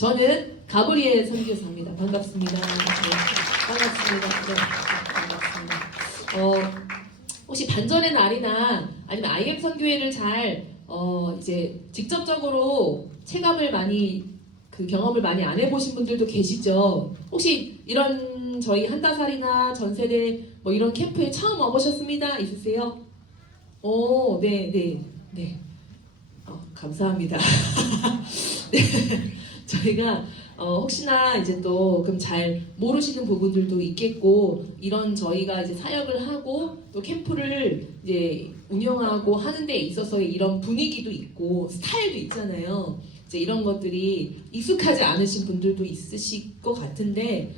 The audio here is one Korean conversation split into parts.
저는 가브리엘 선교사입니다. 반갑습니다. 네, 반갑습니다. 네, 반갑습니다. 혹시 반전의 날이나 아니면 IM 선교회를 잘 이제 직접적으로 체감을 많이 경험을 많이 안 해보신 분들도 계시죠? 혹시 이런 저희 한다살이나 전세대 뭐 이런 캠프에 처음 와보셨습니다. 있으세요? 네. 감사합니다. 네, 저희가 혹시나 이제 또 그럼 잘 모르시는 부분들도 있겠고, 이런 저희가 이제 사역을 하고 또 캠프를 이제 운영하고 하는 데 있어서의 이런 분위기도 있고 스타일도 있잖아요. 이제 이런 것들이 익숙하지 않으신 분들도 있으실 것 같은데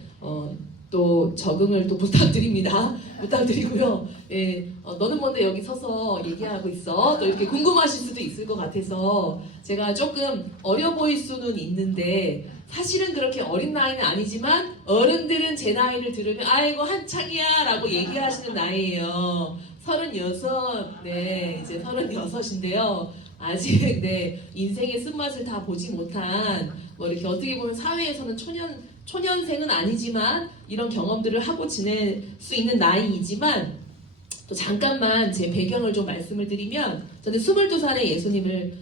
또 적응을 또 부탁드립니다. 부탁드리고요. 예, 너는 뭔데 여기 서서 얘기하고 있어? 또 이렇게 궁금하실 수도 있을 것 같아서 제가 조금 어려 보일 수는 있는데 사실은 그렇게 어린 나이는 아니지만 어른들은 제 나이를 들으면 아이고 한창이야 라고 얘기하시는 나이예요. 36, 네, 이제 36인데요. 아직 네, 인생의 쓴맛을 다 보지 못한 뭐 이렇게 어떻게 보면 사회에서는 초년생은 아니지만 이런 경험들을 하고 지낼 수 있는 나이이지만, 또 잠깐만 제 배경을 좀 말씀을 드리면 저는 22살에 예수님을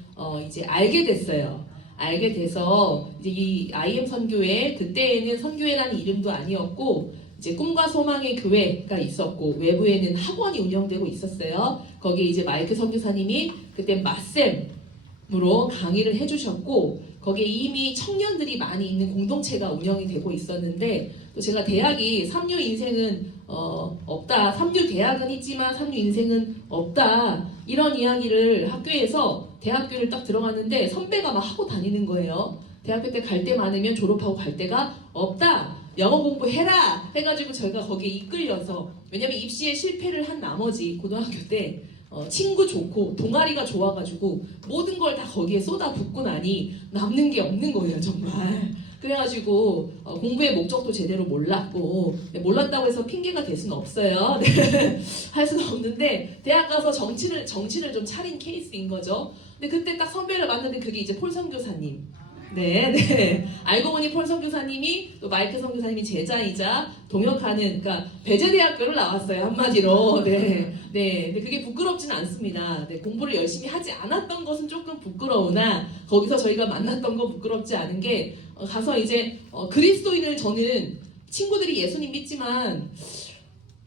이제 알게 됐어요. 알게 돼서 이제 이 IM 선교회, 그때에는 선교회라는 이름도 아니었고 이제 꿈과 소망의 교회가 있었고 외부에는 학원이 운영되고 있었어요. 거기에 이제 마이크 선교사님이 그때 맞쌤으로 강의를 해주셨고, 거기에 이미 청년들이 많이 있는 공동체가 운영이 되고 있었는데, 또 제가 대학이 삼류 인생은 없다, 삼류 대학은 있지만 삼류 인생은 없다, 이런 이야기를 학교에서 대학교를 딱 들어갔는데 선배가 막 하고 다니는 거예요. 대학교 때 갈 때 많으면 졸업하고 갈 데가 없다, 영어 공부해라 해가지고 저희가 거기에 이끌려서, 왜냐면 입시에 실패를 한 나머지 고등학교 때 친구 좋고 동아리가 좋아가지고 모든 걸 다 거기에 쏟아붓고 나니 남는 게 없는 거예요, 정말. 그래가지고 공부의 목적도 제대로 몰랐고, 몰랐다고 해서 핑계가 될 수는 없어요. 네. 할 수는 없는데 대학 가서 정신을 좀 차린 케이스인 거죠. 근데 그때 딱 선배를 만났는데 그게 이제 폴 선교사님. 네. 알고 보니 폴 선교사님이 또 마이크 선교사님이 제자이자 동역하는, 그러니까 배제대학교를 나왔어요, 한마디로. 네. 근데 그게 부끄럽진 않습니다. 네, 공부를 열심히 하지 않았던 것은 조금 부끄러우나 거기서 저희가 만났던 거 부끄럽지 않은 게, 가서 이제 그리스도인을, 저는 친구들이 예수님 믿지만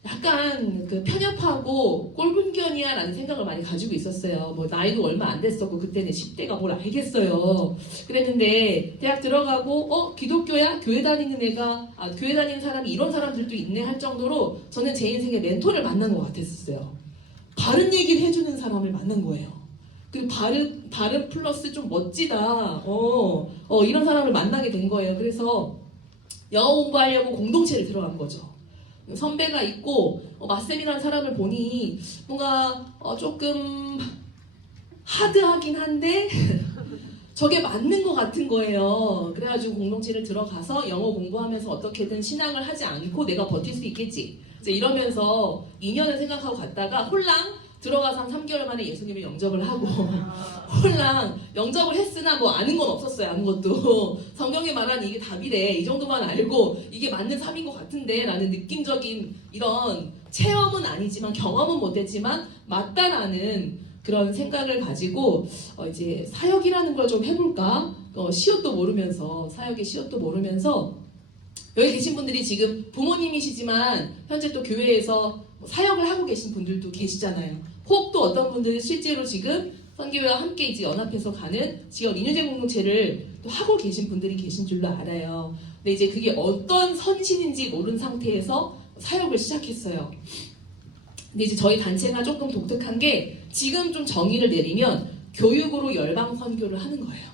약간 편협하고 꼴불견이야 라는 생각을 많이 가지고 있었어요. 뭐 나이도 얼마 안 됐었고 그때는 10대가 뭘 알겠어요. 그랬는데 대학 들어가고 기독교야? 교회 다니는 교회 다니는 사람이 이런 사람들도 있네 할 정도로 저는 제 인생의 멘토를 만난 것 같았었어요. 바른 얘기를 해주는 사람을 만난 거예요. 그리고 바른 플러스 좀 멋지다, 이런 사람을 만나게 된 거예요. 그래서 영어 공부하려고 공동체를 들어간 거죠. 선배가 있고 맞쌤이라는 사람을 보니 뭔가 조금 하드하긴 한데 저게 맞는 것 같은 거예요. 그래가지고 공동체를 들어가서 영어 공부하면서 어떻게든 신앙을 하지 않고 내가 버틸 수 있겠지, 이제 이러면서 2년을 생각하고 갔다가 홀랑 들어가서 한 3개월 만에 예수님을 영접을 하고 홀랑 영접을 했으나 뭐 아는 건 없었어요. 아무것도. 성경에 말한 이게 답이래, 이 정도만 알고 이게 맞는 삶인 것 같은데 라는 느낌적인 이런 체험은 아니지만 경험은 못했지만 맞다라는 그런 생각을 가지고 이제 사역이라는 걸 좀 해볼까, 시옷도 모르면서, 사역의 시옷도 모르면서, 여기 계신 분들이 지금 부모님이시지만 현재 또 교회에서 사역을 하고 계신 분들도 계시잖아요. 혹 또 어떤 분들은 실제로 지금 선교회와 함께 이제 연합해서 가는 지역 인유제 공동체를 또 하고 계신 분들이 계신 줄로 알아요. 근데 이제 그게 어떤 선신인지 모르는 상태에서 사역을 시작했어요. 근데 이제 저희 단체가 조금 독특한 게, 지금 좀 정의를 내리면 교육으로 열방 선교를 하는 거예요.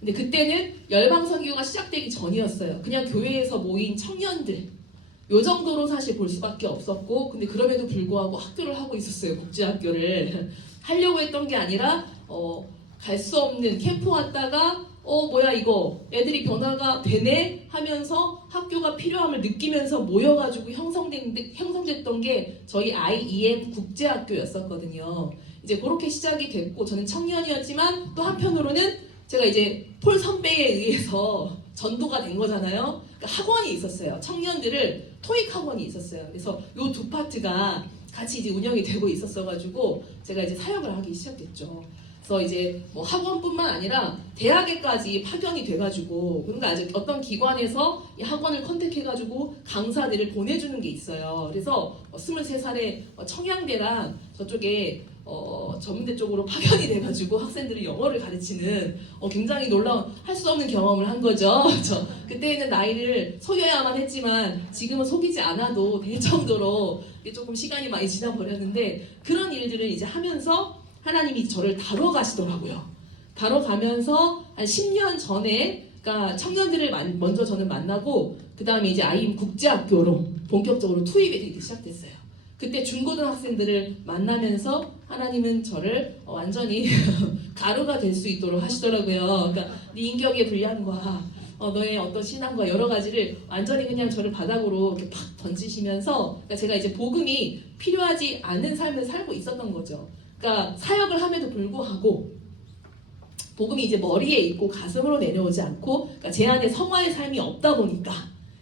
근데 그때는 열방 선교가 시작되기 전이었어요. 그냥 교회에서 모인 청년들, 요 정도로 사실 볼 수밖에 없었고, 근데 그럼에도 불구하고 학교를 하고 있었어요. 국제학교를 하려고 했던 게 아니라 갈 수 없는 캠프 왔다가 뭐야 이거 애들이 변화가 되네 하면서 학교가 필요함을 느끼면서 모여가지고 형성됐던 게 저희 IEM 국제학교였었거든요. 이제 그렇게 시작이 됐고, 저는 청년이었지만 또 한편으로는 제가 이제 폴 선배에 의해서 전도가 된 거잖아요. 그러니까 학원이 있었어요. 청년들을 토익 학원이 있었어요. 그래서 요 두 파트가 같이 이제 운영이 되고 있었어가지고 제가 이제 사역을 하기 시작했죠. 그래서 이제 뭐 학원뿐만 아니라 대학에까지 파견이 돼가지고 그러니까 아직 어떤 기관에서 이 학원을 컨택해가지고 강사들을 보내주는 게 있어요. 그래서 23살에 청양대랑 저쪽에 전문대 쪽으로 파견이 돼가지고 학생들이 영어를 가르치는 굉장히 놀라운 할 수 없는 경험을 한 거죠. 그때는 나이를 속여야만 했지만 지금은 속이지 않아도 될 정도로 조금 시간이 많이 지나 버렸는데 그런 일들을 이제 하면서 하나님이 저를 다뤄가시더라고요. 다뤄가면서 한 10년 전에 그러니까 청년들을 먼저 저는 만나고 그 다음에 이제 IM 국제학교로 본격적으로 투입이 되기 시작됐어요. 그때 중고등학생들을 만나면서 하나님은 저를 완전히 가루가 될 수 있도록 하시더라고요. 그러니까 네 인격의 분량과 너의 어떤 신앙과 여러 가지를 완전히 그냥 저를 바닥으로 이렇게 팍 던지시면서 그러니까 제가 이제 복음이 필요하지 않은 삶을 살고 있었던 거죠. 그러니까 사역을 함에도 불구하고 복음이 이제 머리에 있고 가슴으로 내려오지 않고 그러니까 제 안에 성화의 삶이 없다 보니까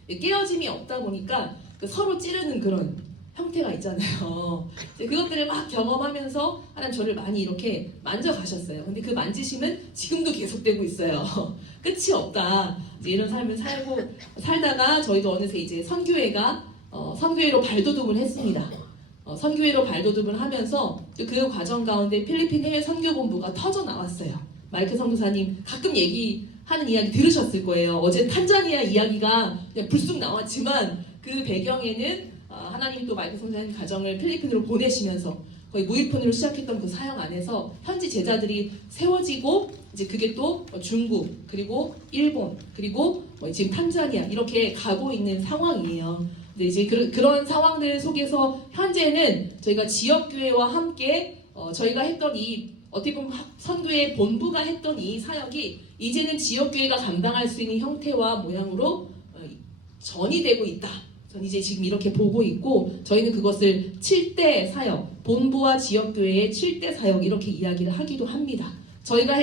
깨어짐이 없다 보니까 서로 찌르는 그런 형태가 있잖아요. 그것들을 막 경험하면서 하나님 저를 많이 이렇게 만져가셨어요. 근데 그 만지심은 지금도 계속되고 있어요. 끝이 없다. 이제 이런 삶을 살다가 저희도 어느새 이제 선교회로 발돋움을 했습니다. 선교회로 발돋움을 하면서 그 과정 가운데 필리핀 해외 선교본부가 터져 나왔어요. 마이크 선교사님 가끔 얘기하는 이야기 들으셨을 거예요. 어제 탄자니아 이야기가 그냥 불쑥 나왔지만 그 배경에는 하나님이 또 마이크 선교사님 가정을 필리핀으로 보내시면서 거의 무일푼으로 시작했던 그 사역 안에서 현지 제자들이 세워지고 이제 그게 또 중국 그리고 일본 그리고 지금 탄자니아 이렇게 가고 있는 상황이에요. 근데 이제 그런 상황들 속에서 현재는 저희가 지역교회와 함께 저희가 했던 이 어떻게 보면 선교회 본부가 했던 이 사역이 이제는 지역교회가 감당할 수 있는 형태와 모양으로 전이 되고 있다. 전 이제 지금 이렇게 보고 있고 저희는 그것을 7대 사역, 본부와 지역교회의 7대 사역 이렇게 이야기를 하기도 합니다. 저희가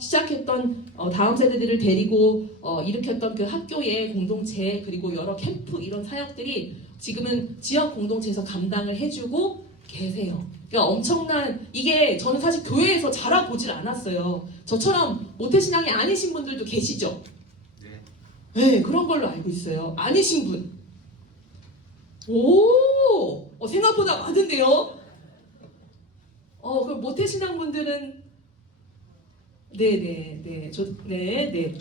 시작했던 다음 세대들을 데리고 일으켰던 그 학교의 공동체 그리고 여러 캠프 이런 사역들이 지금은 지역 공동체에서 감당을 해주고 계세요. 그러니까 엄청난 이게 저는 사실 교회에서 자라보질 않았어요. 저처럼 모태신앙이 아니신 분들도 계시죠? 네, 그런 걸로 알고 있어요. 아니신 분. 생각보다 많은데요? 그럼 모태신앙 분들은 네.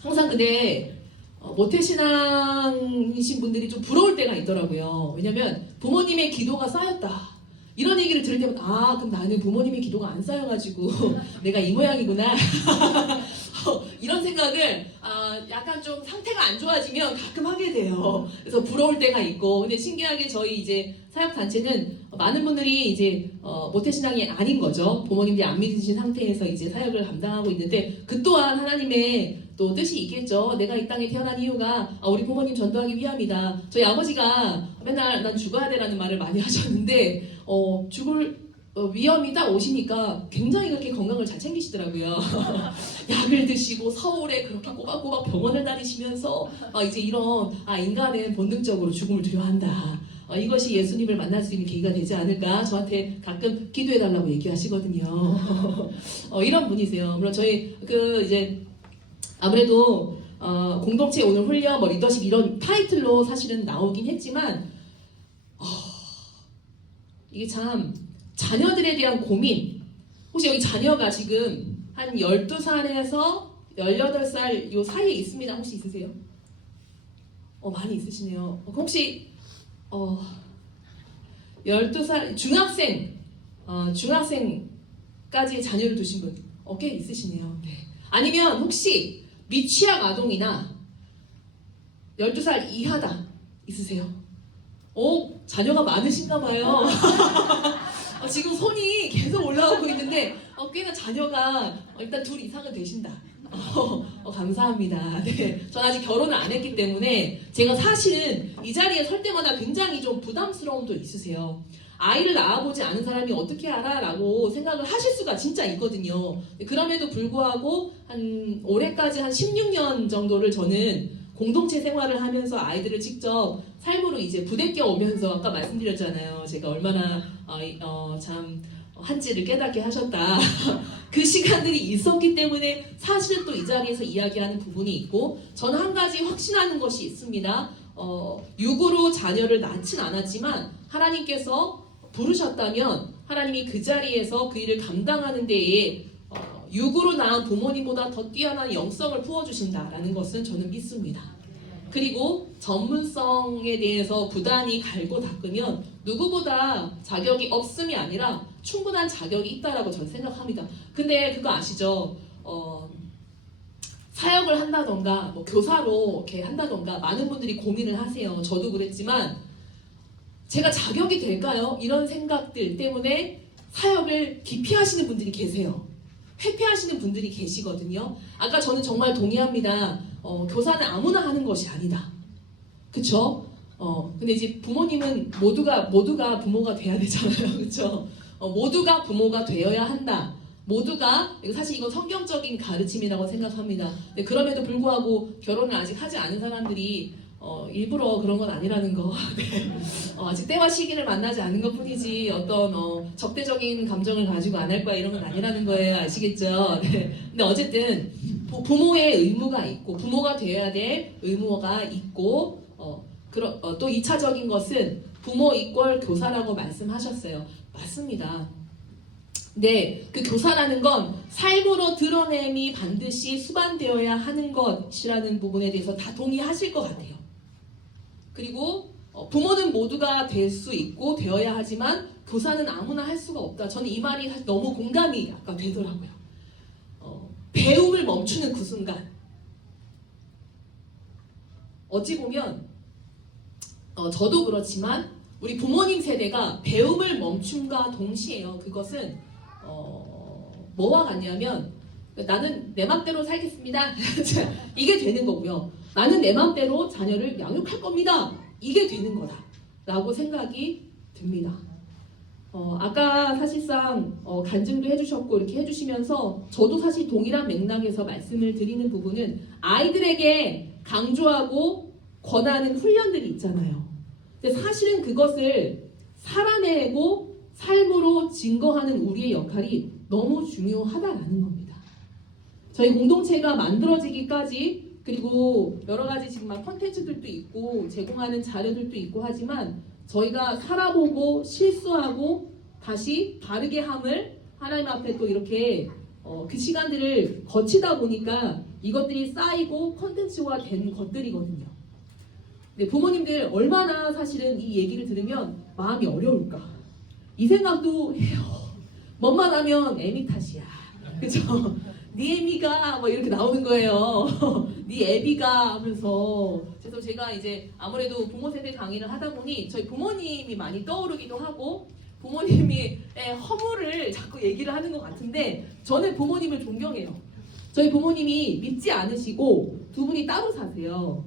항상 근데 모태신앙이신 분들이 좀 부러울 때가 있더라고요. 왜냐면 부모님의 기도가 쌓였다. 이런 얘기를 들을 때마다 그럼 나는 부모님의 기도가 안 쌓여가지고 내가 이 모양이구나. 이런 생각을 약간 좀 상태가 안 좋아지면 가끔 하게 돼요. 그래서 부러울 때가 있고 근데 신기하게 저희 이제 사역단체는 많은 분들이 이제 모태신앙이 아닌 거죠. 부모님들이 안 믿으신 상태에서 이제 사역을 감당하고 있는데 그 또한 하나님의 또 뜻이 있겠죠. 내가 이 땅에 태어난 이유가 우리 부모님 전도하기 위함이다. 저희 아버지가 맨날 난 죽어야 돼라는 말을 많이 하셨는데 죽을 위험이다 오시니까 굉장히 그렇게 건강을 잘 챙기시더라고요. 약을 드시고 서울에 그렇게 꼬박꼬박 병원을 다니시면서 이제 이런 인간은 본능적으로 죽음을 두려워한다. 이것이 예수님을 만날 수 있는 계기가 되지 않을까 저한테 가끔 기도해달라고 얘기하시거든요. 이런 분이세요. 물론 저희 이제 아무래도 공동체 오늘 훈련 리더십 이런 타이틀로 사실은 나오긴 했지만 이게 참 자녀들에 대한 고민 혹시 여기 자녀가 지금 한 12살에서 18살 요 사이에 있습니다. 혹시 있으세요? 많이 있으시네요. 혹시 12살 중학생까지 자녀를 두신 분 꽤 있으시네요. 네. 아니면 혹시 미취학 아동이나 12살 이하다 있으세요? 자녀가 많으신가 봐요. 지금 손이 계속 올라오고 있는데 꽤나 자녀가 일단 둘 이상은 되신다. 감사합니다. 네, 전 아직 결혼을 안 했기 때문에 제가 사실은 이 자리에 설 때마다 굉장히 좀 부담스러움도 있으세요. 아이를 낳아보지 않은 사람이 어떻게 알아? 라고 생각을 하실 수가 진짜 있거든요. 그럼에도 불구하고 한 올해까지 한 16년 정도를 저는 공동체 생활을 하면서 아이들을 직접 삶으로 이제 부대껴 오면서 아까 말씀드렸잖아요. 제가 얼마나 참 한지를 깨닫게 하셨다. 그 시간들이 있었기 때문에 사실은 또 이 자리에서 이야기하는 부분이 있고, 저는 한 가지 확신하는 것이 있습니다. 육으로 자녀를 낳진 않았지만 하나님께서 부르셨다면 하나님이 그 자리에서 그 일을 감당하는 데에 육으로 낳은 부모님보다 더 뛰어난 영성을 부어주신다라는 것은 저는 믿습니다. 그리고 전문성에 대해서 부단히 갈고 닦으면 누구보다 자격이 없음이 아니라 충분한 자격이 있다라고 저는 생각합니다. 근데 그거 아시죠? 사역을 한다던가 뭐 교사로 이렇게 한다던가 많은 분들이 고민을 하세요. 저도 그랬지만 제가 자격이 될까요? 이런 생각들 때문에 사역을 기피하시는 분들이 계세요. 회피하시는 분들이 계시거든요. 아까 저는 정말 동의합니다. 교사는 아무나 하는 것이 아니다. 그쵸? 근데 이제 부모님은 모두가 부모가 돼야 되잖아요. 그쵸? 모두가 부모가 되어야 한다. 모두가, 사실 이건 성경적인 가르침이라고 생각합니다. 근데 그럼에도 불구하고 결혼을 아직 하지 않은 사람들이 일부러 그런 건 아니라는 거. 네. 아직 때와 시기를 만나지 않은 것 뿐이지 어떤 적대적인 감정을 가지고 안 할 거야 이런 건 아니라는 거예요. 아시겠죠? 네. 근데 어쨌든 부모의 의무가 있고 부모가 되어야 될 의무가 있고 또 2차적인 것은 부모 이퀄 교사라고 말씀하셨어요. 맞습니다. 네, 그 교사라는 건 삶으로 드러냄이 반드시 수반되어야 하는 것이라는 부분에 대해서 다 동의하실 것 같아요. 그리고 부모는 모두가 될 수 있고 되어야 하지만 교사는 아무나 할 수가 없다. 저는 이 말이 너무 공감이 약간 되더라고요. 배움을 멈추는 그 순간 어찌 보면 저도 그렇지만 우리 부모님 세대가 배움을 멈춤과 동시에요. 그것은 뭐와 같냐면 나는 내 맘대로 살겠습니다. 이게 되는 거고요. 나는 내 맘대로 자녀를 양육할 겁니다. 이게 되는 거다 라고 생각이 듭니다. 아까 사실상 간증도 해주셨고 이렇게 해주시면서 저도 사실 동일한 맥락에서 말씀을 드리는 부분은 아이들에게 강조하고 권하는 훈련들이 있잖아요. 근데 사실은 그것을 살아내고 삶으로 증거하는 우리의 역할이 너무 중요하다라는 겁니다. 저희 공동체가 만들어지기까지 그리고 여러 가지 지금 막 컨텐츠들도 있고 제공하는 자료들도 있고 하지만 저희가 살아보고 실수하고 다시 바르게 함을 하나님 앞에 또 이렇게 그 시간들을 거치다 보니까 이것들이 쌓이고 컨텐츠화 된 것들이거든요. 근데 부모님들 얼마나 사실은 이 얘기를 들으면 마음이 어려울까 이 생각도 해요. 뭐만 하면 애미 탓이야. 그죠? 네 애미가 뭐 이렇게 나오는 거예요. 네 애비가 하면서. 그래서 제가 이제 아무래도 부모 세대 강의를 하다 보니 저희 부모님이 많이 떠오르기도 하고 부모님이 허물을 자꾸 얘기를 하는 것 같은데 저는 부모님을 존경해요. 저희 부모님이 믿지 않으시고 두 분이 따로 사세요.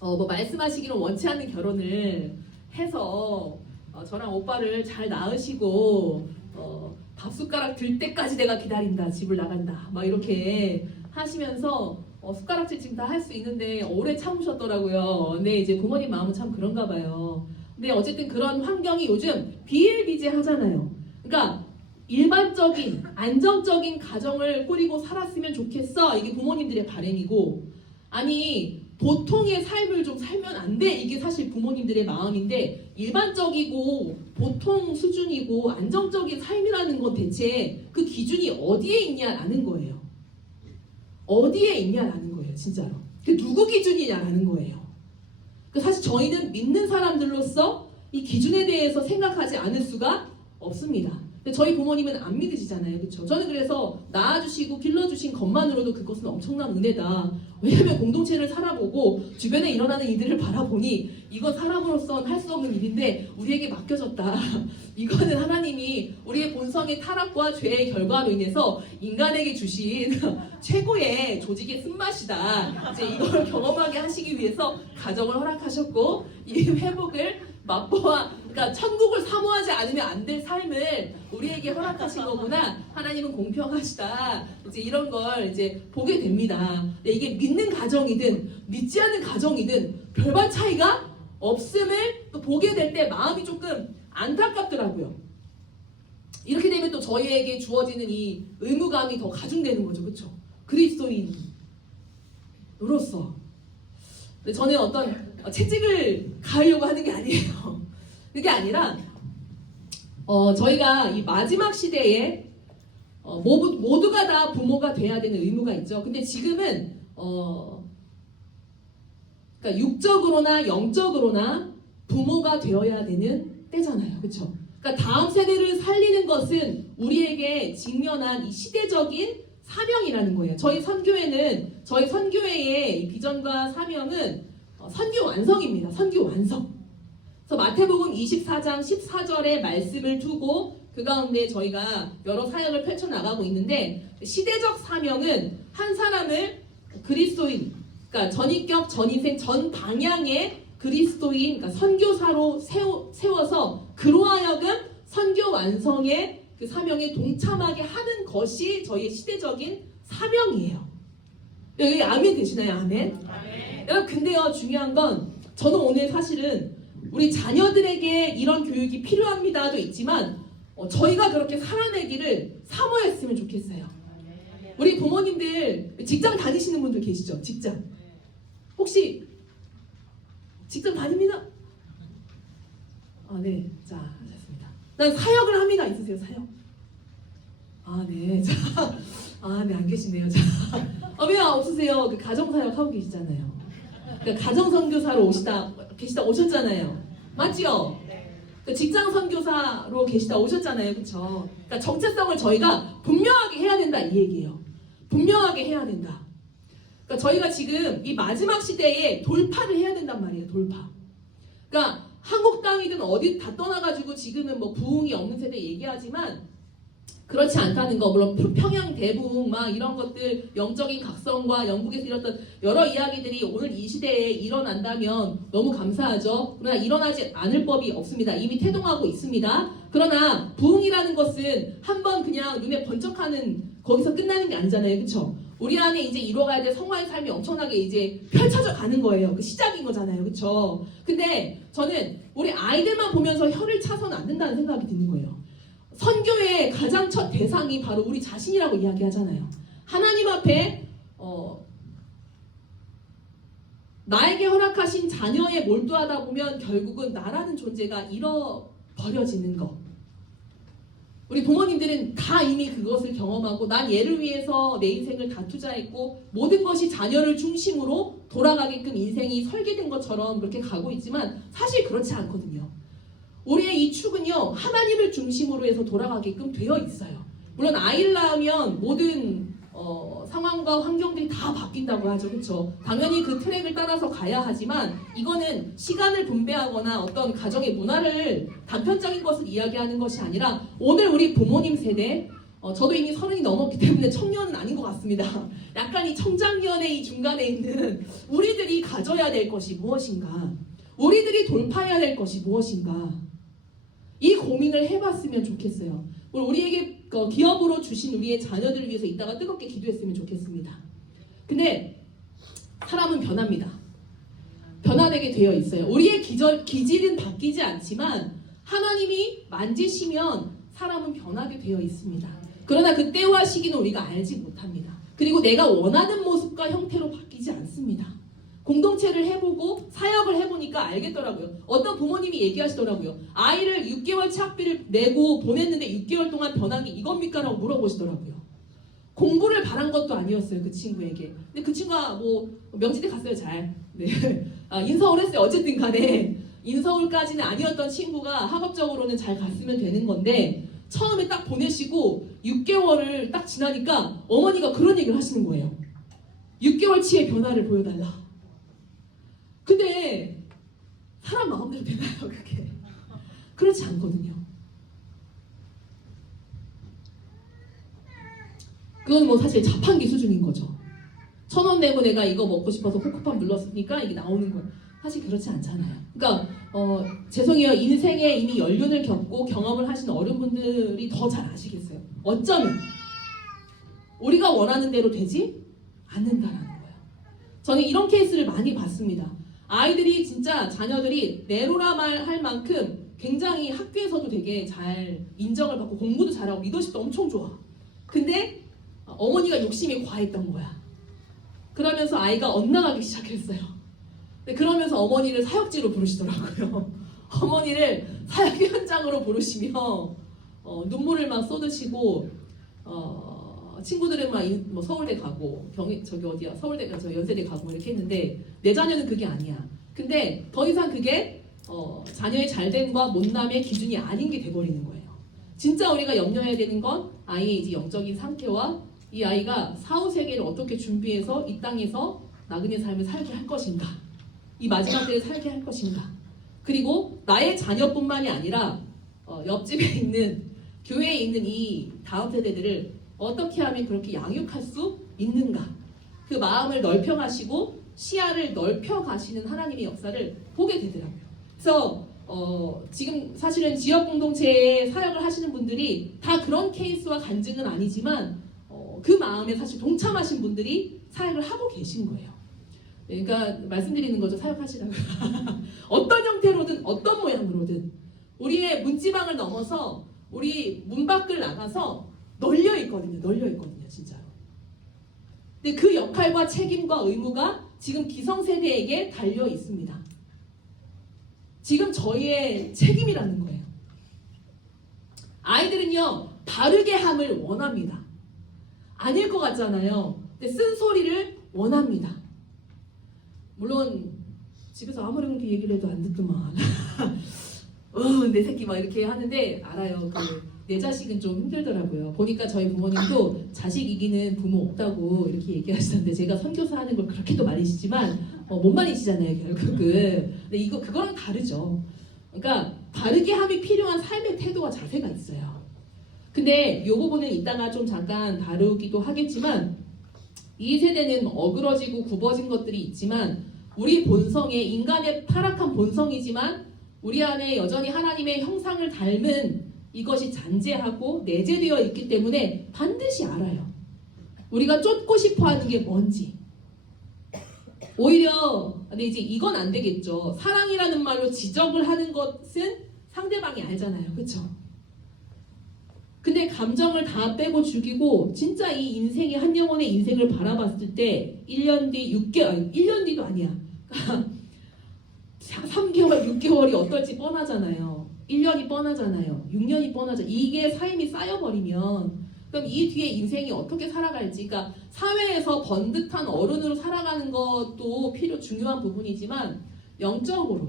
뭐 말씀하시기로 원치 않는 결혼을 해서 저랑 오빠를 잘 낳으시고 밥숟가락 들 때까지 내가 기다린다. 집을 나간다. 막 이렇게 하시면서 숟가락질 지금 다 할 수 있는데 오래 참으셨더라고요. 근데 이제 부모님 마음은 참 그런가 봐요. 근데 어쨌든 그런 환경이 요즘 비일비재하잖아요. 그러니까 일반적인 안정적인 가정을 꾸리고 살았으면 좋겠어. 이게 부모님들의 바람이고 아니 보통의 삶을 좀 살면 안 돼. 이게 사실 부모님들의 마음인데 일반적이고 보통 수준이고 안정적인 삶이라는 건 대체 그 기준이 어디에 있냐라는 거예요. 어디에 있냐라는 거예요. 진짜로. 그 누구 기준이냐라는 거예요. 사실 저희는 믿는 사람들로서 이 기준에 대해서 생각하지 않을 수가 없습니다. 근데 저희 부모님은 안 믿으시잖아요. 그렇죠? 저는 그래서 낳아주시고 길러주신 것만으로도 그것은 엄청난 은혜다. 왜냐하면 공동체를 살아보고 주변에 일어나는 일들을 바라보니 이건 사람으로서는 할 수 없는 일인데 우리에게 맡겨졌다. 이거는 하나님이 우리의 본성의 타락과 죄의 결과로 인해서 인간에게 주신 최고의 조직의 쓴맛이다. 이제 이걸 경험하게 하시기 위해서 가정을 허락하셨고 이 회복을 맛보아 그러니까 천국을 사모하지 않으면 안 될 삶을 우리에게 허락하신 거구나. 하나님은 공평하시다. 이제 이런 걸 이제 보게 됩니다. 근데 이게 믿는 가정이든 믿지 않는 가정이든 별반 차이가 없음을 또 보게 될 때 마음이 조금 안타깝더라고요. 이렇게 되면 또 저희에게 주어지는 이 의무감이 더 가중되는 거죠. 그렇죠? 그리스도인으로서. 근데 저는 어떤 채찍을 가하려고 하는 게 아니에요. 그게 아니라 저희가 이 마지막 시대에 모두가 다 부모가 돼야 되는 의무가 있죠. 근데 지금은 그러니까 육적으로나 영적으로나 부모가 되어야 되는 때잖아요. 그렇죠? 그러니까 다음 세대를 살리는 것은 우리에게 직면한 이 시대적인 사명이라는 거예요. 저희 선교회의 이 비전과 사명은 선교 완성입니다. 선교 완성. 그래서 마태복음 24장 14절의 말씀을 두고 그 가운데 저희가 여러 사역을 펼쳐나가고 있는데 시대적 사명은 한 사람을 그리스도인, 그러니까 전인격, 전인생, 전 방향의 그리스도인, 그러니까 선교사로 세워서 그로 하여금 선교 완성의 그 사명에 동참하게 하는 것이 저희의 시대적인 사명이에요. 여기 아멘 되시나요? 아멘? 여러분 근데요 중요한 건 저는 오늘 사실은 우리 자녀들에게 이런 교육이 필요합니다도 있지만 저희가 그렇게 살아내기를 사모했으면 좋겠어요. 우리 부모님들 직장 다니시는 분들 계시죠? 직장 혹시 직장 다닙니다? 아, 네. 자, 하셨습니다. 난 사역을 합니다. 있으세요? 사역? 아, 네. 자, 아, 네. 안 계시네요. 자, 왜 없으세요? 그 가정사역 하고 계시잖아요. 그러니까 가정선교사로 오셨잖아요. 맞지요? 그 직장 선교사로 계시다 오셨잖아요. 그쵸? 그러니까 정체성을 저희가 분명하게 해야 된다 이 얘기예요. 분명하게 해야 된다. 그러니까 저희가 지금 이 마지막 시대에 돌파를 해야 된단 말이에요. 돌파. 그러니까 한국 땅이든 어디 다 떠나가지고 지금은 뭐 부흥이 없는 세대 얘기하지만 그렇지 않다는 거. 물론 평양 대부흥 막 이런 것들 영적인 각성과 영국에서 일어났던 여러 이야기들이 오늘 이 시대에 일어난다면 너무 감사하죠. 그러나 일어나지 않을 법이 없습니다. 이미 태동하고 있습니다. 그러나 부흥이라는 것은 한번 그냥 눈에 번쩍하는 거기서 끝나는 게 아니잖아요. 그렇죠? 우리 안에 이제 이루어가야 될 성화의 삶이 엄청나게 이제 펼쳐져 가는 거예요. 그 시작인 거잖아요. 그렇죠? 근데 저는 우리 아이들만 보면서 혀를 차서는 안 된다는 생각이 드는 거예요. 선교의 가장 첫 대상이 바로 우리 자신이라고 이야기하잖아요. 하나님 앞에 나에게 허락하신 자녀에 몰두하다 보면 결국은 나라는 존재가 잃어버려지는 것. 우리 부모님들은 다 이미 그것을 경험하고 난 얘를 위해서 내 인생을 다 투자했고 모든 것이 자녀를 중심으로 돌아가게끔 인생이 설계된 것처럼 그렇게 가고 있지만 사실 그렇지 않거든요. 우리의 이 축은요 하나님을 중심으로 해서 돌아가게끔 되어 있어요. 물론 아이를 낳으면 모든 상황과 환경들이 다 바뀐다고 하죠. 그렇죠? 당연히 그 트랙을 따라서 가야 하지만 이거는 시간을 분배하거나 어떤 가정의 문화를 단편적인 것을 이야기하는 것이 아니라 오늘 우리 부모님 세대 저도 이미 30이 넘었기 때문에 청년은 아닌 것 같습니다. 약간 이 청장년의 이 중간에 있는 우리들이 가져야 될 것이 무엇인가, 우리들이 돌파해야 될 것이 무엇인가, 이 고민을 해봤으면 좋겠어요. 우리에게 기업으로 주신 우리의 자녀들을 위해서 이따가 뜨겁게 기도했으면 좋겠습니다. 근데 사람은 변합니다. 변화되게 되어 있어요. 우리의 기질은 바뀌지 않지만 하나님이 만지시면 사람은 변하게 되어 있습니다. 그러나 그 때와 시기는 우리가 알지 못합니다. 그리고 내가 원하는 모습과 형태로 바뀌지 않습니다. 공동체를 해보고 사역을 해보니까 알겠더라고요. 어떤 부모님이 얘기하시더라고요. 아이를 6개월치 학비를 내고 보냈는데 6개월 동안 변한 게 이겁니까? 라고 물어보시더라고요. 공부를 바란 것도 아니었어요. 그 친구에게. 근데 그 친구가 뭐 명지대 갔어요. 잘. 네. 인서울 했어요. 어쨌든 간에 인서울까지는 아니었던 친구가 학업적으로는 잘 갔으면 되는 건데 처음에 딱 보내시고 6개월을 딱 지나니까 어머니가 그런 얘기를 하시는 거예요. 6개월치의 변화를 보여달라. 근데 사람 마음대로 되나요? 그게 그렇지 않거든요. 그건 뭐 사실 자판기 수준인 거죠. 1,000원 내고 내가 이거 먹고 싶어서 코코팜 눌렀으니까 이게 나오는 거예요. 사실 그렇지 않잖아요. 그러니까 죄송해요. 인생에 이미 연륜을 겪고 경험을 하신 어른분들이 더 잘 아시겠어요. 어쩌면 우리가 원하는 대로 되지 않는다라는 거예요. 저는 이런 케이스를 많이 봤습니다. 아이들이 진짜 자녀들이 내로라 말 할 만큼 굉장히 학교에서도 되게 잘 인정을 받고 공부도 잘하고 리더십도 엄청 좋아. 근데 어머니가 욕심이 과했던 거야. 그러면서 아이가 엇나가기 시작했어요. 근데 그러면서 어머니를 사역지로 부르시더라고요. 어머니를 사역 현장으로 부르시며 눈물을 막 쏟으시고 친구들은 막 뭐 서울대 가고 저기 어디야 서울대 저 연세대 가고 이렇게 했는데 내 자녀는 그게 아니야. 근데 더 이상 그게 자녀의 잘됨과 못남의 기준이 아닌 게 돼버리는 거예요. 진짜 우리가 염려해야 되는 건 아이의 이제 영적인 상태와 이 아이가 사후 세계를 어떻게 준비해서 이 땅에서 나그네 삶을 살게 할 것인가, 이 마지막 때를 살게 할 것인가, 그리고 나의 자녀뿐만이 아니라 옆집에 있는 교회에 있는 이 다음 세대들을 어떻게 하면 그렇게 양육할 수 있는가, 그 마음을 넓혀가시고 시야를 넓혀가시는 하나님의 역사를 보게 되더라고요. 그래서 지금 사실은 지역 공동체에 사역을 하시는 분들이 다 그런 케이스와 간증은 아니지만 그 마음에 사실 동참하신 분들이 사역을 하고 계신 거예요. 그러니까 말씀드리는 거죠. 사역하시라고. 어떤 형태로든 어떤 모양으로든 우리의 문지방을 넘어서 우리 문 밖을 나가서 널려 있거든요. 진짜로. 근데 그 역할과 책임과 의무가 지금 기성세대에게 달려 있습니다. 지금 저희의 책임이라는 거예요. 아이들은요, 바르게 함을 원합니다. 아닐 것 같잖아요. 근데 쓴소리를 원합니다. 물론 집에서 아무리 그렇게 얘기를 해도 안 듣더만 내 새끼 막 이렇게 하는데 알아요. 내 자식은 좀 힘들더라고요. 보니까 저희 부모님도 자식 이기는 부모 없다고 이렇게 얘기하시던데, 제가 선교사 하는 걸 그렇게도 말이시지만 못 말이시잖아요 결국은. 근데 그거랑 다르죠. 그러니까 바르게 함이 필요한 삶의 태도와 자세가 있어요. 근데 이 부분은 이따가 좀 잠깐 다루기도 하겠지만, 이 세대는 어그러지고 굽어진 것들이 있지만 우리 본성에, 인간의 타락한 본성이지만 우리 안에 여전히 하나님의 형상을 닮은 이것이 잔재하고 내재되어 있기 때문에 반드시 알아요. 우리가 쫓고 싶어하는 게 뭔지. 오히려 근데 이제 이건 안 되겠죠. 사랑이라는 말로 지적을 하는 것은 상대방이 알잖아요. 그렇죠? 근데 감정을 다 빼고 죽이고 진짜 이 인생의 한 영혼의 인생을 바라봤을 때 1년 뒤 6개월, 1년 뒤도 아니야. 3개월, 6개월이 어떨지 뻔하잖아요. 1년이 뻔하잖아요. 6년이 뻔하잖아요. 이게 삶이 쌓여버리면 그럼 이 뒤에 인생이 어떻게 살아갈지, 그러니까 사회에서 번듯한 어른으로 살아가는 것도 중요한 부분이지만 영적으로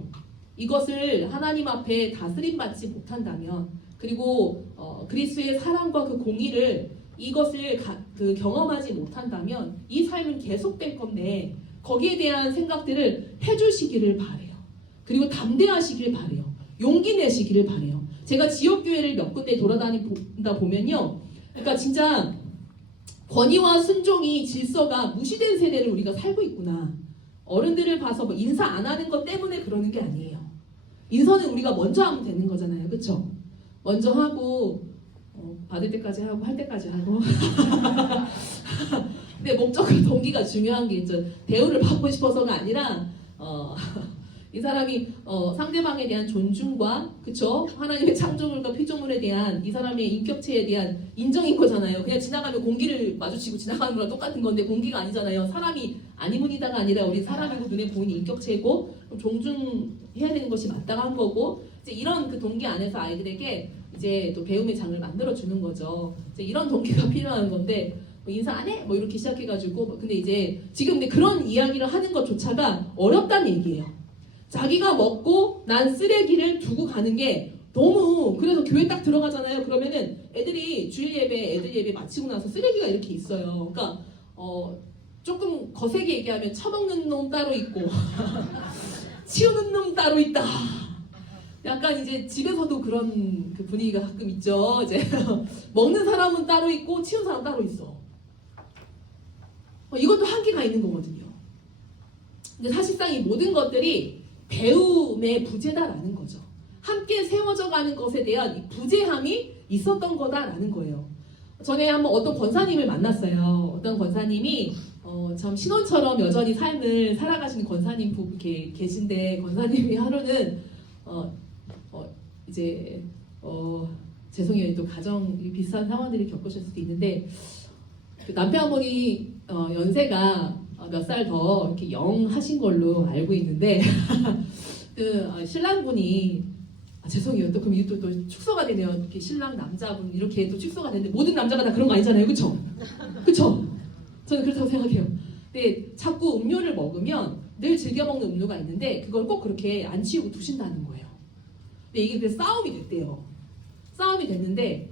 이것을 하나님 앞에 다스림받지 못한다면, 그리고 그리스도의 사랑과 그 공의를 이것을 경험하지 못한다면 이 삶은 계속될 건데 거기에 대한 생각들을 해주시기를 바래요. 그리고 담대하시길 바래요. 용기 내시기를 바래요. 제가 지역교회를 몇 군데 돌아다니다 보면요, 그러니까 진짜 권위와 순종이 질서가 무시된 세대를 우리가 살고 있구나. 어른들을 봐서 뭐 인사 안 하는 것 때문에 그러는 게 아니에요. 인사는 우리가 먼저 하면 되는 거잖아요. 그렇죠? 먼저 하고 받을 때까지 하고 할 때까지 하고 근데 목적과 동기가 중요한 게 있죠. 대우를 받고 싶어서가 아니라 이 사람이 상대방에 대한 존중과, 그쵸? 하나님의 창조물과 피조물에 대한 이 사람의 인격체에 대한 인정인 거잖아요. 그냥 지나가면 공기를 마주치고 지나가는 거랑 똑같은 건데 공기가 아니잖아요. 사람이 아니문이다가 아니라 우리 사람이고 눈에 보이는 인격체고 존중해야 되는 것이 마땅한 거고, 이제 이런 그 동기 안에서 아이들에게 이제 또 배움의 장을 만들어 주는 거죠. 이제 이런 동기가 필요한 건데 뭐 인사 안 해? 뭐 이렇게 시작해가지고 근데 이제 지금 근데 그런 이야기를 하는 것조차가 어렵다는 얘기예요. 자기가 먹고 난 쓰레기를 두고 가는 게 너무, 그래서 교회 딱 들어가잖아요. 그러면은 애들이 주일 예배, 애들 예배 마치고 나서 쓰레기가 이렇게 있어요. 그러니까 조금 거세게 얘기하면 처먹는 놈 따로 있고 치우는 놈 따로 있다. 약간 이제 집에서도 그런 그 분위기가 가끔 있죠. 이제 먹는 사람은 따로 있고 치우는 사람 따로 있어. 이것도 한계가 있는 거거든요. 근데 사실상 이 모든 것들이 배움의 부재다라는 거죠. 함께 세워져 가는 것에 대한 이 부재함이 있었던 거다라는 거예요. 전에 한번 어떤 권사님을 만났어요. 어떤 권사님이 참 신혼처럼 여전히 삶을 살아가시는 권사님 부부 계신데, 권사님이 하루는 이제 죄송해요. 또 가정 비슷한 상황들이 겪으실 수도 있는데, 그 남편분이 연세가 몇 살 더 이렇게 영하신 걸로 알고 있는데 그 신랑분이 죄송해요. 또 그럼 이게 또 축소가 되네요. 이렇게 신랑 남자분 이렇게 또 축소가 되는데, 모든 남자가 다 그런 거 아니잖아요, 그렇죠? 그렇죠? 저는 그렇다고 생각해요. 근데 자꾸 음료를 먹으면 늘 즐겨 먹는 음료가 있는데 그걸 꼭 그렇게 안 치우고 두신다는 거예요. 근데 이게 그래서 싸움이 됐대요. 싸움이 됐는데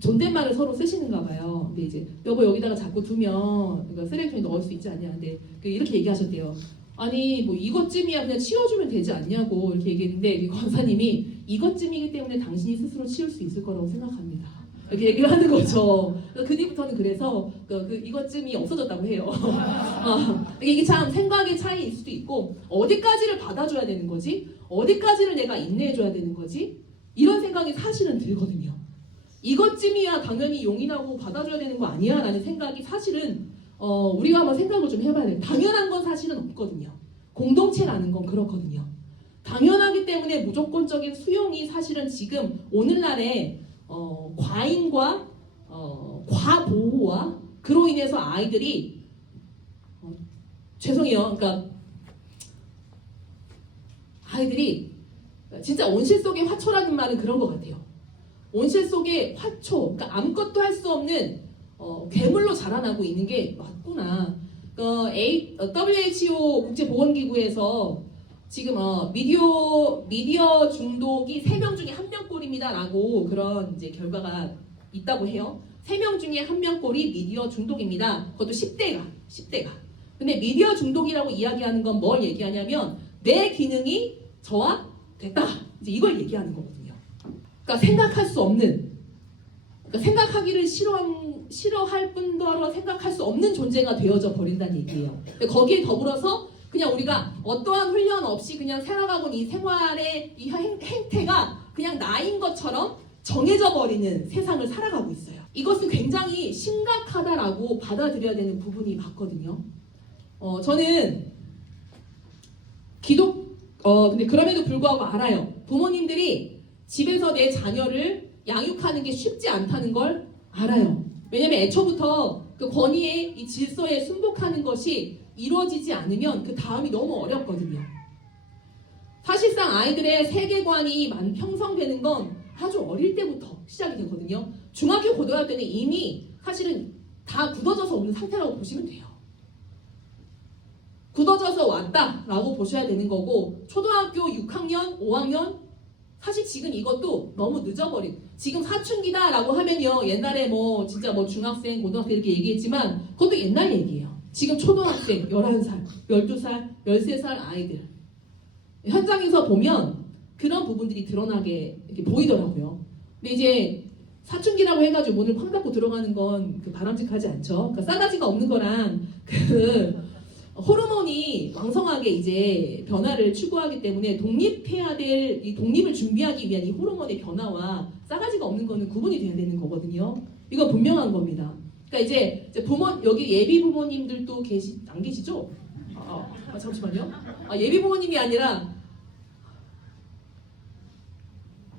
존댓말을 서로 쓰시는가 봐요. 근데 이제 여보 여기다가 자꾸 두면 그러니까 쓰레기통에 넣을 수 있지 않냐. 근데 이렇게 얘기하셨대요. 아니 뭐 이것쯤이야 그냥 치워주면 되지 않냐고 이렇게 얘기했는데, 이 권사님이 이것쯤이기 때문에 당신이 스스로 치울 수 있을 거라고 생각합니다. 이렇게 얘기를 하는 거죠. 그 뒤부터는 그래서 이것쯤이 없어졌다고 해요. 이게 참 생각의 차이일 수도 있고, 어디까지를 받아줘야 되는 거지? 어디까지를 내가 인내해줘야 되는 거지? 이런 생각이 사실은 들거든요. 이것쯤이야 당연히 용인하고 받아줘야 되는 거 아니야? 라는 생각이 사실은 우리가 한번 생각을 좀 해봐야 돼요. 당연한 건 사실은 없거든요. 공동체라는 건 그렇거든요. 당연하기 때문에 무조건적인 수용이 사실은 지금 오늘날의 과잉과 과보호와 그로 인해서 아이들이 죄송해요. 그러니까 아이들이 진짜 온실 속의 화초라는 말은 그런 것 같아요. 온실 속의 화초, 그러니까 아무것도 할 수 없는 괴물로 자라나고 있는 게 맞구나. WHO 국제보건기구에서 지금 미디어 중독이 3명 중에 1명꼴입니다라고 그런 이제 결과가 있다고 해요. 3명 중에 1명꼴이 미디어 중독입니다. 그것도 10대가. 근데 미디어 중독이라고 이야기하는 건 뭘 얘기하냐면 내 기능이 저하됐다. 이제 이걸 얘기하는 거거든요. 그러니까 생각할 수 없는, 그러니까 생각하기를 싫어할 뿐더러 생각할 수 없는 존재가 되어져 버린다는 얘기예요. 거기에 더불어서 그냥 우리가 어떠한 훈련 없이 그냥 살아가고 이 생활의 이 행태가 그냥 나인 것처럼 정해져 버리는 세상을 살아가고 있어요. 이것은 굉장히 심각하다라고 받아들여야 되는 부분이 맞거든요. 저는 근데 그럼에도 불구하고 알아요. 부모님들이 집에서 내 자녀를 양육하는 게 쉽지 않다는 걸 알아요. 왜냐면 애초부터 그 권위의 이 질서에 순복하는 것이 이루어지지 않으면 그 다음이 너무 어렵거든요. 사실상 아이들의 세계관이 형성되는 건 아주 어릴 때부터 시작이 되거든요. 중학교, 고등학교 때는 이미 사실은 다 굳어져서 오는 상태라고 보시면 돼요. 굳어져서 왔다라고 보셔야 되는 거고, 초등학교 6학년, 5학년 사실 지금 이것도 너무 늦어버린, 지금 사춘기다라고 하면요, 옛날에 뭐 진짜 뭐 중학생, 고등학생 이렇게 얘기했지만 그것도 옛날 얘기예요. 지금 초등학생 11살, 12살, 13살 아이들 현장에서 보면 그런 부분들이 드러나게 이렇게 보이더라고요. 근데 이제 사춘기라고 해가지고 문을 쾅 닫고 들어가는 건 바람직하지 않죠. 그러니까 싸가지가 없는 거랑 호르몬이 왕성하게 이제 변화를 추구하기 때문에 독립해야 될, 이 독립을 준비하기 위한 이 호르몬의 변화와 싸가지가 없는 거는 구분이 돼야 되는 거거든요. 이건 분명한 겁니다. 그러니까 이제 여기 예비 부모님들도 안 계시죠? 잠시만요. 예비 부모님이 아니라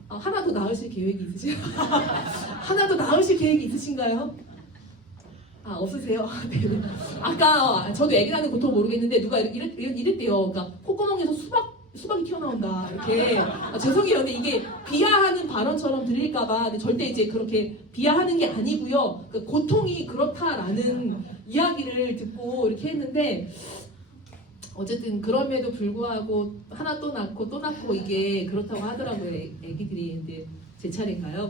하나 더 낳으실 계획이 있으신가요? 하나 더 낳으실 계획이 있으신가요? 없으세요? 네. 아까 저도 애기 낳는 고통 모르겠는데 누가 이랬대요. 그러니까 콧구멍에서 수박이 튀어나온다 이렇게. 죄송해요. 근데 이게 비하하는 발언처럼 들릴까봐. 근데 절대 이제 그렇게 비하하는 게 아니고요. 그 고통이 그렇다라는 이야기를 듣고 이렇게 했는데, 어쨌든 그럼에도 불구하고 하나 또 낳고 이게 그렇다고 하더라고요. 애기들이. 근데 제 차례인가요?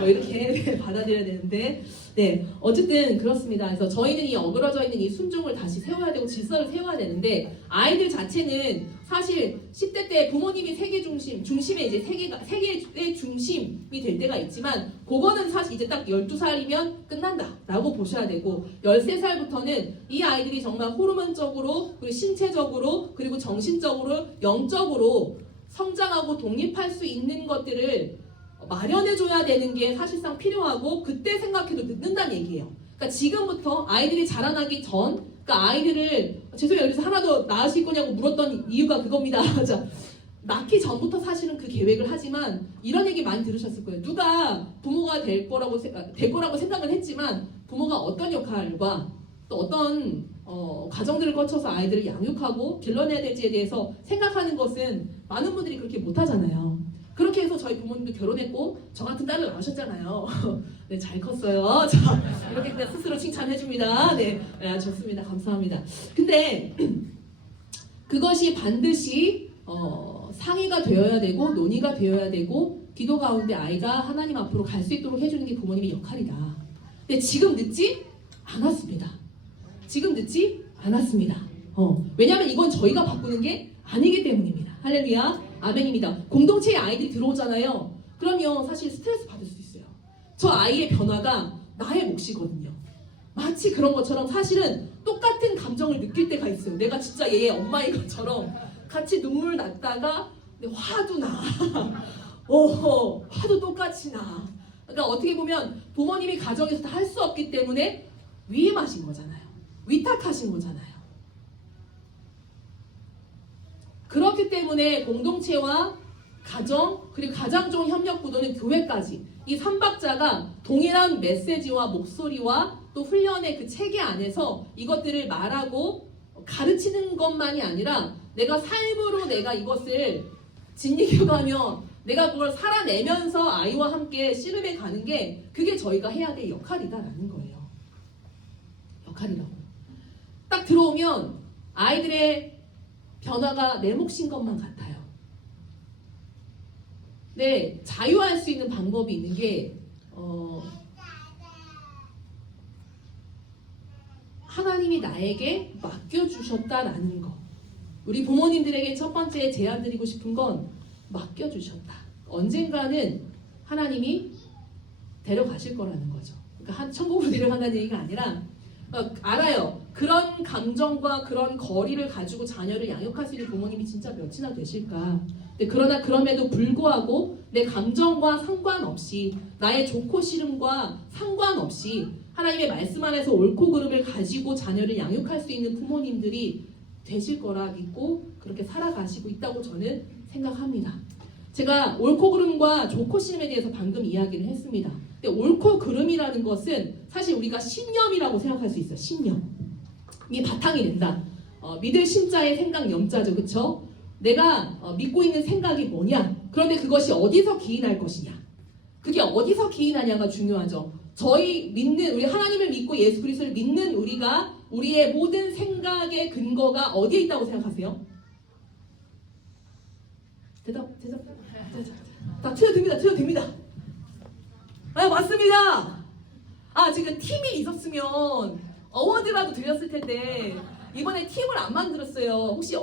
뭐 이렇게 받아들여야 되는데 네 어쨌든 그렇습니다. 그래서 저희는 이 어그러져 있는 이 순종을 다시 세워야 되고 질서를 세워야 되는데 아이들 자체는 사실 10대 때 부모님이 세계 중심에 이제 세계의 중심이 될 때가 있지만 그거는 사실 이제 딱 12살이면 끝난다라고 보셔야 되고 13살부터는 이 아이들이 정말 호르몬적으로 그리고 신체적으로 그리고 정신적으로 영적으로 성장하고 독립할 수 있는 것들을 마련해줘야 되는 게 사실상 필요하고 그때 생각해도 늦는다는 얘기예요. 그러니까 지금부터 아이들이 자라나기 전, 그러니까 아이들을 죄송해요. 그래서 하나도 낳으실 거냐고 물었던 이유가 그겁니다. 낳기 전부터 사실은 그 계획을 하지만 이런 얘기 많이 들으셨을 거예요. 누가 부모가 될 거라고 생각을 했지만 부모가 어떤 역할과 또 어떤 과정들을 거쳐서 아이들을 양육하고 길러내야 될지에 대해서 생각하는 것은 많은 분들이 그렇게 못하잖아요. 그렇게 해서 저희 부모님도 결혼했고 저 같은 딸을 낳으셨잖아요. 네, 잘 컸어요. 자, 이렇게 그냥 스스로 칭찬해줍니다. 네, 좋습니다. 감사합니다. 근데 그것이 반드시 상의가 되어야 되고 논의가 되어야 되고 기도 가운데 아이가 하나님 앞으로 갈 수 있도록 해주는 게 부모님의 역할이다. 근데 지금 늦지 않았습니다. 지금 늦지 않았습니다. 왜냐하면 이건 저희가 바꾸는 게 아니기 때문입니다. 할렐루야. 아멘입니다. 공동체에 아이들이 들어오잖아요. 그러면 사실 스트레스 받을 수 있어요. 저 아이의 변화가 나의 몫이거든요. 마치 그런 것처럼 사실은 똑같은 감정을 느낄 때가 있어요. 내가 진짜 얘의 엄마인 것처럼 같이 눈물 났다가 화도 나. 화도 똑같이 나. 그러니까 어떻게 보면 부모님이 가정에서 다 할 수 없기 때문에 위임하신 거잖아요. 위탁하신 거잖아요. 그렇기 때문에 공동체와 가정 그리고 가장 좋은 협력 구도는 교회까지 이 3박자가 동일한 메시지와 목소리와 또 훈련의 그 체계 안에서 이것들을 말하고 가르치는 것만이 아니라 내가 삶으로 내가 이것을 진리교가며 내가 그걸 살아내면서 아이와 함께 씨름해 가는 게 그게 저희가 해야 될 역할이다라는 거예요. 역할이라고. 딱 들어오면 아이들의 변화가 내 몫인 것만 같아요. 네, 자유할 수 있는 방법이 있는 게 하나님이 나에게 맡겨주셨다라는 거. 우리 부모님들에게 첫 번째 제안 드리고 싶은 건 맡겨주셨다. 언젠가는 하나님이 데려가실 거라는 거죠. 그러니까 천국으로 데려간다는 얘기가 아니라 알아요. 그런 감정과 그런 거리를 가지고 자녀를 양육할 수 있는 부모님이 진짜 몇이나 되실까. 그러나 그럼에도 불구하고 내 감정과 상관없이 나의 좋고 싫음과 상관없이 하나님의 말씀 안에서 옳고 그름을 가지고 자녀를 양육할 수 있는 부모님들이 되실 거라 믿고 그렇게 살아가시고 있다고 저는 생각합니다. 제가 옳고 그름과 좋고 싫음에 대해서 방금 이야기를 했습니다. 근데 옳고 그름이라는 것은 사실 우리가 신념이라고 생각할 수 있어요. 신념. 이게 바탕이 된다. 믿을 신자의 생각 염자죠. 그쵸? 내가 믿고 있는 생각이 뭐냐? 그런데 그것이 어디서 기인할 것이냐? 그게 어디서 기인하냐가 중요하죠. 우리 하나님을 믿고 예수 그리스도를 믿는 우리의 모든 생각의 근거가 어디에 있다고 생각하세요? 대답. 다 틀어듭니다. 맞습니다. 지금 팀이 있었으면 어워드라도 드렸을 텐데 이번에 팀을 안 만들었어요. 혹시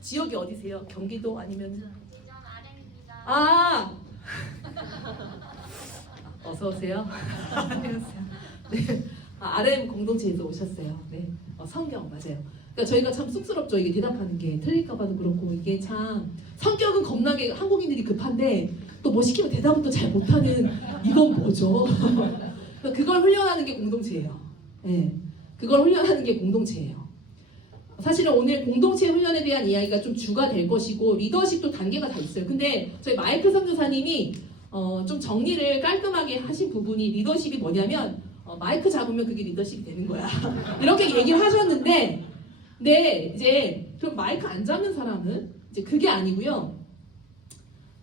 지역이 어디세요? 경기도 아니면? 대전 RM입니다. 어서 오세요. 안녕하세요. 네, RM 공동체에서 오셨어요. 네, 성경 맞아요. 그러니까 저희가 참 쑥스럽죠. 이게 대답하는 게 틀릴까봐도 그렇고 이게 참 성격은 겁나게 한국인들이 급한데 또 뭐 시키면 대답은 또 잘 못하는 이건 뭐죠? 그걸 훈련하는 게 공동체예요. 네, 그걸 훈련하는 게 공동체예요. 사실은 오늘 공동체 훈련에 대한 이야기가 좀 주가 될 것이고 리더십도 단계가 다 있어요. 근데 저희 마이클 선교사님이 좀 정리를 깔끔하게 하신 부분이 리더십이 뭐냐면 마이크 잡으면 그게 리더십이 되는 거야. 이렇게 얘기를 하셨는데 네, 이제 그럼 마이크 안 잡는 사람은 이제 그게 아니고요.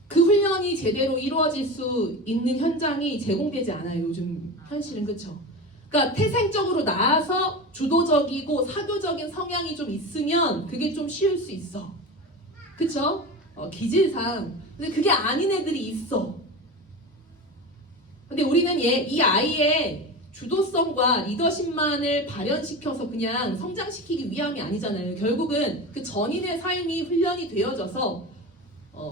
그 훈련이 제대로 이루어질 수 있는 현장이 제공되지 않아요. 요즘 현실은. 그렇죠? 그러니까 태생적으로 나아서 주도적이고 사교적인 성향이 좀 있으면 그게 좀 쉬울 수 있어. 그쵸? 기질상. 근데 그게 아닌 애들이 있어. 근데 우리는 이 아이의 주도성과 리더십만을 발현시켜서 그냥 성장시키기 위함이 아니잖아요. 결국은 그 전인의 삶이 훈련이 되어져서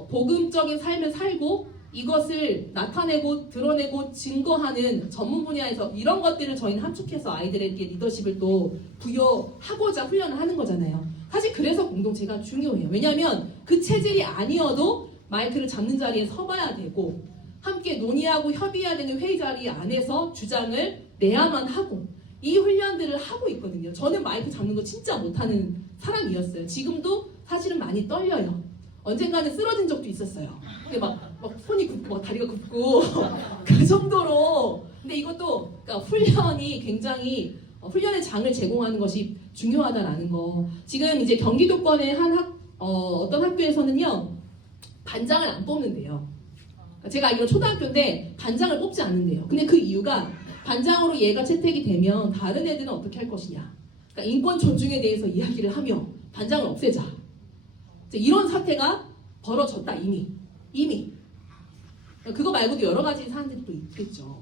복음적인 삶을 살고 이것을 나타내고 드러내고 증거하는 전문 분야에서 이런 것들을 저희는 함축해서 아이들에게 리더십을 또 부여하고자 훈련을 하는 거잖아요. 사실 그래서 공동체가 중요해요. 왜냐하면 그 체질이 아니어도 마이크를 잡는 자리에 서봐야 되고 함께 논의하고 협의해야 되는 회의 자리 안에서 주장을 내야만 하고 이 훈련들을 하고 있거든요. 저는 마이크 잡는 거 진짜 못하는 사람이었어요. 지금도 사실은 많이 떨려요. 언젠가는 쓰러진 적도 있었어요. 근데 막 손이 굽고 막 다리가 굽고 그 정도로. 근데 이것도 그러니까 훈련이 굉장히 훈련의 장을 제공하는 것이 중요하다라는 거. 지금 이제 경기도권의 어떤 학교에서는요 반장을 안 뽑는데요. 제가 알기로 초등학교인데 반장을 뽑지 않는데요. 근데 그 이유가 반장으로 얘가 채택이 되면 다른 애들은 어떻게 할 것이냐. 그러니까 인권 존중에 대해서 이야기를 하며 반장을 없애자. 이런 사태가 벌어졌다 이미. 그거 말고도 여러 가지 사안들이 또 있겠죠.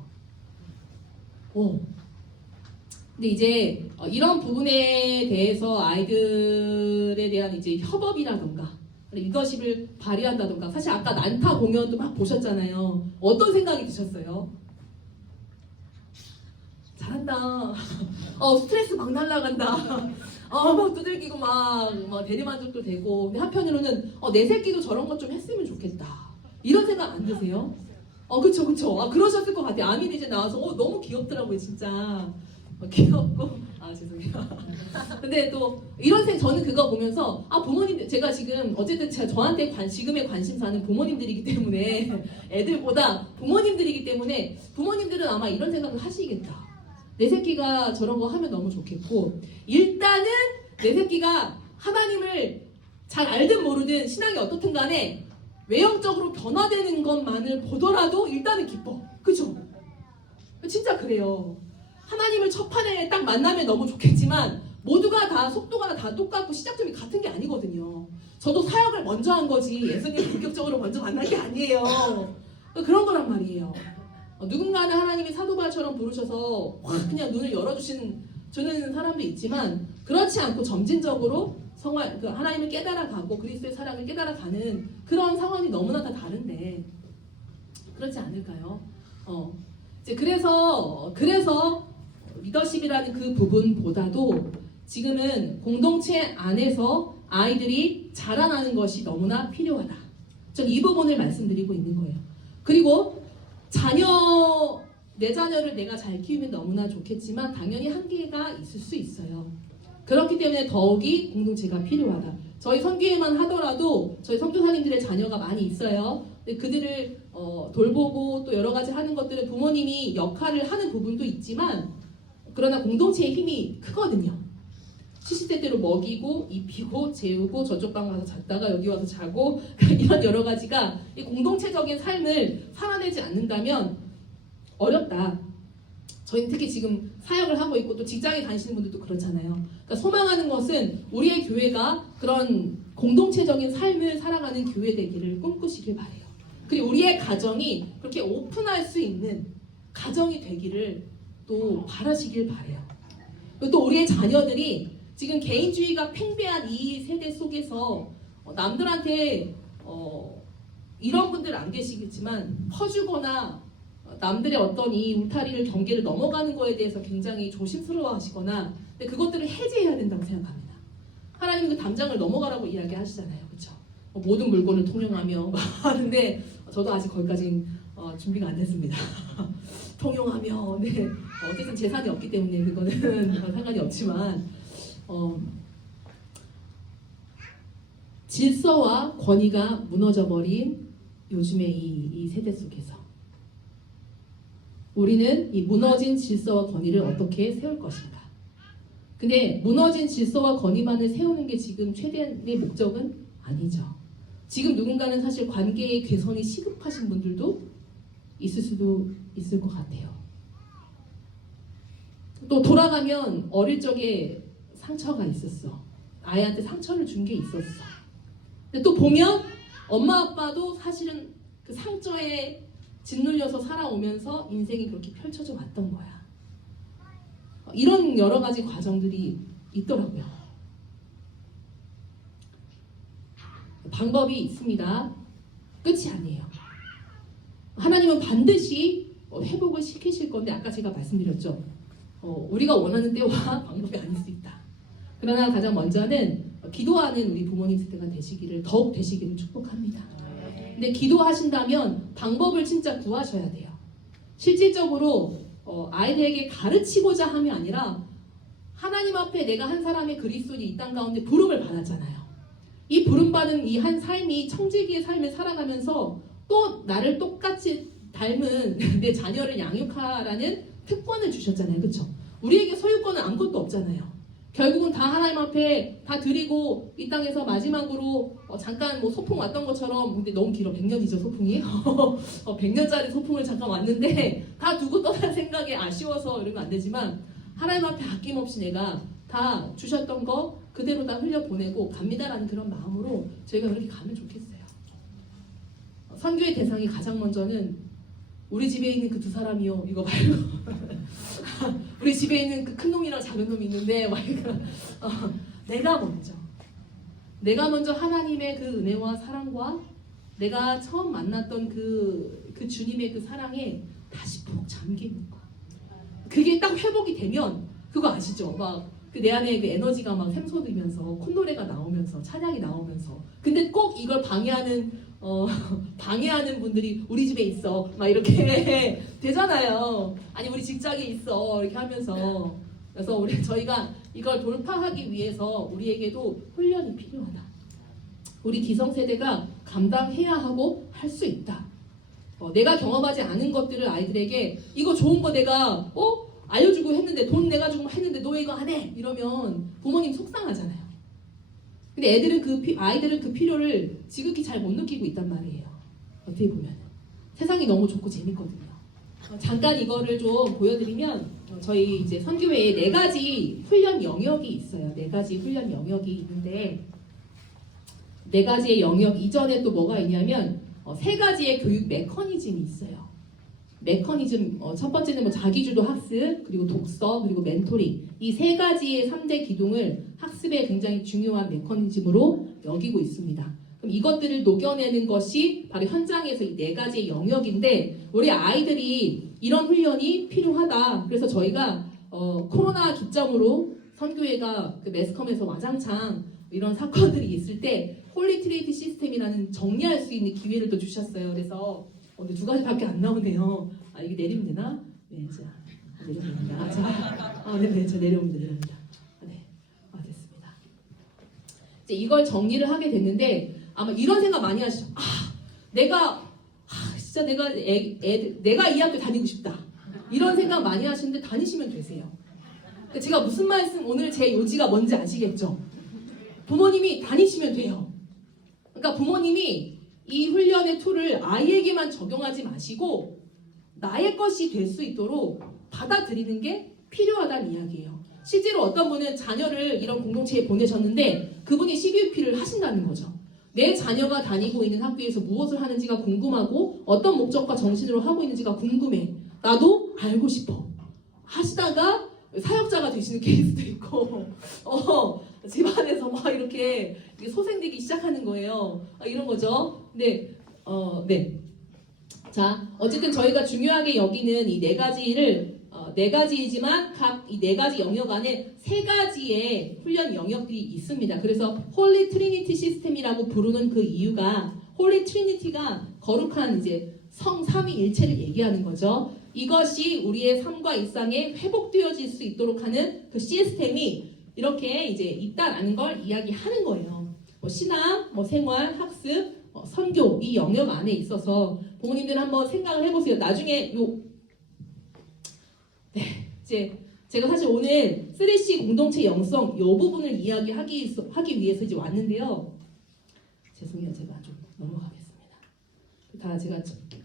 근데 이제 이런 부분에 대해서 아이들에 대한 이제 협업이라던가 리더십을 발휘한다던가 사실 아까 난타 공연도 막 보셨잖아요. 어떤 생각이 드셨어요? 잘한다. 스트레스 막 날라간다. 막 두들기고 막 대리만족도 되고. 근데 한편으로는 내 새끼도 저런 것 좀 했으면 좋겠다. 이런 생각 안 드세요? 그쵸. 그러셨을 것 같아요. 아미는 이제 나와서 너무 귀엽더라고요, 진짜. 귀엽고. 죄송해요. 근데 또 이런 저는 그거 보면서 부모님들 제가 지금 어쨌든 저한테 지금의 관심사는 부모님들이기 때문에 애들보다 부모님들이기 때문에 부모님들은 아마 이런 생각을 하시겠다. 내 새끼가 저런 거 하면 너무 좋겠고 일단은 내 새끼가 하나님을 잘 알든 모르든 신앙이 어떻든 간에 외형적으로 변화되는 것만을 보더라도 일단은 기뻐. 그쵸? 진짜 그래요. 하나님을 첫판에 딱 만나면 너무 좋겠지만 모두가 다 속도가 다 똑같고 시작점이 같은 게 아니거든요. 저도 사역을 먼저 한 거지 예수님 본격적으로 먼저 만난 게 아니에요. 그런 거란 말이에요. 누군가는 하나님이 사도바울처럼 부르셔서 확 그냥 눈을 주는 사람도 있지만 그렇지 않고 점진적으로 하나님을 깨달아가고 그리스도의 사랑을 깨달아가는 그런 상황이 너무나 다 다른데 그렇지 않을까요? 이제 그래서 리더십이라는 그 부분보다도 지금은 공동체 안에서 아이들이 자라나는 것이 너무나 필요하다. 저는 이 부분을 말씀드리고 있는 거예요. 그리고 내 자녀를 내가 잘 키우면 너무나 좋겠지만 당연히 한계가 있을 수 있어요. 그렇기 때문에 더욱이 공동체가 필요하다. 저희 선교회만 하더라도 저희 선교사님들의 자녀가 많이 있어요. 근데 그들을 돌보고 또 여러 가지 하는 것들은 부모님이 역할을 하는 부분도 있지만 그러나 공동체의 힘이 크거든요. 시시때때로 먹이고 입히고 재우고 저쪽 방 가서 잤다가 여기 와서 자고 이런 여러 가지가 이 공동체적인 삶을 살아내지 않는다면 어렵다. 저희는 특히 지금 사역을 하고 있고 또 직장에 다니시는 분들도 그렇잖아요. 그러니까 소망하는 것은 우리의 교회가 그런 공동체적인 삶을 살아가는 교회 되기를 꿈꾸시길 바래요. 그리고 우리의 가정이 그렇게 오픈할 수 있는 가정이 되기를 또 바라시길 바래요. 그리고 또 우리의 자녀들이 지금 개인주의가 팽배한 이 세대 속에서 남들한테 이런 분들 안 계시겠지만 퍼주거나 남들의 어떤 이 울타리를 경계를 넘어가는 거에 대해서 굉장히 조심스러워 하시거나 근데 그것들을 해제해야 된다고 생각합니다. 하나님이 그 담장을 넘어가라고 이야기하시잖아요. 그렇죠? 모든 물건을 통용하며 하는데 저도 아직 거기까지는 준비가 안 됐습니다. 통용하며 어쨌든 재산이 없기 때문에 그거는 상관이 없지만 질서와 권위가 무너져버린 요즘의 이 세대 속에서 우리는 이 무너진 질서와 권위를 어떻게 세울 것인가. 근데 무너진 질서와 권위만을 세우는 게 지금 최대의 목적은 아니죠. 지금 누군가는 사실 관계의 개선이 시급하신 분들도 있을 수도 있을 것 같아요. 또 돌아가면 어릴 적에 상처가 있었어. 아이한테 상처를 준 게 있었어. 근데 또 보면 엄마 아빠도 사실은 그 상처에 짓눌려서 살아오면서 인생이 그렇게 펼쳐져 왔던 거야. 이런 여러 가지 과정들이 있더라고요. 방법이 있습니다. 끝이 아니에요. 하나님은 반드시 회복을 시키실 건데 아까 제가 말씀드렸죠. 우리가 원하는 때와 방법이 아닐 수 있다. 그러나 가장 먼저는 기도하는 우리 부모님 세대가 더욱 되시기를 축복합니다. 근데 기도하신다면 방법을 진짜 구하셔야 돼요. 실질적으로 아이들에게 가르치고자 함이 아니라 하나님 앞에 내가 한 사람의 그리스도인이 이 땅 가운데 부름을 받았잖아요. 이 부름받은 이 한 삶이 청지기의 삶을 살아가면서 또 나를 똑같이 닮은 내 자녀를 양육하라는 특권을 주셨잖아요. 그렇죠? 우리에게 소유권은 아무것도 없잖아요. 결국은 다 하나님 앞에 다 드리고 이 땅에서 마지막으로 잠깐 뭐 소풍 왔던 것처럼, 근데 너무 길어. 100년이죠 소풍이. 100년짜리 소풍을 잠깐 왔는데 다 두고 떠날 생각에 아쉬워서 이러면 안 되지만 하나님 앞에 아낌없이 내가 다 주셨던 거 그대로 다 흘려보내고 갑니다라는 그런 마음으로 저희가 그렇게 가면 좋겠어요. 선교의 대상이 가장 먼저는 우리 집에 있는 그 두 사람이요 이거 말고 우리 집에 있는 그 큰 놈이랑 작은 놈이 있는데 막 이거 내가 먼저 하나님의 그 은혜와 사랑과 내가 처음 만났던 그 주님의 그 사랑에 다시 푹 잠기는 거. 그게 딱 회복이 되면 그거 아시죠? 막 그 내 안에 그 에너지가 막 샘솟으면서 콧노래가 나오면서 찬양이 나오면서, 근데 꼭 이걸 방해하는 분들이 우리 집에 있어 막 이렇게 되잖아요. 아니 우리 직장에 있어 이렇게 하면서. 그래서 저희가 이걸 돌파하기 위해서 우리에게도 훈련이 필요하다. 우리 기성세대가 감당해야 하고 할 수 있다. 내가 경험하지 않은 것들을 아이들에게 이거 좋은 거 내가 알려주고 했는데 돈 내가 주고 했는데 너 왜 이거 안 해? 이러면 부모님 속상하잖아요. 근데 아이들은 그 필요를 지극히 잘 못 느끼고 있단 말이에요. 어떻게 보면 세상이 너무 좋고 재밌거든요. 잠깐 이거를 좀 보여드리면 저희 이제 선교회에 4가지 훈련 영역이 있어요. 4가지 훈련 영역이 있는데 4가지의 영역 이전에 또 뭐가 있냐면 3가지의 교육 메커니즘이 있어요. 메커니즘 첫 번째는 뭐 자기주도 학습, 그리고 독서, 그리고 멘토링. 이 3가지의 3대 기둥을 학습에 굉장히 중요한 메커니즘으로 여기고 있습니다. 그럼 이것들을 녹여내는 것이 바로 현장에서 이 4가지의 영역인데 우리 아이들이 이런 훈련이 필요하다. 그래서 저희가 코로나 기점으로 선교회가 그 매스컴에서 와장창 이런 사건들이 있을 때 홀리 트리니티 시스템이라는 정리할 수 있는 기회를 또 주셨어요. 그래서 근데 2가지밖에 안 나오네요. 이게 내리면 되나? 네, 자 내리면 됩니다. 네, 저 내려오면 됩니다. 네, 됐습니다. 이제 이걸 정리를 하게 됐는데 아마 이런 생각 많이 하시죠. 진짜 내가 이 학교 다니고 싶다. 이런 생각 많이 하시는데 다니시면 되세요. 제가 무슨 말씀, 오늘 제 요지가 뭔지 아시겠죠? 부모님이 다니시면 돼요. 그러니까 부모님이 이 훈련의 툴을 아이에게만 적용하지 마시고 나의 것이 될 수 있도록 받아들이는 게 필요하다는 이야기예요. 실제로 어떤 분은 자녀를 이런 공동체에 보내셨는데 그분이 CBUP를 하신다는 거죠. 내 자녀가 다니고 있는 학교에서 무엇을 하는지가 궁금하고 어떤 목적과 정신으로 하고 있는지가 궁금해. 나도 알고 싶어. 하시다가 사역자가 되시는 케이스도 있고 집안에서 막 이렇게 소생되기 시작하는 거예요. 이런 거죠. 네. 자, 어쨌든 저희가 중요하게 여기는 이 4가지를 4가지이지만 각 이 4가지 영역 안에 3가지의 훈련 영역들이 있습니다. 그래서 홀리 트리니티 시스템이라고 부르는 그 이유가 홀리 트리니티가 거룩한 이제 성 삼위일체를 얘기하는 거죠. 이것이 우리의 삶과 일상에 회복되어질 수 있도록 하는 그 시스템이 이렇게 이제 있다라는 걸 이야기하는 거예요. 신앙, 생활, 학습, 선교 이 영역 안에 있어서 부모님들 한번 생각을 해보세요. 나중에 이제 제가 사실 오늘 3C 공동체 영성 이 부분을 이야기하기 위해서 이제 왔는데요. 죄송해요, 제가 좀 넘어가겠습니다. 제가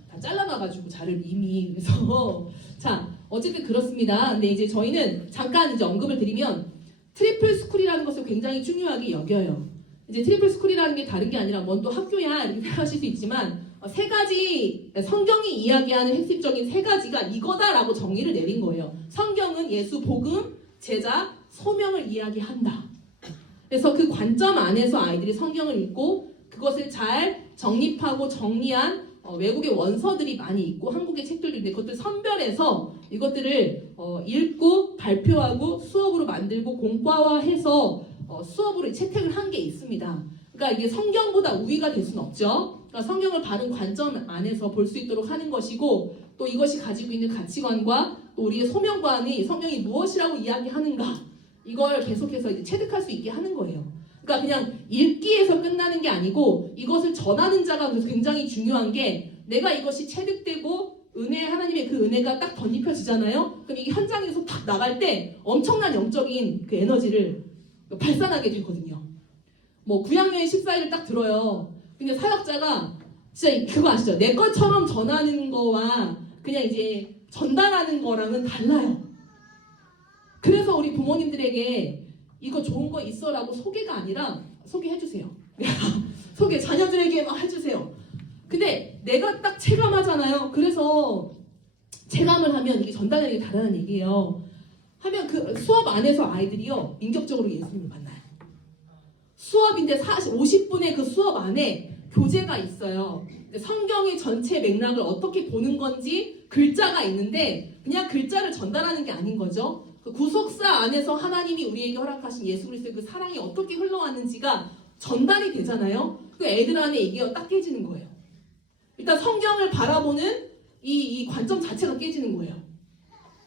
다 잘라놔가지고 자를 이미 그래서 자 어쨌든 그렇습니다. 근데 이제 저희는 잠깐 이제 언급을 드리면 트리플 스쿨이라는 것을 굉장히 중요하게 여겨요. 이제 트리플 스쿨이라는 게 다른 게 아니라 뭔 또 학교야 이렇게 생각하실 수 있지만 세 가지, 성경이 이야기하는 핵심적인 세 가지가 이거다라고 정의를 내린 거예요. 성경은 예수, 복음, 제자, 소명을 이야기한다. 그래서 그 관점 안에서 아이들이 성경을 읽고 그것을 잘 정립하고 정리한 외국의 원서들이 많이 있고 한국의 책들도 있는데 그것들 선별해서 이것들을 읽고 발표하고 수업으로 만들고 공과화해서 수업으로 채택을 한 게 있습니다. 그러니까 이게 성경보다 우위가 될 수는 없죠. 그러니까 성경을 바른 관점 안에서 볼 수 있도록 하는 것이고 또 이것이 가지고 있는 가치관과 또 우리의 소명관이 성경이 무엇이라고 이야기하는가 이걸 계속해서 이제 체득할 수 있게 하는 거예요. 그러니까 그냥 읽기에서 끝나는 게 아니고 이것을 전하는 자가 굉장히 중요한 게 내가 이것이 체득되고 하나님의 그 은혜가 딱 덧입혀지잖아요. 그럼 이게 현장에서 탁 나갈 때 엄청난 영적인 그 에너지를 발산하게 되거든요. 뭐 구약여행 14일을 딱 들어요. 근데 사역자가 진짜 그거 아시죠? 내 것처럼 전하는 거와 그냥 이제 전달하는 거랑은 달라요. 그래서 우리 부모님들에게 이거 좋은 거 있어라고 소개가 아니라 소개해주세요. 소개 자녀들에게 막 해주세요. 근데 내가 딱 체감하잖아요. 그래서 체감을 하면 이게 전달하는 게 다르다는 얘기예요. 하면 그 수업 안에서 아이들이요 인격적으로 예수님을 만나요. 수업인데 50분의 그 수업 안에 교재가 있어요. 성경의 전체 맥락을 어떻게 보는 건지 글자가 있는데 그냥 글자를 전달하는 게 아닌 거죠. 그 구속사 안에서 하나님이 우리에게 허락하신 예수 그리스도의 그 사랑이 어떻게 흘러왔는지가 전달이 되잖아요. 그 애들 안에 이게 딱 깨지는 거예요. 일단 성경을 바라보는 이 관점 자체가 깨지는 거예요.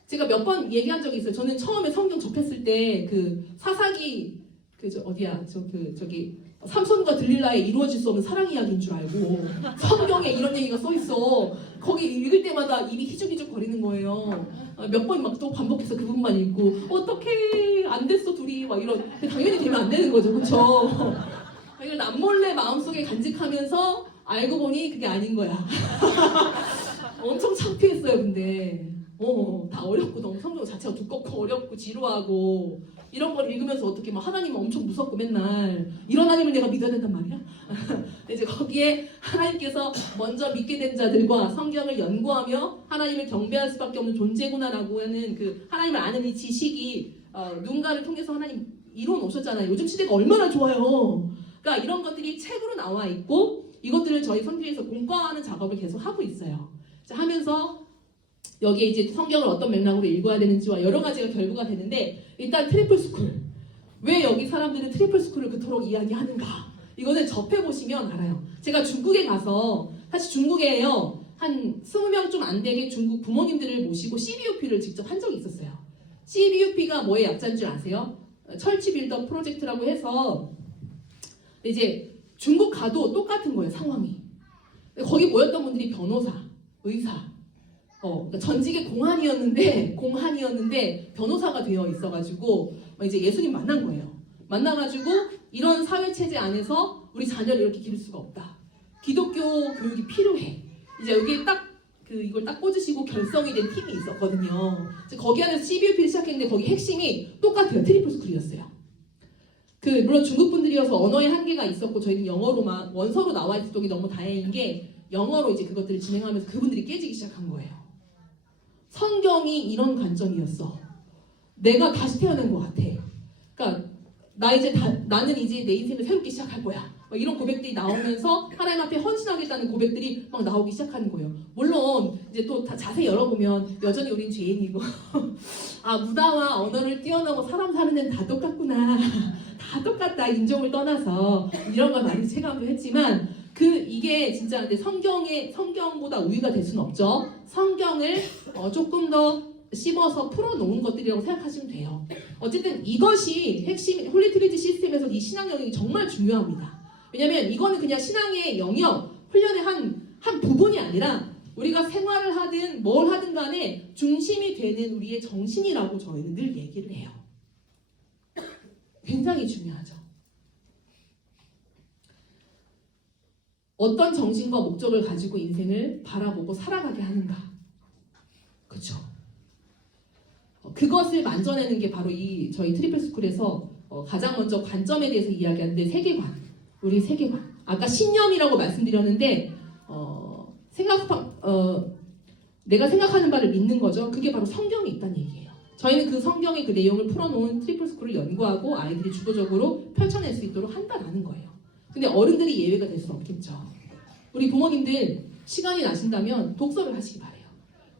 제가 몇 번 얘기한 적이 있어요. 저는 처음에 성경 접했을 때 그 사사기 저기 삼손과 들릴라의 이루어질 수 없는 사랑 이야기인 줄 알고 성경에 이런 얘기가 써 있어. 거기 읽을 때마다 입이 희죽희죽 거리는 거예요. 몇 번 막 또 반복해서 그 부분만 읽고 어떻게 안 됐어 둘이 막 이런. 당연히 되면 안 되는 거죠, 그렇죠? 이걸 남몰래 마음속에 간직하면서 알고 보니 그게 아닌 거야. 엄청 창피했어요, 근데. 다 어렵고 너무 성경 자체가 두껍고 어렵고 지루하고 이런 걸 읽으면서 어떻게 막 하나님은 엄청 무섭고 맨날 이런 하나님을 내가 믿어야 된단 말이야? 이제 거기에 하나님께서 먼저 믿게 된 자들과 성경을 연구하며 하나님을 경배할 수밖에 없는 존재구나라고 하는 그 하나님을 아는 이 지식이 누군가를 통해서 하나님 이루어 놓으셨잖아요. 요즘 시대가 얼마나 좋아요. 그러니까 이런 것들이 책으로 나와 있고 이것들을 저희 성경에서 공과하는 작업을 계속 하고 있어요. 하면서 여기에 이제 성경을 어떤 맥락으로 읽어야 되는지와 여러 가지가 결부가 되는데 일단 트리플 스쿨. 왜 여기 사람들은 트리플 스쿨을 그토록 이야기하는가? 이거는 접해보시면 알아요. 제가 중국에 가서 사실 중국에요. 한 20명 좀 안 되게 중국 부모님들을 모시고 CBUP를 직접 한 적이 있었어요. CBUP가 뭐의 약자인 줄 아세요? 철치 빌더 프로젝트라고 해서 이제 중국 가도 똑같은 거예요, 상황이. 거기 모였던 분들이 변호사, 의사, 그러니까 전직의 공한이었는데 변호사가 되어 있어가지고 이제 예수님 만난 거예요. 만나가지고 이런 사회 체제 안에서 우리 자녀를 이렇게 기를 수가 없다. 기독교 교육이 필요해. 이제 여기에 이걸 딱 꽂으시고 결성이 된 팀이 있었거든요. 거기 안에서 CBUP를 시작했는데 거기 핵심이 똑같아요. 트리플 스쿨이었어요. 물론 중국 분들이어서 언어의 한계가 있었고 저희는 영어로만 원서로 나와 있을 적이 너무 다행인 게 영어로 이제 그것들을 진행하면서 그분들이 깨지기 시작한 거예요. 성경이 이런 관점이었어. 내가 다시 태어난 것 같아. 그러니까 나는 이제 내 인생을 새롭게 시작할 거야. 이런 고백들이 나오면서 하나님 앞에 헌신하겠다는 고백들이 막 나오기 시작하는 거예요. 물론 이제 또 다 자세히 열어보면 여전히 우린 죄인이고 문화와 언어를 뛰어넘어 사람 사는 데는 다 똑같구나. 다 똑같다. 인종을 떠나서 이런 걸 많이 체감도 했지만 이게 진짜 근데 성경보다 우위가 될 수는 없죠. 성경을 조금 더 씹어서 풀어놓은 것들이라고 생각하시면 돼요. 어쨌든 이것이 핵심 홀리트리지 시스템에서 이 신앙 영역이 정말 중요합니다. 왜냐면 이거는 그냥 신앙의 영역, 훈련의 한 부분이 아니라 우리가 생활을 하든 뭘 하든 간에 중심이 되는 우리의 정신이라고 저희는 늘 얘기를 해요. 굉장히 중요하죠. 어떤 정신과 목적을 가지고 인생을 바라보고 살아가게 하는가. 그렇죠. 그것을 만져내는 게 바로 저희 트리플 스쿨에서 가장 먼저 관점에 대해서 이야기하는데 세계관. 우리 세계관. 아까 신념이라고 말씀드렸는데 내가 생각하는 바를 믿는 거죠. 그게 바로 성경에 있다는 얘기예요. 저희는 그 성경의 그 내용을 풀어놓은 트리플 스쿨을 연구하고 아이들이 주도적으로 펼쳐낼 수 있도록 한다라는 거예요. 근데 어른들이 예외가 될 수 없겠죠. 우리 부모님들 시간이 나신다면 독서를 하시기 바래요.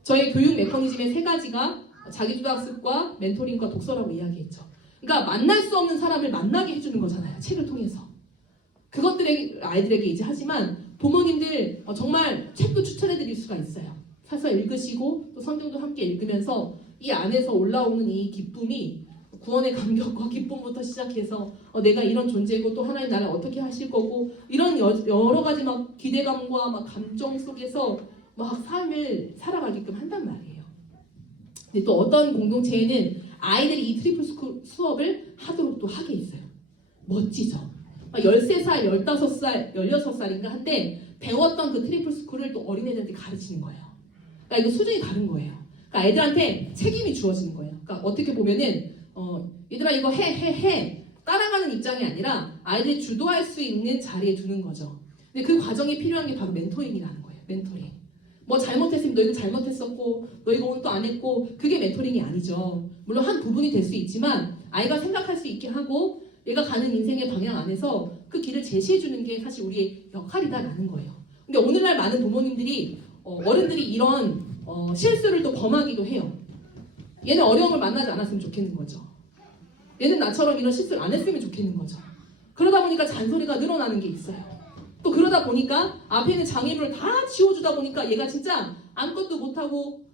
저희 교육 메커니즘의 세 가지가 자기주도학습과 멘토링과 독서라고 이야기했죠. 그러니까 만날 수 없는 사람을 만나게 해주는 거잖아요. 책을 통해서. 그것들에게 아이들에게 이제 하지만 부모님들 정말 책도 추천해드릴 수가 있어요. 사서 읽으시고 또 성경도 함께 읽으면서 이 안에서 올라오는 이 기쁨이 구원의 감격과 기쁨부터 시작해서 내가 이런 존재고 또 하나님 나를 어떻게 하실 거고 이런 여러 가지 막 기대감과 막 감정 속에서 막 삶을 살아가게끔 한단 말이에요. 근데 또 어떤 공동체에는 아이들이 이 트리플 스쿨 수업을 하도록 또 하게 있어요. 멋지죠? 13살, 15살, 16살인가 한데 배웠던 그 트리플 스쿨을 또 어린애들한테 가르치는 거예요. 그러니까 이거 수준이 다른 거예요. 그러니까 애들한테 책임이 주어지는 거예요. 그러니까 어떻게 보면은 얘들아 이거 해 따라가는 입장이 아니라 아이들이 주도할 수 있는 자리에 두는 거죠. 근데 그 과정에 필요한 게 바로 멘토링이라는 거예요. 멘토링. 뭐 잘못했으면 너 이거 잘못했었고 너 이거 오늘 또 안 했고 그게 멘토링이 아니죠. 물론 한 부분이 될 수 있지만 아이가 생각할 수 있게 하고 얘가 가는 인생의 방향 안에서 그 길을 제시해 주는 게 사실 우리의 역할이다라는 거예요. 근데 오늘날 많은 부모님들이 어른들이 이런 실수를 또 범하기도 해요. 얘는 어려움을 만나지 않았으면 좋겠는 거죠. 얘는 나처럼 이런 실수를 안 했으면 좋겠는 거죠. 그러다 보니까 잔소리가 늘어나는 게 있어요. 또 그러다 보니까 앞에 있는 장애물을 다 지워주다 보니까 얘가 진짜 아무것도 못하고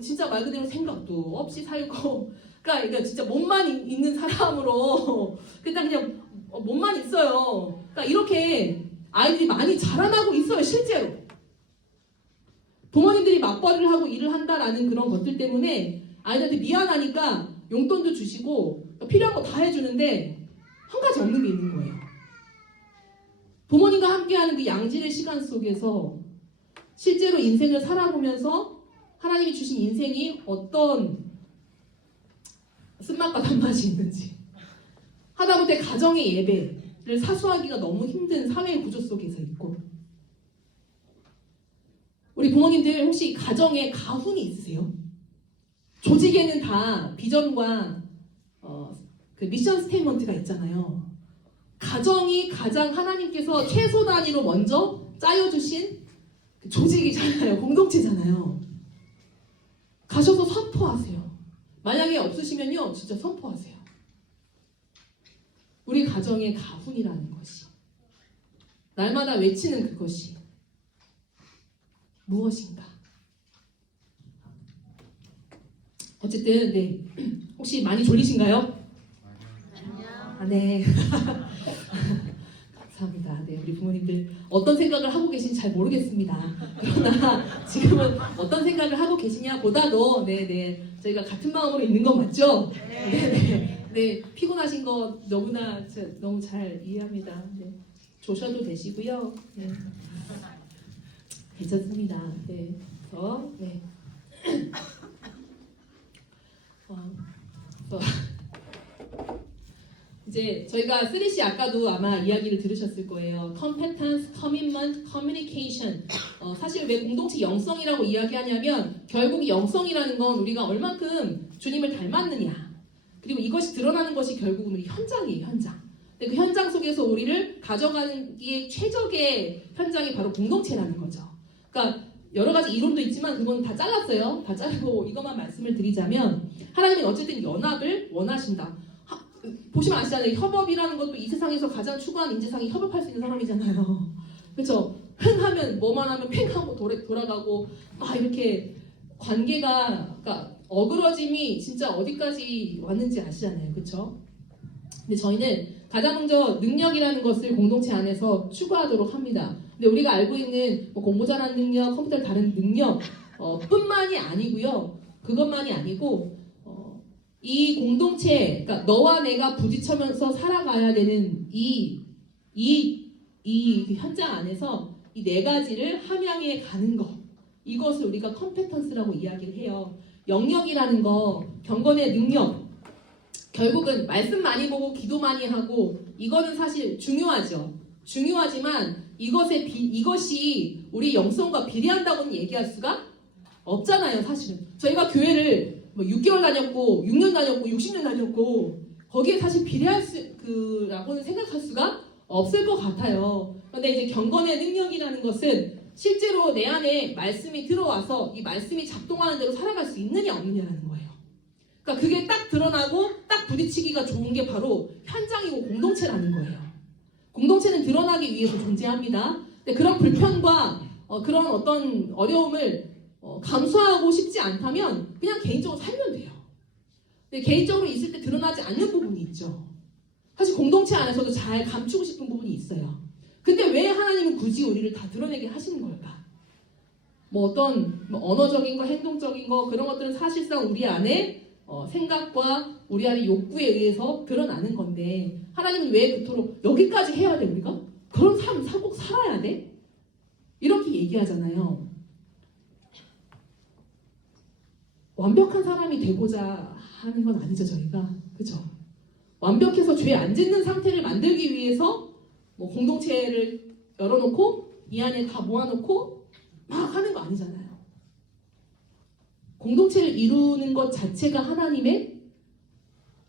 진짜 말 그대로 생각도 없이 살고 그러니까 진짜 몸만 있는 사람으로 그냥 몸만 있어요. 그러니까 이렇게 아이들이 많이 자라나고 있어요. 실제로. 부모님들이 맞벌이를 하고 일을 한다라는 그런 것들 때문에 아이들한테 미안하니까 용돈도 주시고 필요한 거 다 해주는데 한 가지 없는 게 있는 거예요. 부모님과 함께하는 그 양질의 시간 속에서 실제로 인생을 살아보면서 하나님이 주신 인생이 어떤 쓴맛과 단맛이 있는지 하다못해 가정의 예배를 사수하기가 너무 힘든 사회의 구조 속에서 있고 우리 부모님들 혹시 가정에 가훈이 있으세요? 조직에는 다 비전과 그 미션 스테이트먼트가 있잖아요. 가정이 가장 하나님께서 최소 단위로 먼저 짜여주신 조직이잖아요. 공동체잖아요. 가셔서 선포하세요. 만약에 없으시면요. 진짜 선포하세요. 우리 가정의 가훈이라는 것이 날마다 외치는 그것이 무엇인가? 어쨌든 네. 혹시 많이 졸리신가요? 네. 감사합니다. 네, 우리 부모님들 어떤 생각을 하고 계신지 잘 모르겠습니다. 그러나 지금은 어떤 생각을 하고 계시냐 보다도 네네 저희가 같은 마음으로 있는 건 맞죠? 네네. 네, 피곤하신 거 너무나 너무 잘 이해합니다. 네, 조셔도 되시고요. 네. 괜찮습니다. 네, 그래서 네. 이제 저희가 3C 아까도 아마 이야기를 들으셨을 거예요. Competence, Commitment, Communication. 사실 왜 공동체 영성이라고 이야기하냐면 결국 이 영성이라는 건 우리가 얼만큼 주님을 닮았느냐. 그리고 이것이 드러나는 것이 결국은 우리 현장이에요. 현장. 근데 그 현장 속에서 우리를 가져가는 게 최적의 현장이 바로 공동체라는 거죠. 그러니까 여러 가지 이론도 있지만 그건 다 잘랐어요. 다 자르고 이것만 말씀을 드리자면 하나님은 어쨌든 연합을 원하신다. 보시면 아시잖아요. 협업이라는 것도 이 세상에서 가장 추구하는 인재상이 협업할 수 있는 사람이잖아요. 그렇죠? 흥 하면 뭐만 하면 팽 하고 돌아가고 막 이렇게 관계가 그러니까 어그러짐이 진짜 어디까지 왔는지 아시잖아요. 그렇죠? 근데 저희는 가장 먼저 능력이라는 것을 공동체 안에서 추구하도록 합니다. 근데 우리가 알고 있는 뭐 공부 잘하는 능력, 컴퓨터 다른 능력 뿐만이 아니고요. 그것만이 아니고 이 공동체, 그러니까 너와 내가 부딪혀면서 살아가야 되는 이 현장 안에서 이 네 가지를 함양해 가는 것, 이것을 우리가 컴페턴스라고 이야기를 해요. 영역이라는 거, 경건의 능력, 결국은 말씀 많이 보고 기도 많이 하고 이거는 사실 중요하죠. 중요하지만 이것이 우리 영성과 비례한다고는 얘기할 수가 없잖아요, 사실은. 저희가 교회를 뭐 6개월 다녔고, 6년 다녔고, 60년 다녔고, 거기에 사실 비례할 라고는 생각할 수가 없을 것 같아요. 그런데 이제 경건의 능력이라는 것은 실제로 내 안에 말씀이 들어와서 이 말씀이 작동하는 대로 살아갈 수 있느냐 없느냐라는 거예요. 그러니까 그게 딱 드러나고 딱 부딪히기가 좋은 게 바로 현장이고 공동체라는 거예요. 공동체는 드러나기 위해서 존재합니다. 근데 그런 불편과 그런 어떤 어려움을 감수하고 싶지 않다면 그냥 개인적으로 살면 돼요. 근데 개인적으로 있을 때 드러나지 않는 부분이 있죠. 사실 공동체 안에서도 잘 감추고 싶은 부분이 있어요. 근데 왜 하나님은 굳이 우리를 다 드러내게 하시는 걸까? 뭐 어떤 언어적인 거, 행동적인 거 그런 것들은 사실상 우리 안에 생각과 우리 안의 욕구에 의해서 드러나는 건데 하나님은 왜 그토록 여기까지 해야 돼 우리가? 그런 삶 꼭 살아야 돼? 이렇게 얘기하잖아요. 완벽한 사람이 되고자 하는 건 아니죠 저희가. 그죠? 완벽해서 죄 안 짓는 상태를 만들기 위해서 뭐 공동체를 열어놓고 이 안에 다 모아놓고 막 하는 거 아니잖아요. 공동체를 이루는 것 자체가 하나님의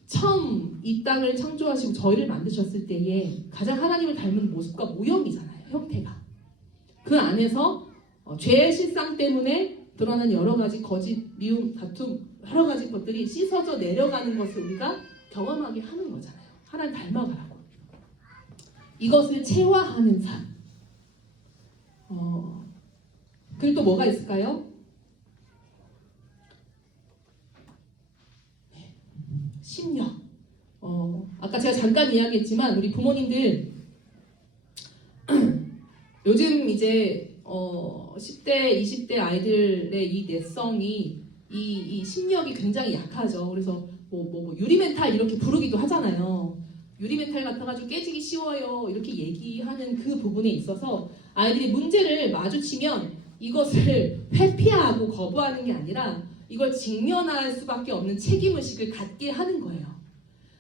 처음 이 땅을 창조하시고 저희를 만드셨을 때에 가장 하나님을 닮은 모습과 모형이잖아요. 형태가. 그 안에서 죄의 실상 때문에 드러나는 여러 가지 거짓, 미움, 다툼 여러 가지 것들이 씻어져 내려가는 것을 우리가 경험하게 하는 거잖아요. 하나님 닮아가라고. 이것을 체화하는 삶. 그리고 또 뭐가 있을까요? 심령. 아까 제가 잠깐 이야기했지만 우리 부모님들 요즘 이제 10대, 20대 아이들의 이 내성이 이 심력이 굉장히 약하죠. 그래서 뭐 유리멘탈 이렇게 부르기도 하잖아요. 유리멘탈 같아가지고 깨지기 쉬워요. 이렇게 얘기하는 그 부분에 있어서 아이들이 문제를 마주치면 이것을 회피하고 거부하는 게 아니라 이걸 직면할 수밖에 없는 책임의식을 갖게 하는 거예요.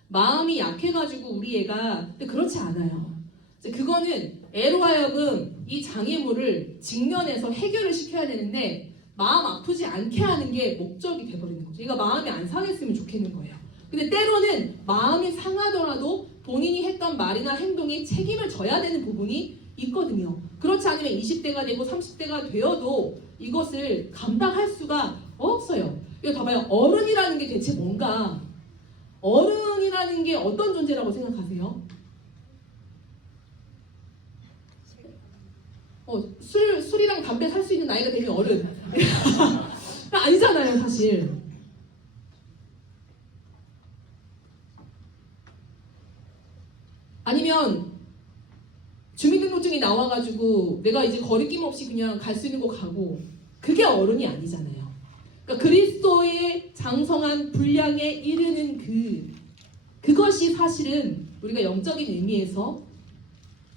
마음이 약해가지고 우리 애가 근데 그렇지 않아요. 그거는 애로 하여금 이 장애물을 직면해서 해결을 시켜야 되는데 마음 아프지 않게 하는 게 목적이 돼버리는 거죠. 얘가 마음이 안 상했으면 좋겠는 거예요. 근데 때로는 마음이 상하더라도 본인이 했던 말이나 행동에 책임을 져야 되는 부분이 있거든요. 그렇지 않으면 20대가 되고 30대가 되어도 이것을 감당할 수가 없어요. 이거 봐봐요. 어른이라는 게 대체 뭔가? 어른이라는 게 어떤 존재라고 생각하세요? 술이랑 담배 살 수 있는 나이가 되면 어른. 아니잖아요, 사실. 아니면 주민등록증이 나와가지고 내가 이제 거리낌 없이 그냥 갈 수 있는 곳 가고 그게 어른이 아니잖아요. 그러니까 그리스도의 장성한 분량에 이르는 그것이 사실은 우리가 영적인 의미에서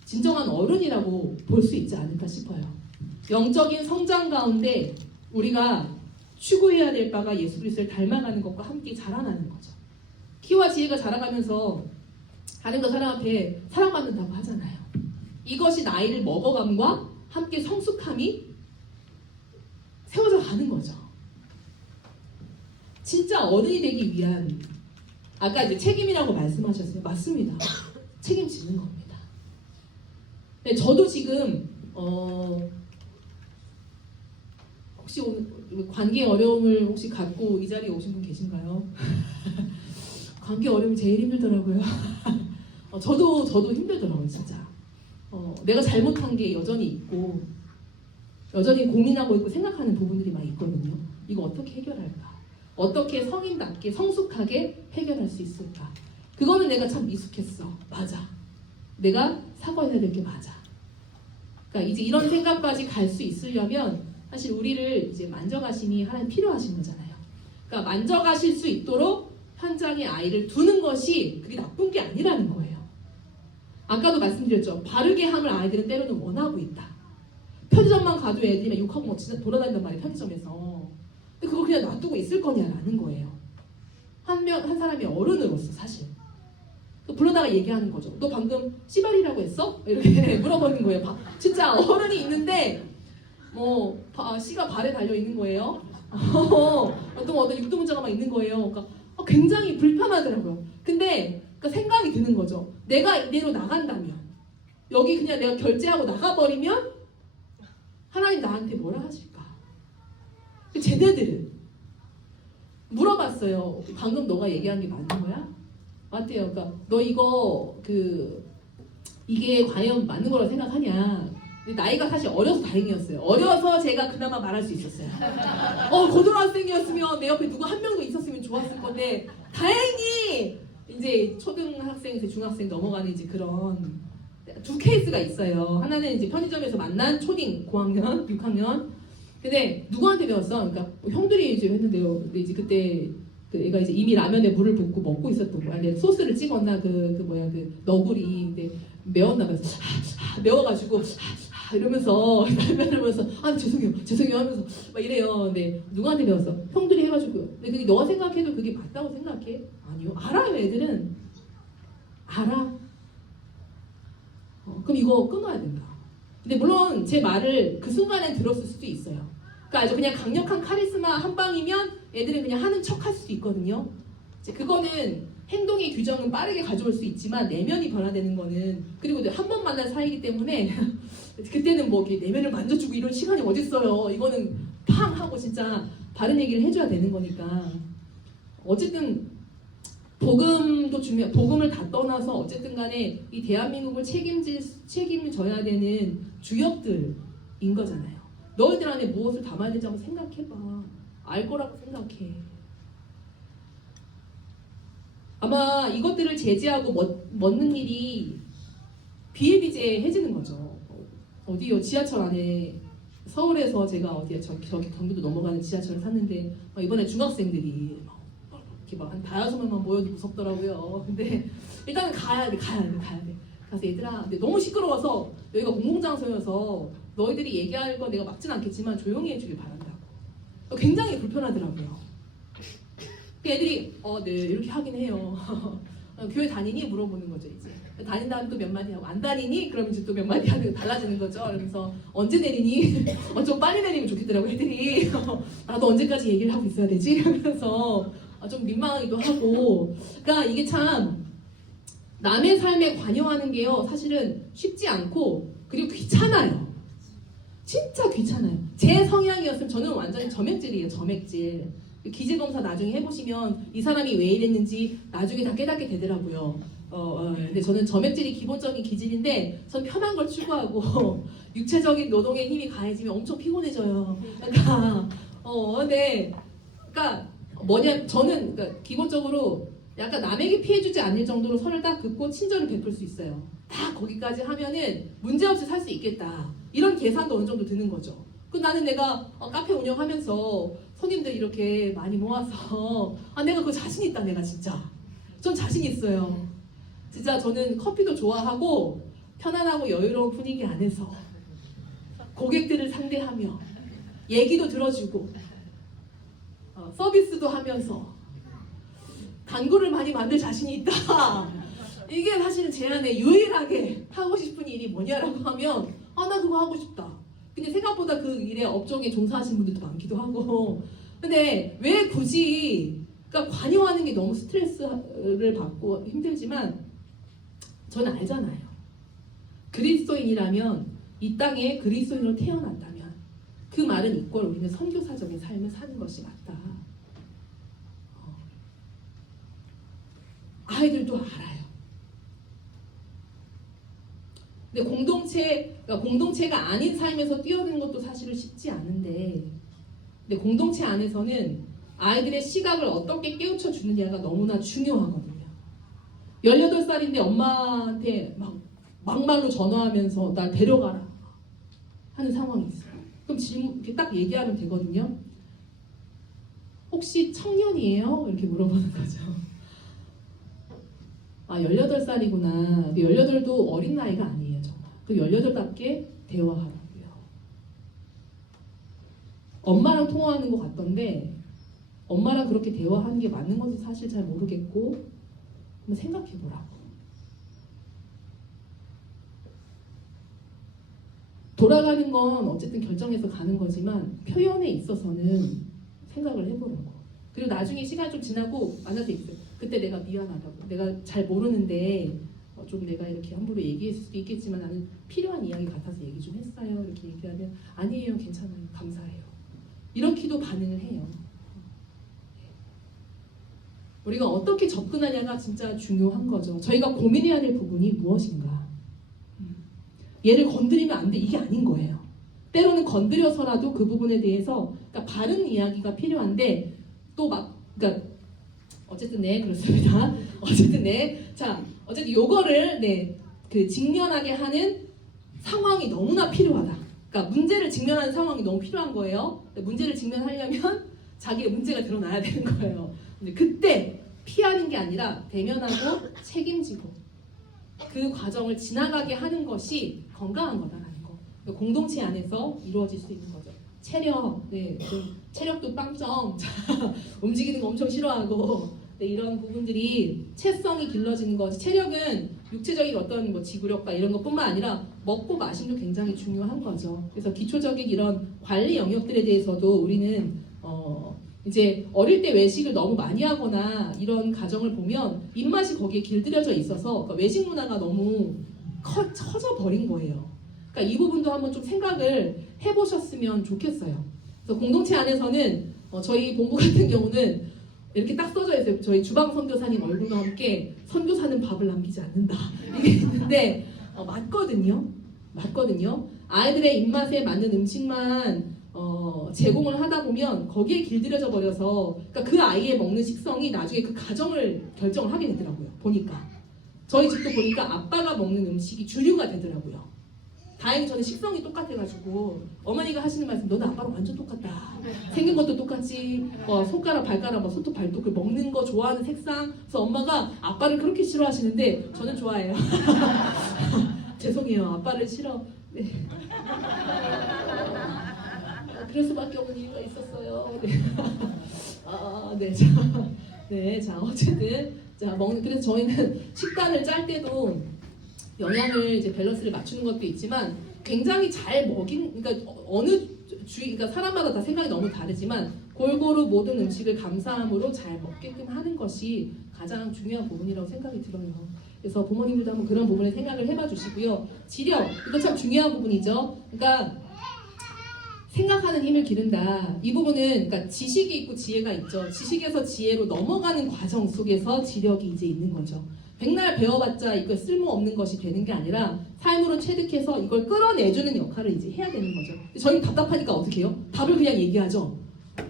진정한 어른이라고 볼 수 있지 않을까 싶어요. 영적인 성장 가운데 우리가 추구해야 될 바가 예수 그리스도를 닮아가는 것과 함께 자라나는 거죠. 키와 지혜가 자라가면서 하나님과 사람 앞에 사랑받는다고 하잖아요. 이것이 나이를 먹어감과 함께 성숙함이 세워져 가는 거죠. 진짜 어른이 되기 위한 아까 이제 책임이라고 말씀하셨어요. 맞습니다. 책임지는 겁니다. 네, 저도 지금 혹시 오늘 관계 어려움을 혹시 갖고 이 자리에 오신 분 계신가요? 관계 어려움이 제일 힘들더라고요. 저도 힘들더라고요, 진짜. 내가 잘못한 게 여전히 있고 여전히 고민하고 있고 생각하는 부분들이 많이 있거든요. 이거 어떻게 해결할까? 어떻게 성인답게 성숙하게 해결할 수 있을까? 그거는 내가 참 미숙했어. 맞아. 내가 사과해야 될 게 맞아. 그러니까 이제 이런 생각까지 갈 수 있으려면 사실 우리를 이제 만져가심이 하나님 필요하신 거잖아요. 그러니까 만져가실 수 있도록 현장에 아이를 두는 것이 그게 나쁜 게 아니라는 거예요. 아까도 말씀드렸죠. 바르게 함을 아이들은 때로는 원하고 있다. 편의점만 가도 애들이 막 욕하고 막 진짜 돌아다닌단 말이에요. 편의점에서. 근데 그걸 그냥 놔두고 있을 거냐라는 거예요. 한 사람이 어른으로서 사실. 또 불러다가 얘기하는 거죠. 너 방금 씨발이라고 했어? 이렇게 물어보는 거예요. 진짜 어른이 있는데 씨가 발에 달려 있는 거예요. 어떤 육두문자가 막 있는 거예요. 그러니까 굉장히 불편하더라고요. 근데 그러니까 생각이 드는 거죠. 내가 이대로 나간다면, 여기 그냥 내가 결제하고 나가버리면 하나님 나한테 뭐라 하실까? 쟤네들은 물어봤어요. 방금 너가 얘기한 게 맞는 거야? 맞대요. 그러니까 너 이거 이게 과연 맞는 거라고 생각하냐? 근데 나이가 사실 어려서 다행이었어요. 어려서 제가 그나마 말할 수 있었어요. 고등학생이었으면 내 옆에 누구 한 명도 있었으면 좋았을 건데 다행히 이제 초등학생, 이제 중학생 넘어가는 이제 그런 두 케이스가 있어요. 하나는 이제 편의점에서 만난 초딩 고학년, 6학년. 근데 누구한테 배웠어? 그러니까 형들이 이제 했는데요. 근데 이제 그때 그 애가 이제 이미 라면에 물을 붓고 먹고 있었던 거야. 근데 소스를 찍었나 그 너구리. 근데 매웠나 봐서 매워가지고 이러면서 라면을 보면서 죄송해요 하면서 막 이래요. 근데 누구한테 배웠어? 형들이 해가지고. 근데 그게 너가 생각해도 그게 맞다고 생각해? 아니요. 알아요. 애들은 알아. 그럼 이거 끊어야 된다. 근데 물론 제 말을 그 순간에 들었을 수도 있어요. 그러니까 아주 그냥 강력한 카리스마 한 방이면 애들은 그냥 하는 척 할 수도 있거든요. 이제 그거는 행동의 규정은 빠르게 가져올 수 있지만 내면이 변화되는 거는, 그리고 한 번 만난 사이기 때문에 그때는 뭐 이렇게 내면을 만져주고 이런 시간이 어딨어요. 이거는 팡 하고 진짜 바른 얘기를 해줘야 되는 거니까. 어쨌든 복음도 복음을 다 떠나서 어쨌든 간에 이 대한민국을 책임져야 되는 주역들인 거잖아요. 너희들 안에 무엇을 담아야 되는지 한번 생각해봐. 알 거라고 생각해. 아마 이것들을 제지하고 먹는 일이 비일비재해지는 거죠. 어디요? 지하철 안에, 서울에서 제가 어디에 저기 경기도 넘어가는 지하철을 탔는데 이번에 중학생들이 이렇게 막 한 다여섯 명만 모여도 무섭더라고요. 근데 일단은 가야 돼. 가서 얘들아, 근데 너무 시끄러워서, 여기가 공공장소여서 너희들이 얘기할 거 내가 막진 않겠지만 조용히 해주길 바란다고. 굉장히 불편하더라고요. 애들이 네 이렇게 하긴 해요. 교회 다니니? 물어보는 거죠. 이제 다닌다면 또 몇 마디 하고, 안 다니니? 그러면 이제 또 몇 마디 하는 거 달라지는 거죠. 그래서 언제 내리니? 좀 빨리 내리면 좋겠더라고 애들이. 나도 언제까지 얘기를 하고 있어야 되지? 그래서 좀 민망하기도 하고. 그러니까 이게 참 남의 삶에 관여하는 게요 사실은 쉽지 않고, 그리고 귀찮아요. 진짜 귀찮아요. 제 성향이었으면 저는 완전히 점액질이에요. 점액질. 기질검사 나중에 해보시면 이 사람이 왜 이랬는지 나중에 다 깨닫게 되더라고요. 근데 저는 점액질이 기본적인 기질인데, 전 편한 걸 추구하고 육체적인 노동의 힘이 가해지면 엄청 피곤해져요. 그러니까 저는 그러니까 기본적으로 약간 남에게 피해주지 않을 정도로 선을 딱 긋고 친절을 베풀 수 있어요. 딱 거기까지 하면은 문제없이 살 수 있겠다. 이런 계산도 어느 정도 드는 거죠. 나는 내가 카페 운영하면서 손님들 이렇게 많이 모아서 내가 그거 자신 있다. 내가 진짜 전 자신 있어요. 진짜 저는 커피도 좋아하고 편안하고 여유로운 분위기 안에서 고객들을 상대하며 얘기도 들어주고 서비스도 하면서 단골을 많이 만들 자신이 있다. 이게 사실은 제 안에 유일하게 하고 싶은 일이 뭐냐라고 하면 나 그거 하고 싶다. 근데 생각보다 그 일에 업종에 종사하시는 분들도 많기도 하고. 근데 왜 굳이, 그러니까 관여하는 게 너무 스트레스를 받고 힘들지만 저는 알잖아요. 그리스도인이라면, 이 땅에 그리스도인으로 태어났다면 그 말은 이꼴 우리는 선교사적인 삶을 사는 것이 맞다. 아이들도 알아요. 근데 공동체가 아닌 삶에서 뛰어드는 것도 사실은 쉽지 않은데, 근데 공동체 안에서는 아이들의 시각을 어떻게 깨우쳐 주느냐가 너무나 중요하거든요. 18살인데 엄마한테 막말로 전화하면서 날 데려가라 하는 상황이 있어요. 그럼 이렇게 딱 얘기하면 되거든요. 혹시 청년이에요? 이렇게 물어보는 거죠. 18살이구나. 18도 어린 나이가 아니에요, 정말. 그 18답게 대화하라고요. 엄마랑 통화하는 것 같던데, 엄마랑 그렇게 대화하는 게 맞는 건지 사실 잘 모르겠고, 한번 생각해 보라고. 돌아가는 건 어쨌든 결정해서 가는 거지만 표현에 있어서는 생각을 해보라고. 그리고 나중에 시간 좀 지나고 만나서 있어요. 그때 내가 미안하다고. 내가 잘 모르는데 좀 내가 이렇게 함부로 얘기했을 수도 있겠지만 나는 필요한 이야기 같아서 얘기 좀 했어요. 이렇게 얘기하면 아니에요, 괜찮아요, 감사해요. 이렇게도 반응을 해요. 우리가 어떻게 접근하냐가 진짜 중요한 거죠. 저희가 고민해야 될 부분이 무엇인가. 얘를 건드리면 안 돼. 이게 아닌 거예요. 때로는 건드려서라도 그 부분에 대해서 그러니까 바른 이야기가 필요한데 또 막 그러니까 어쨌든 네 그렇습니다. 어쨌든 네. 자 어쨌든 요거를 그 직면하게 하는 상황이 너무나 필요하다. 그러니까 문제를 직면하는 상황이 너무 필요한 거예요. 문제를 직면하려면 자기의 문제가 드러나야 되는 거예요. 근데 그때 피하는 게 아니라 대면하고 책임지고 그 과정을 지나가게 하는 것이 건강한 거다라는 거. 그러니까 공동체 안에서 이루어질 수 있는 거죠. 체력, 좀 체력도 빵점, 움직이는 거 엄청 싫어하고, 이런 부분들이 체성이 길러지는 거지. 체력은 육체적인 어떤 뭐 지구력과 이런 것뿐만 아니라 먹고 마심도 굉장히 중요한 거죠. 그래서 기초적인 이런 관리 영역들에 대해서도 우리는 이제 어릴 때 외식을 너무 많이 하거나 이런 가정을 보면 입맛이 거기에 길들여져 있어서 그러니까 외식 문화가 너무 커져 버린 거예요. 그러니까 이 부분도 한번 좀 생각을 해보셨으면 좋겠어요. 그래서 공동체 안에서는 저희 본부 같은 경우는 이렇게 딱 써져 있어요. 저희 주방 선교사님 얼굴과 함께 선교사는 밥을 남기지 않는다. 이게 있는데 맞거든요. 아이들의 입맛에 맞는 음식만 제공을 하다 보면 거기에 길들여져 버려서 그러니까 그 아이의 먹는 식성이 나중에 그 가정을 결정을 하게 되더라고요. 보니까 저희 집도 보니까 아빠가 먹는 음식이 주류가 되더라고요. 다행히 저는 식성이 똑같아가지고 어머니가 하시는 말씀 너는 아빠랑 완전 똑같다. 생긴 것도 똑같지. 손가락 발가락 손톱 발톱 먹는 거 좋아하는 색상. 그래서 엄마가 아빠를 그렇게 싫어하시는데 저는 좋아해요. 죄송해요. 아빠를 싫어. 네. 그럴 수밖에 없는 이유가 있었어요. 자, 어쨌든 그래서 저희는 식단을 짤 때도 영양을 이제 밸런스를 맞추는 것도 있지만 굉장히 잘 그러니까 그러니까 사람마다 다 생각이 너무 다르지만 골고루 모든 음식을 감사함으로 잘 먹게끔 하는 것이 가장 중요한 부분이라고 생각이 들어요. 그래서 부모님들도 한번 그런 부분에 생각을 해봐 주시고요. 지력, 이거 참 중요한 부분이죠. 그러니까 생각하는 힘을 기른다. 이 부분은 그러니까 지식이 있고 지혜가 있죠. 지식에서 지혜로 넘어가는 과정 속에서 지력이 이제 있는 거죠. 백날 배워봤자 이거 쓸모없는 것이 되는 게 아니라 삶으로 체득해서 이걸 끌어내주는 역할을 이제 해야 되는 거죠. 저희는 답답하니까 어떻게 해요? 답을 그냥 얘기하죠.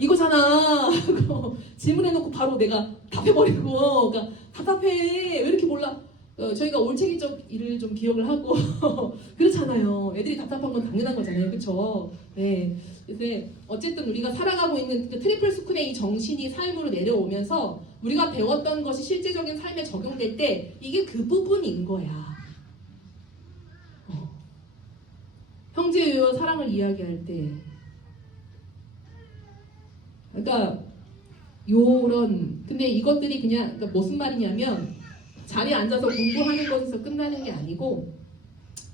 이거잖아. 질문해놓고 바로 내가 답해버리고 그러니까 답답해. 왜 이렇게 몰라? 저희가 올챙이적 일을 좀 기억을 하고 그렇잖아요. 애들이 답답한 건 당연한 거잖아요. 그렇죠? 네. 근데 어쨌든 우리가 살아가고 있는 그 트리플 스쿨의 이 정신이 삶으로 내려오면서 우리가 배웠던 것이 실제적인 삶에 적용될 때 이게 그 부분인 거야. 형제와 사랑을 이야기할 때 그러니까 요런 근데 이것들이 그냥 그러니까 무슨 말이냐면 자리에 앉아서 공부하는 것에서 끝나는 게 아니고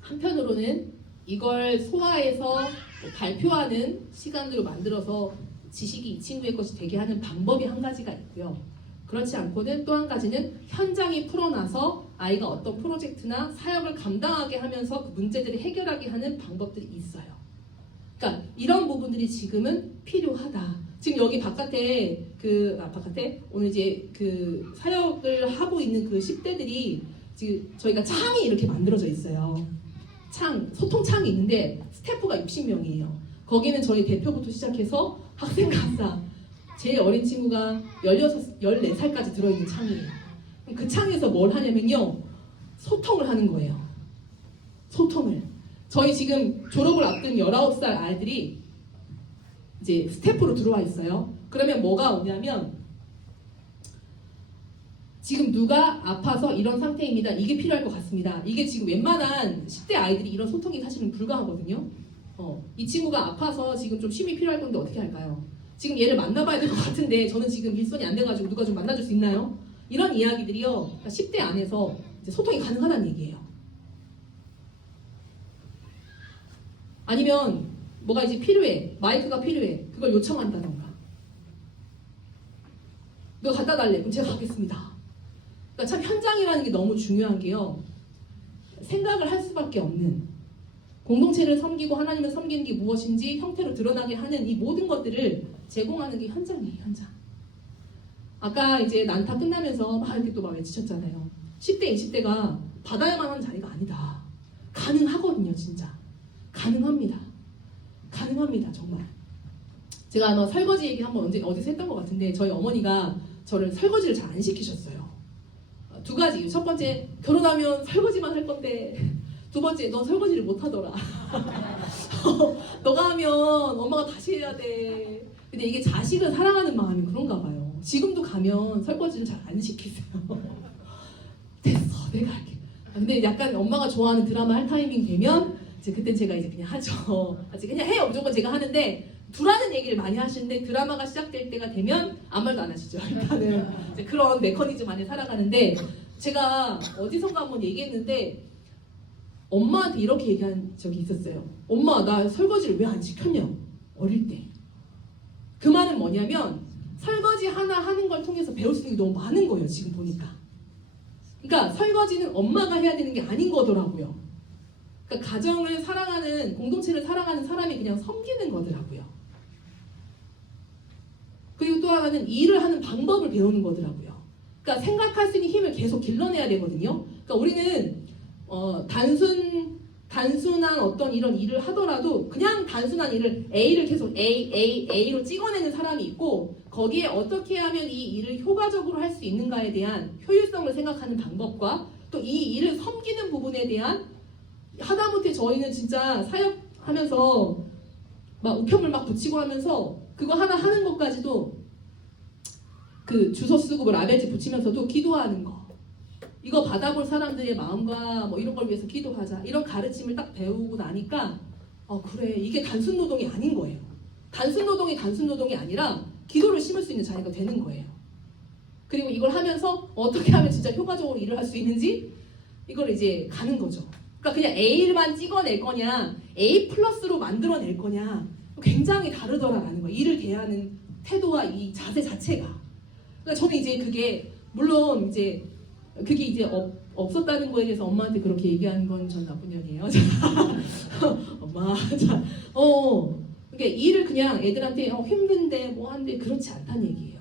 한편으로는 이걸 소화해서 발표하는 시간으로 만들어서 지식이 이 친구의 것이 되게 하는 방법이 한 가지가 있고요. 그렇지 않고는 또 한 가지는 현장이 풀어나서 아이가 어떤 프로젝트나 사역을 감당하게 하면서 그 문제들을 해결하게 하는 방법들이 있어요. 그러니까 이런 부분들이 지금은 필요하다. 지금 여기 바깥에 오늘 이제 그 사역을 하고 있는 그 10대들이 지금 저희가 창이 이렇게 만들어져 있어요. 소통창이 있는데 스태프가 60명이에요. 거기는 저희 대표부터 시작해서 학생 강사, 제일 어린 친구가 14살까지 들어있는 창이에요. 그 창에서 뭘 하냐면요. 소통을 하는 거예요. 소통을. 저희 지금 졸업을 앞둔 19살 아이들이 이제 스태프로 들어와 있어요. 그러면 뭐가 오냐면 지금 누가 아파서 이런 상태입니다. 이게 필요할 것 같습니다. 이게 지금 웬만한 10대 아이들이 이런 소통이 사실은 불가하거든요. 이 친구가 아파서 지금 좀 쉼이 필요할 건데 어떻게 할까요? 지금 얘를 만나봐야 될 것 같은데 저는 지금 일손이 안 돼가지고 누가 좀 만나줄 수 있나요? 이런 이야기들이요. 그러니까 10대 안에서 이제 소통이 가능하다는 얘기예요. 아니면 뭐가 이제 필요해. 마이크가 필요해. 그걸 요청한다던가. 너 갖다 달래. 그럼 제가 가겠습니다. 그러니까 참 현장이라는 게 너무 중요한 게요. 생각을 할 수밖에 없는 공동체를 섬기고 하나님을 섬기는 게 무엇인지 형태로 드러나게 하는 이 모든 것들을 제공하는 게 현장이에요. 현장. 아까 이제 난타 끝나면서 막 이렇게 또 막 외치셨잖아요. 10대, 20대가 받아야만 하는 자리가 아니다. 가능하거든요. 진짜. 가능합니다. 가능합니다. 정말. 제가 아마 설거지 얘기 한번 어디서 했던 것 같은데 저희 어머니가 저를 설거지를 잘 안 시키셨어요. 두 가지 이유. 첫 번째, 결혼하면 설거지만 할 건데, 두 번째, 너 설거지를 못 하더라. 너가 하면 엄마가 다시 해야 돼. 근데 이게 자식을 사랑하는 마음이 그런가 봐요. 지금도 가면 설거지를 잘 안 시키세요. 됐어, 내가 할게. 근데 약간 엄마가 좋아하는 드라마 할 타이밍 되면 이제 그땐 제가 이제 그냥 하죠. 아직 그냥 해요. 무조건 제가 하는데 두라는 얘기를 많이 하시는데 드라마가 시작될 때가 되면 아무 말도 안 하시죠. 일단은 이제 그런 메커니즘 안에 살아가는데 제가 어디선가 한번 얘기했는데 엄마한테 이렇게 얘기한 적이 있었어요. 엄마, 나 설거지를 왜 안 시켰냐? 어릴 때. 그 말은 뭐냐면 설거지 하나 하는 걸 통해서 배울 수 있는 게 너무 많은 거예요. 지금 보니까. 그러니까 설거지는 엄마가 해야 되는 게 아닌 거더라고요. 그러니까 가정을 사랑하는, 공동체를 사랑하는 사람이 그냥 섬기는 거더라고요. 그리고 또 하나는 일을 하는 방법을 배우는 거더라고요. 그러니까 생각할 수 있는 힘을 계속 길러내야 되거든요. 그러니까 우리는 단순한 어떤 이런 일을 하더라도 그냥 단순한 일을 A를 계속 A로 찍어내는 사람이 있고 거기에 어떻게 하면 이 일을 효과적으로 할 수 있는가에 대한 효율성을 생각하는 방법과 또 이 일을 섬기는 부분에 대한 하다못해 저희는 진짜 사역하면서 막 우편물 막 붙이고 하면서 그거 하나 하는 것까지도 그 주소 쓰고 뭐 라벨지 붙이면서도 기도하는 거 이거 받아볼 사람들의 마음과 뭐 이런 걸 위해서 기도하자 이런 가르침을 딱 배우고 나니까 그래 이게 단순 노동이 아닌 거예요. 단순 노동이 아니라 기도를 심을 수 있는 자리가 되는 거예요. 그리고 이걸 하면서 어떻게 하면 진짜 효과적으로 일을 할 수 있는지 이걸 이제 가는 거죠. 그러니까 그냥 A만 찍어낼 거냐 A 플러스로 만들어낼 거냐 굉장히 다르더라라는 거예요. 일을 대하는 태도와 이 자세 자체가. 그러니까 저는 이제 그게 물론 이제 그게 이제 없었다는 거에 대해서 엄마한테 그렇게 얘기하는 건 전 나쁜 년이에요. 엄마, 그러니까 일을 그냥 애들한테 힘든데 뭐 한데 그렇지 않다는 얘기예요.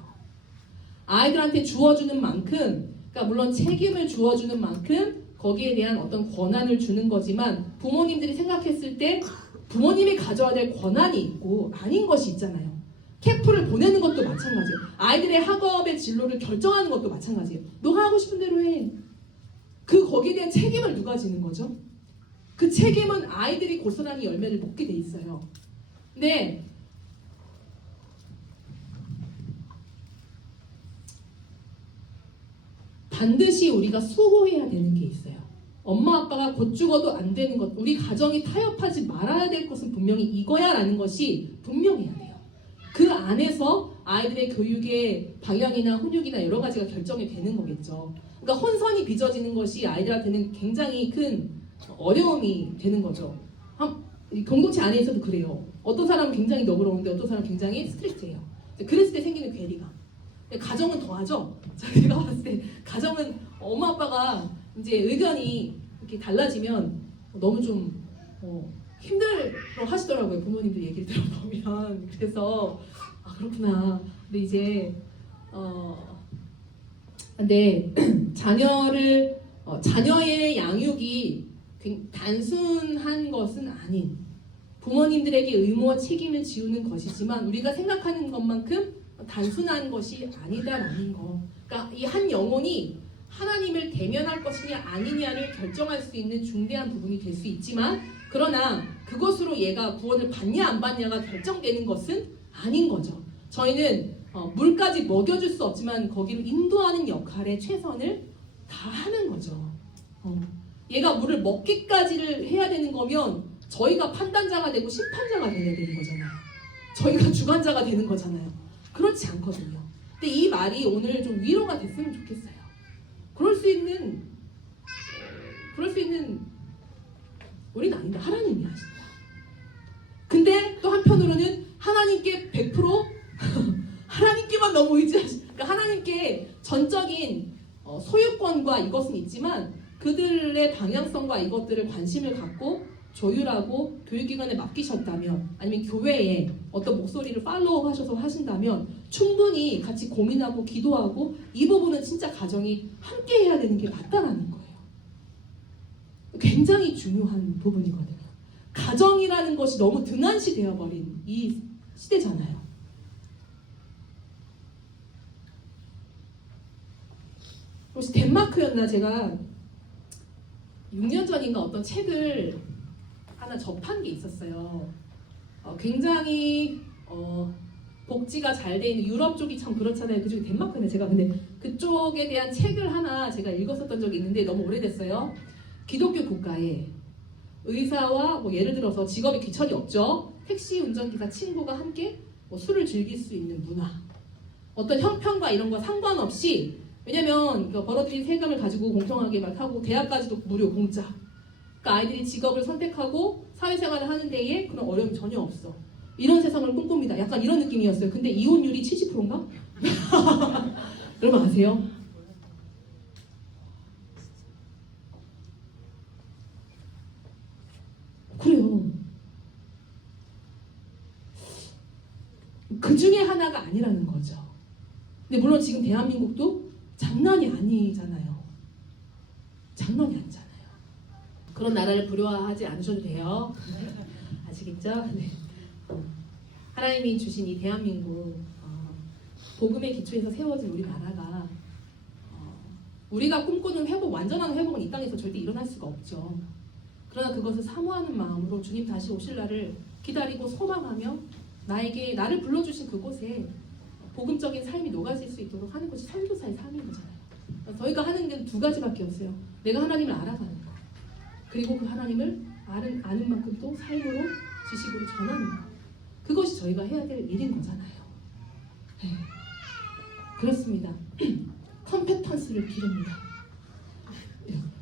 아이들한테 주어주는 만큼, 그러니까 물론 책임을 주어주는 만큼 거기에 대한 어떤 권한을 주는 거지만 부모님들이 생각했을 때 부모님이 가져야 될 권한이 있고 아닌 것이 있잖아요. 캠프를 보내는 것도 마찬가지예요. 아이들의 학업의 진로를 결정하는 것도 마찬가지예요. 너가 하고 싶은 대로 해. 거기에 대한 책임을 누가 지는 거죠? 그 책임은 아이들이 고스란히 열매를 맺게 돼 있어요. 근데 반드시 우리가 수호해야 되는 게 있어요. 엄마 아빠가 곧 죽어도 안 되는 것, 우리 가정이 타협하지 말아야 될 것은 분명히 이거야 라는 것이 분명해야 돼요. 그 안에서 아이들의 교육의 방향이나 훈육이나 여러 가지가 결정이 되는 거겠죠. 그러니까 혼선이 빚어지는 것이 아이들한테는 굉장히 큰 어려움이 되는 거죠. 공동체 안에서도 그래요. 어떤 사람은 굉장히 너그러운데 어떤 사람은 굉장히 스트릭트해요. 그랬을 때 생기는 괴리감. 가정은 더하죠. 제가 봤을 때 가정은 엄마 아빠가 이제 의견이 이렇게 달라지면 너무 좀 힘들어 하시더라고요. 부모님들 얘기를 들어보면. 그래서 그렇구나. 근데 이제 근데 자녀의 양육이 단순한 것은 아닌 부모님들에게 의무와 책임을 지우는 것이지만 우리가 생각하는 것만큼 단순한 것이 아니다라는 거. 그러니까 이 한 영혼이 하나님을 대면할 것이냐 아니냐를 결정할 수 있는 중대한 부분이 될 수 있지만 그러나 그것으로 얘가 구원을 받냐 안 받냐가 결정되는 것은 아닌 거죠. 저희는 물까지 먹여줄 수 없지만 거기를 인도하는 역할에 최선을 다하는 거죠. 얘가 물을 먹기까지를 해야 되는 거면 저희가 판단자가 되고 심판자가 되어야 되는 거잖아요. 저희가 주관자가 되는 거잖아요. 그렇지 않거든요. 근데 이 말이 오늘 좀 위로가 됐으면 좋겠어요. 그럴 수 있는 우리는 아닌데 하나님이 하신다. 하나님께 100% 하나님께만 너무 그러니까 하나님께 전적인 소유권과 이것은 있지만 그들의 방향성과 이것들을 관심을 갖고 조율하고 교육기관에 맡기셨다면 아니면 교회에 어떤 목소리를 팔로우 하셔서 하신다면 충분히 같이 고민하고 기도하고 이 부분은 진짜 가정이 함께 해야 되는 게 맞다라는 거예요. 굉장히 중요한 부분이거든요. 가정이라는 것이 너무 등한시 되어버린 이 시대잖아요. 혹시 덴마크였나 제가 6년 전인가 어떤 책을 하나 접한 게 있었어요. 굉장히 복지가 잘 돼 있는 유럽 쪽이 참 그렇잖아요. 그중에 덴마크는 제가 근데 그쪽에 대한 책을 하나 제가 읽었었던 적이 있는데 너무 오래됐어요. 기독교 국가에 의사와 뭐 예를 들어서 직업에 귀천이 없죠. 택시 운전기사 친구가 함께 뭐 술을 즐길 수 있는 문화. 어떤 형편과 이런 거 상관없이 왜냐면 벌어들인 세금을 가지고 공평하게 막 하고 대학까지도 무료 공짜. 그러니까 아이들이 직업을 선택하고 사회생활을 하는 데에 그런 어려움이 전혀 없어. 이런 세상을 꿈꿉니다. 약간 이런 느낌이었어요. 근데 이혼율이 70%인가? 여러분 아세요? 그래요. 그 중에 하나가 아니라는 거죠. 근데 물론 지금 대한민국도 장난이 아니잖아요. 장난이 아니잖아요. 그런 나라를 부러워하지 않으셔도 돼요. 아시겠죠? 네. 하나님이 주신 이 대한민국 복음의 기초에서 세워진 우리 나라가 우리가 꿈꾸는 회복, 완전한 회복은 이 땅에서 절대 일어날 수가 없죠. 그러나 그것을 사모하는 마음으로 주님 다시 오실 날을 기다리고 소망하며 나를 불러주신 그곳에 복음적인 삶이 녹아질 수 있도록 하는 것이 선교사의 삶인 거잖아요. 저희가 하는 게 두 가지밖에 없어요. 내가 하나님을 알아가는 거. 그리고 그 하나님을 아는 만큼 또 삶으로 지식으로 전하는 거. 그것이 저희가 해야 될 일인 거잖아요. 네. 그렇습니다. 컴페턴스를 기릅니다.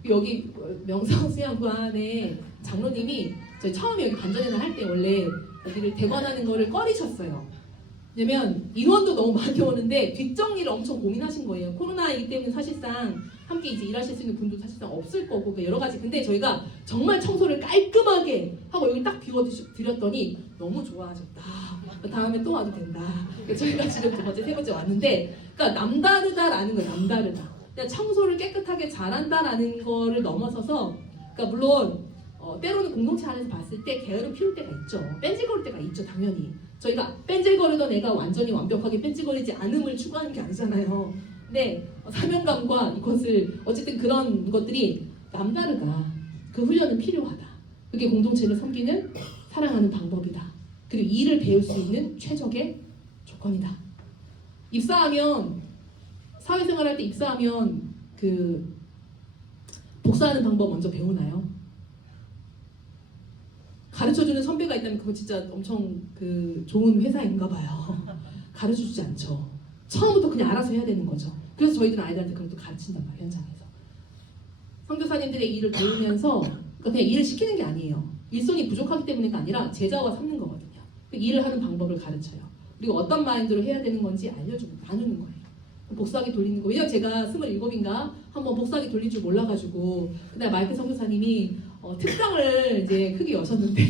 여기 명성수양관의 장로님이 저희 처음에 여기 반전회를 할 때 원래 여기를 대관하는 거를 꺼리셨어요. 왜냐면 인원도 너무 많이 오는데 뒷정리를 엄청 고민하신 거예요. 코로나이기 때문에 사실상 함께 이제 일하실 수 있는 분도 사실상 없을 거고 여러 가지. 근데 저희가 정말 청소를 깔끔하게 하고 여기 딱 비워드렸더니 너무 좋아하셨다. 다음에 또 와도 된다. 저희가 지금 두 번째, 세 번째 왔는데, 그러니까 남다르다라는 거예요. 남다르다. 그냥 청소를 깨끗하게 잘한다라는 거를 넘어서서, 그러니까 물론 때로는 공동체 안에서 봤을 때 게으름 피울 때가 있죠. 뺀질거릴 때가 있죠, 당연히. 저희가 뺀질거리던 애가 완전히 완벽하게 뺀질거리지 않음을 추구하는 게 아니잖아요. 근데 사명감과 이것을 어쨌든 그런 것들이 남다르다. 그 훈련은 필요하다. 그게 공동체를 섬기는 사랑하는 방법이다. 그리고 일을 배울 수 있는 최적의 조건이다. 입사하면 사회생활할 때 입사하면 그 복사하는 방법 먼저 배우나요? 가르쳐주는 선배가 있다면 그거 진짜 엄청 그 좋은 회사인가 봐요. 가르쳐주지 않죠. 처음부터 그냥 알아서 해야 되는 거죠. 그래서 저희들은 아이들한테 그걸 또 가르친단 말이에요. 현장에서. 선교사님들의 일을 배우면서 그냥 일을 시키는 게 아니에요. 일손이 부족하기 때문에가 아니라 제자와 삼는 거거든요. 일을 하는 방법을 가르쳐요. 그리고 어떤 마인드로 해야 되는 건지 알려주고 나누는 거예요. 복사기 돌리는 거. 왜냐면 제가 27인가 한번 복사기 돌릴 줄 몰라가지고 그날 마이크 선교사님이 특강을 이제 크게 여셨는데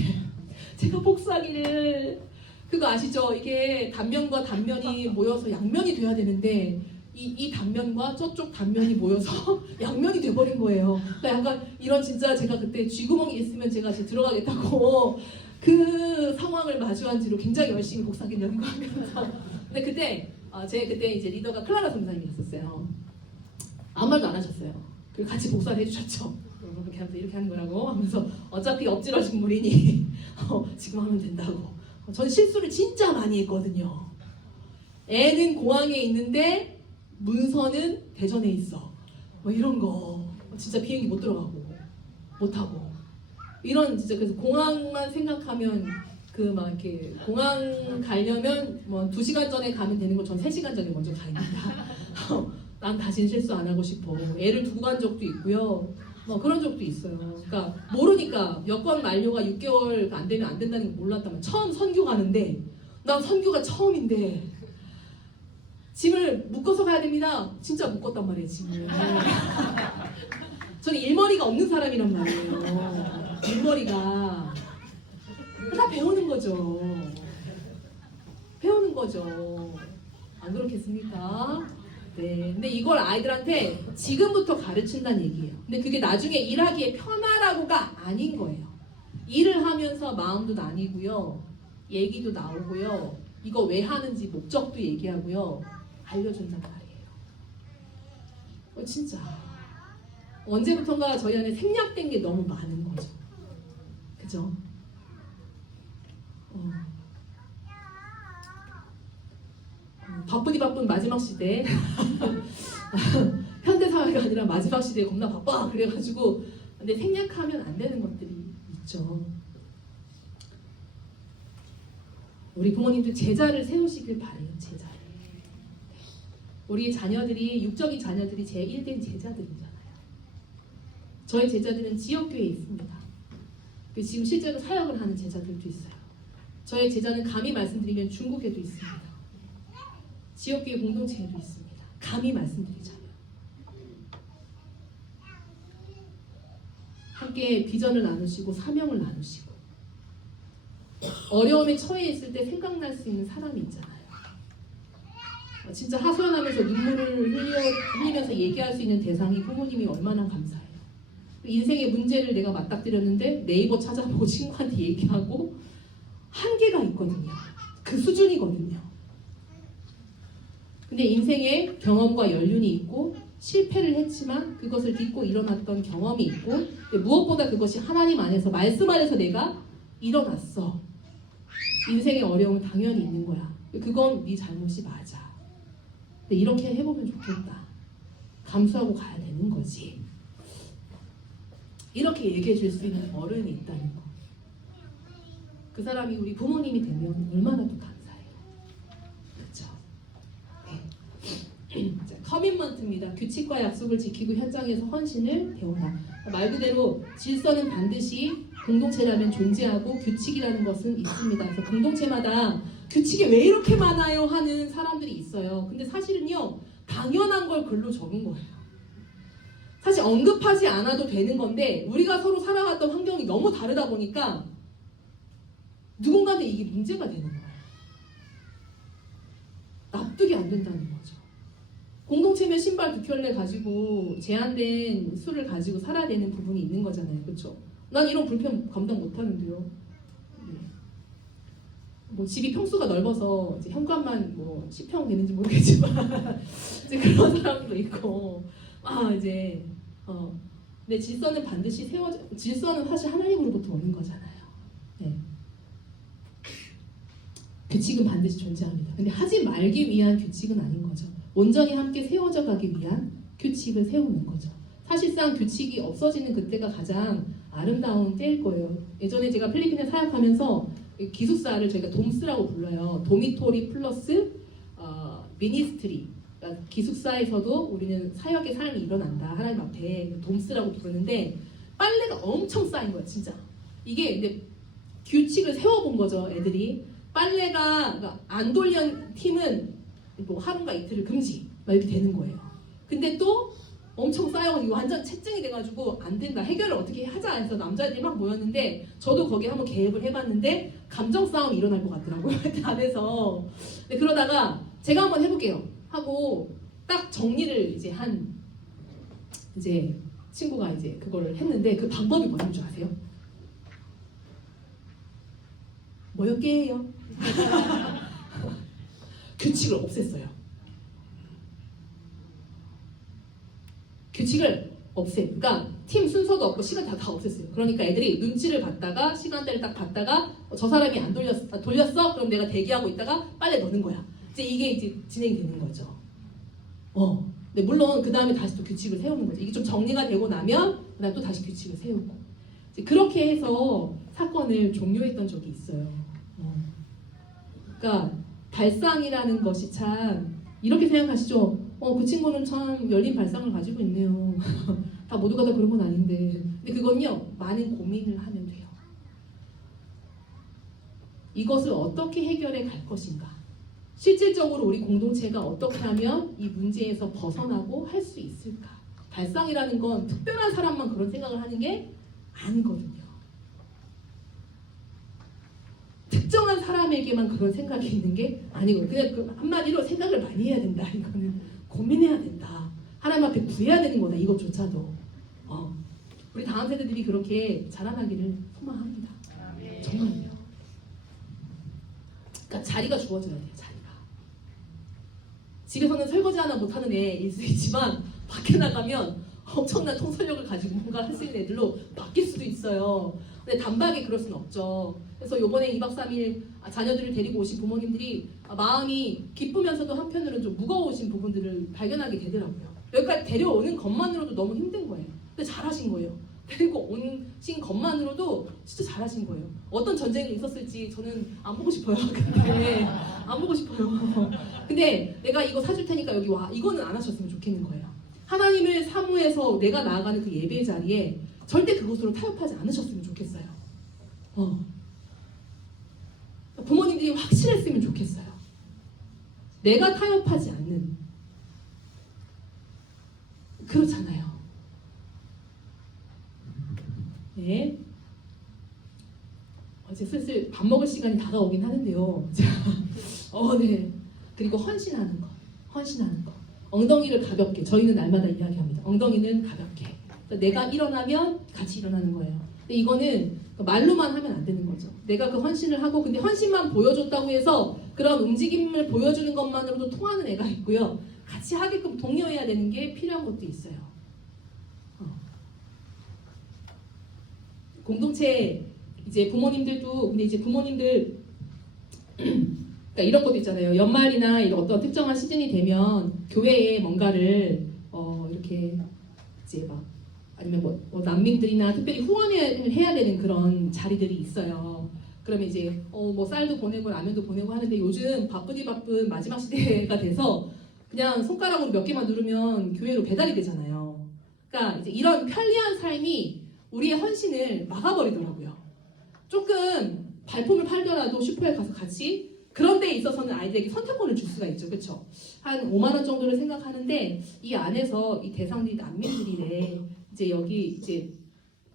제가 복사기를 그거 아시죠? 이게 단면과 단면이 모여서 양면이 돼야 되는데 이 단면과 저쪽 단면이 모여서 양면이 돼버린 거예요. 그러니까 약간 이런 진짜 제가 그때 쥐구멍이 있으면 제가 이제 들어가겠다고 그 상황을 마주한 뒤로 굉장히 열심히 복사기 연구하면서 근데 그때 제 그때 이제 리더가 클라라 선생님이었어요. 아무 말도 안 하셨어요. 그리고 같이 복사를 해주셨죠. 이렇게 하면서 이렇게 하는 거라고 하면서 어차피 엎질러진 물이니 지금 하면 된다고. 전 실수를 진짜 많이 했거든요. 애는 공항에 있는데 문서는 대전에 있어. 뭐 이런 거 진짜 비행기 못 들어가고 못 타고 이런 진짜 그래서 공항만 생각하면 그 막 이렇게 공항 가려면 뭐 2시간 전에 가면 되는 거 전 3시간 전에 먼저 가입니다. 난 다시는 실수 안 하고 싶어. 애를 두고 간 적도 있고요. 뭐 그런 적도 있어요. 그러니까 모르니까 여권 만료가 6개월 안 되면 안 된다는 걸 몰랐다면 처음 선교 가는데 난 선교가 처음인데 짐을 묶어서 가야 됩니다. 진짜 묶었단 말이에요, 짐을. 저는 일머리가 없는 사람이란 말이에요. 일머리가. 다 배우는 거죠. 배우는 거죠. 안 그렇겠습니까? 네. 근데 이걸 아이들한테 지금부터 가르친다는 얘기예요. 근데 그게 나중에 일하기에 편하라고가 아닌 거예요. 일을 하면서 마음도 나뉘고요. 얘기도 나오고요. 이거 왜 하는지 목적도 얘기하고요. 알려준단 말이에요. 진짜. 언제부턴가 저희 안에 생략된 게 너무 많은 거죠. 그죠? 바쁘디 바쁜 마지막 시대. 현대 사회가 아니라 마지막 시대에 겁나 바빠 그래가지고 근데 생략하면 안 되는 것들이 있죠. 우리 부모님들 제자를 세우시길 바래요. 제자를. 우리 자녀들이 육적인 자녀들이 제1된 제자들이잖아요. 저희 제자들은 지역교회에 있습니다. 지금 실제로 사역을 하는 제자들도 있어요. 저희 제자는 감히 말씀드리면 중국에도 있습니다. 지역교회 공동체에도 있습니다. 감히 말씀드리자면 함께 비전을 나누시고 사명을 나누시고 어려움에 처해 있을 때 생각날 수 있는 사람이 있잖아요. 진짜 하소연하면서 눈물을 흘리면서 얘기할 수 있는 대상이 부모님이 얼마나 감사해요. 인생의 문제를 내가 맞닥뜨렸는데 네이버 찾아보고 친구한테 얘기하고 한계가 있거든요. 그 수준이거든요. 근데 인생에 경험과 연륜이 있고 실패를 했지만 그것을 딛고 일어났던 경험이 있고 무엇보다 그것이 하나님 안에서 말씀 안에서 내가 일어났어. 인생의 어려움은 당연히 있는 거야. 그건 네 잘못이 맞아. 근데 이렇게 해보면 좋겠다. 감수하고 가야 되는 거지. 이렇게 얘기해 줄 수 있는 어른이 있다는 거. 그 사람이 우리 부모님이 되면 얼마나 또 감사해요. 그렇죠? 네. 자, 커밋먼트입니다. 규칙과 약속을 지키고 현장에서 헌신을 배워라. 말 그대로 질서는 반드시 공동체라면 존재하고 규칙이라는 것은 있습니다. 그래서 공동체마다 규칙이 왜 이렇게 많아요 하는 사람들이 있어요. 근데 사실은요, 당연한 걸 글로 적은 거예요. 사실 언급하지 않아도 되는 건데 우리가 서로 살아갔던 환경이 너무 다르다 보니까 누군가한테 이게 문제가 되는 거예요. 납득이 안 된다는 거죠. 공동체면 신발 2켤레 가지고 제한된 수를 가지고 살아야 되는 부분이 있는 거잖아요. 그렇죠? 난 이런 불편 감당 못 하는데요. 네. 뭐 집이 평수가 넓어서 이제 현관만 뭐 10평 되는지 모르겠지만 이제 그런 사람도 있고 이제 근데 질서는 반드시 질서는 사실 하나님으로부터 오는 거잖아요. 네. 규칙은 반드시 존재합니다. 근데 하지 말기 위한 규칙은 아닌 거죠. 온전히 함께 세워져 가기 위한 규칙을 세우는 거죠. 사실상 규칙이 없어지는 그때가 가장 아름다운 때일 거예요. 예전에 제가 필리핀에 사역하면서 기숙사를 저희가 돔스라고 불러요. 도미토리 플러스 미니스트리. 그러니까 기숙사에서도 우리는 사역의 삶이 일어난다. 하나님 앞에 돔스라고 부르는데 빨래가 엄청 쌓인 거야, 진짜. 이게 근데 규칙을 세워본 거죠, 애들이. 빨래가 그러니까 안 돌린 팀은 뭐 하루가 이틀을 금지 막 이렇게 되는 거예요. 근데 또 엄청 쌓여가지고 완전 채증이 돼가지고 안 된다. 해결을 어떻게 하자 해서 남자들이 막 모였는데 저도 거기에 한번 개입을 해봤는데 감정 싸움이 일어날 것 같더라고요. 안에서. 근데 그러다가 제가 한번 해볼게요. 하고 딱 정리를 이제 이제 친구가 이제 그걸 했는데 그 방법이 뭐인 줄 아세요? 뭐였게요? 규칙을 없앴어요. 규칙을 그러니까 팀 순서도 없고 시간 다 없앴어요. 그러니까 애들이 눈치를 봤다가 시간대를 딱 봤다가 저 사람이 안 돌렸어? 그럼 내가 대기하고 있다가 빨래 넣는 거야. 이게 이제 진행이 되는 거죠. 근데 물론 그 다음에 다시 또 규칙을 세우는 거죠. 이게 좀 정리가 되고 나면 그다음 또 다시 규칙을 세우고 이제 그렇게 해서 사건을 종료했던 적이 있어요. 그러니까 발상이라는 것이 참 이렇게 생각하시죠. 그 친구는 참 열린 발상을 가지고 있네요. 다 모두가 다 그런 건 아닌데. 근데 그건요, 많은 고민을 하면 돼요. 이것을 어떻게 해결해 갈 것인가? 실질적으로 우리 공동체가 어떻게 하면 이 문제에서 벗어나고 할 수 있을까? 발상이라는 건 특별한 사람만 그런 생각을 하는 게 아니거든요. 특정한 사람에게만 그런 생각이 있는 게 아니거든요. 그냥 그 한마디로 생각을 많이 해야 된다. 이거는 고민해야 된다. 하나님 앞에 구해야 되는 거다. 이것조차도. 우리 다음 세대들이 그렇게 자라나기를 소망합니다. 정말요. 그러니까 자리가 주어져야 돼요. 자리가. 집에서는 설거지 하나 못하는 애일 수 있지만 밖에 나가면 엄청난 통솔력을 가지고 뭔가 할 수 있는 애들로 바뀔 수도 있어요. 근데 단박에 그럴 수는 없죠. 그래서 요번에 2박 3일 자녀들을 데리고 오신 부모님들이 마음이 기쁘면서도 한편으로는 좀 무거우신 부분들을 발견하게 되더라고요. 여기까지 데려오는 것만으로도 너무 힘든 거예요. 근데 잘하신 거예요. 데리고 오신 것만으로도 진짜 잘하신 거예요. 어떤 전쟁이 있었을지 저는 안 보고 싶어요. 근데 안 보고 싶어요. 근데 내가 이거 사줄 테니까 여기 와. 이거는 안 하셨으면 좋겠는 거예요. 하나님을 사모해서 내가 나아가는 그 예배 자리에 절대 그것으로 타협하지 않으셨으면 좋겠어요. 부모님들이 확실했으면 좋겠어요. 내가 타협하지 않는. 그렇잖아요. 네. 이제 슬슬 밥 먹을 시간이 다가오긴 하는데요. 네. 그리고 헌신하는 거. 헌신하는 거. 엉덩이를 가볍게. 저희는 날마다 이야기합니다. 엉덩이는 가볍게. 내가 일어나면 같이 일어나는 거예요. 근데 이거는 말로만 하면 안 되는 거죠. 내가 그 헌신을 하고 근데 헌신만 보여줬다고 해서 그런 움직임을 보여주는 것만으로도 통하는 애가 있고요. 같이 하게끔 독려해야 되는 게 필요한 것도 있어요. 공동체 이제 부모님들도 근데 이제 부모님들 그러니까 이런 것도 있잖아요. 연말이나 이런 어떤 특정한 시즌이 되면 교회에 뭔가를 이렇게 이제 막 아니면 뭐 난민들이나 특별히 후원을 해야 되는 그런 자리들이 있어요. 그러면 이제 뭐 쌀도 보내고 라면도 보내고 하는데 요즘 바쁜 마지막 시대가 돼서 그냥 손가락으로 몇 개만 누르면 교회로 배달이 되잖아요. 그러니까 이제 이런 편리한 삶이 우리의 헌신을 막아버리더라고요. 조금 발품을 팔더라도 슈퍼에 가서 같이 그런 데에 있어서는 아이들에게 선택권을 줄 수가 있죠. 그렇죠? 한 5만 원 정도를 생각하는데 이 안에서 이 대상들이 난민들이래. 이제 여기 이제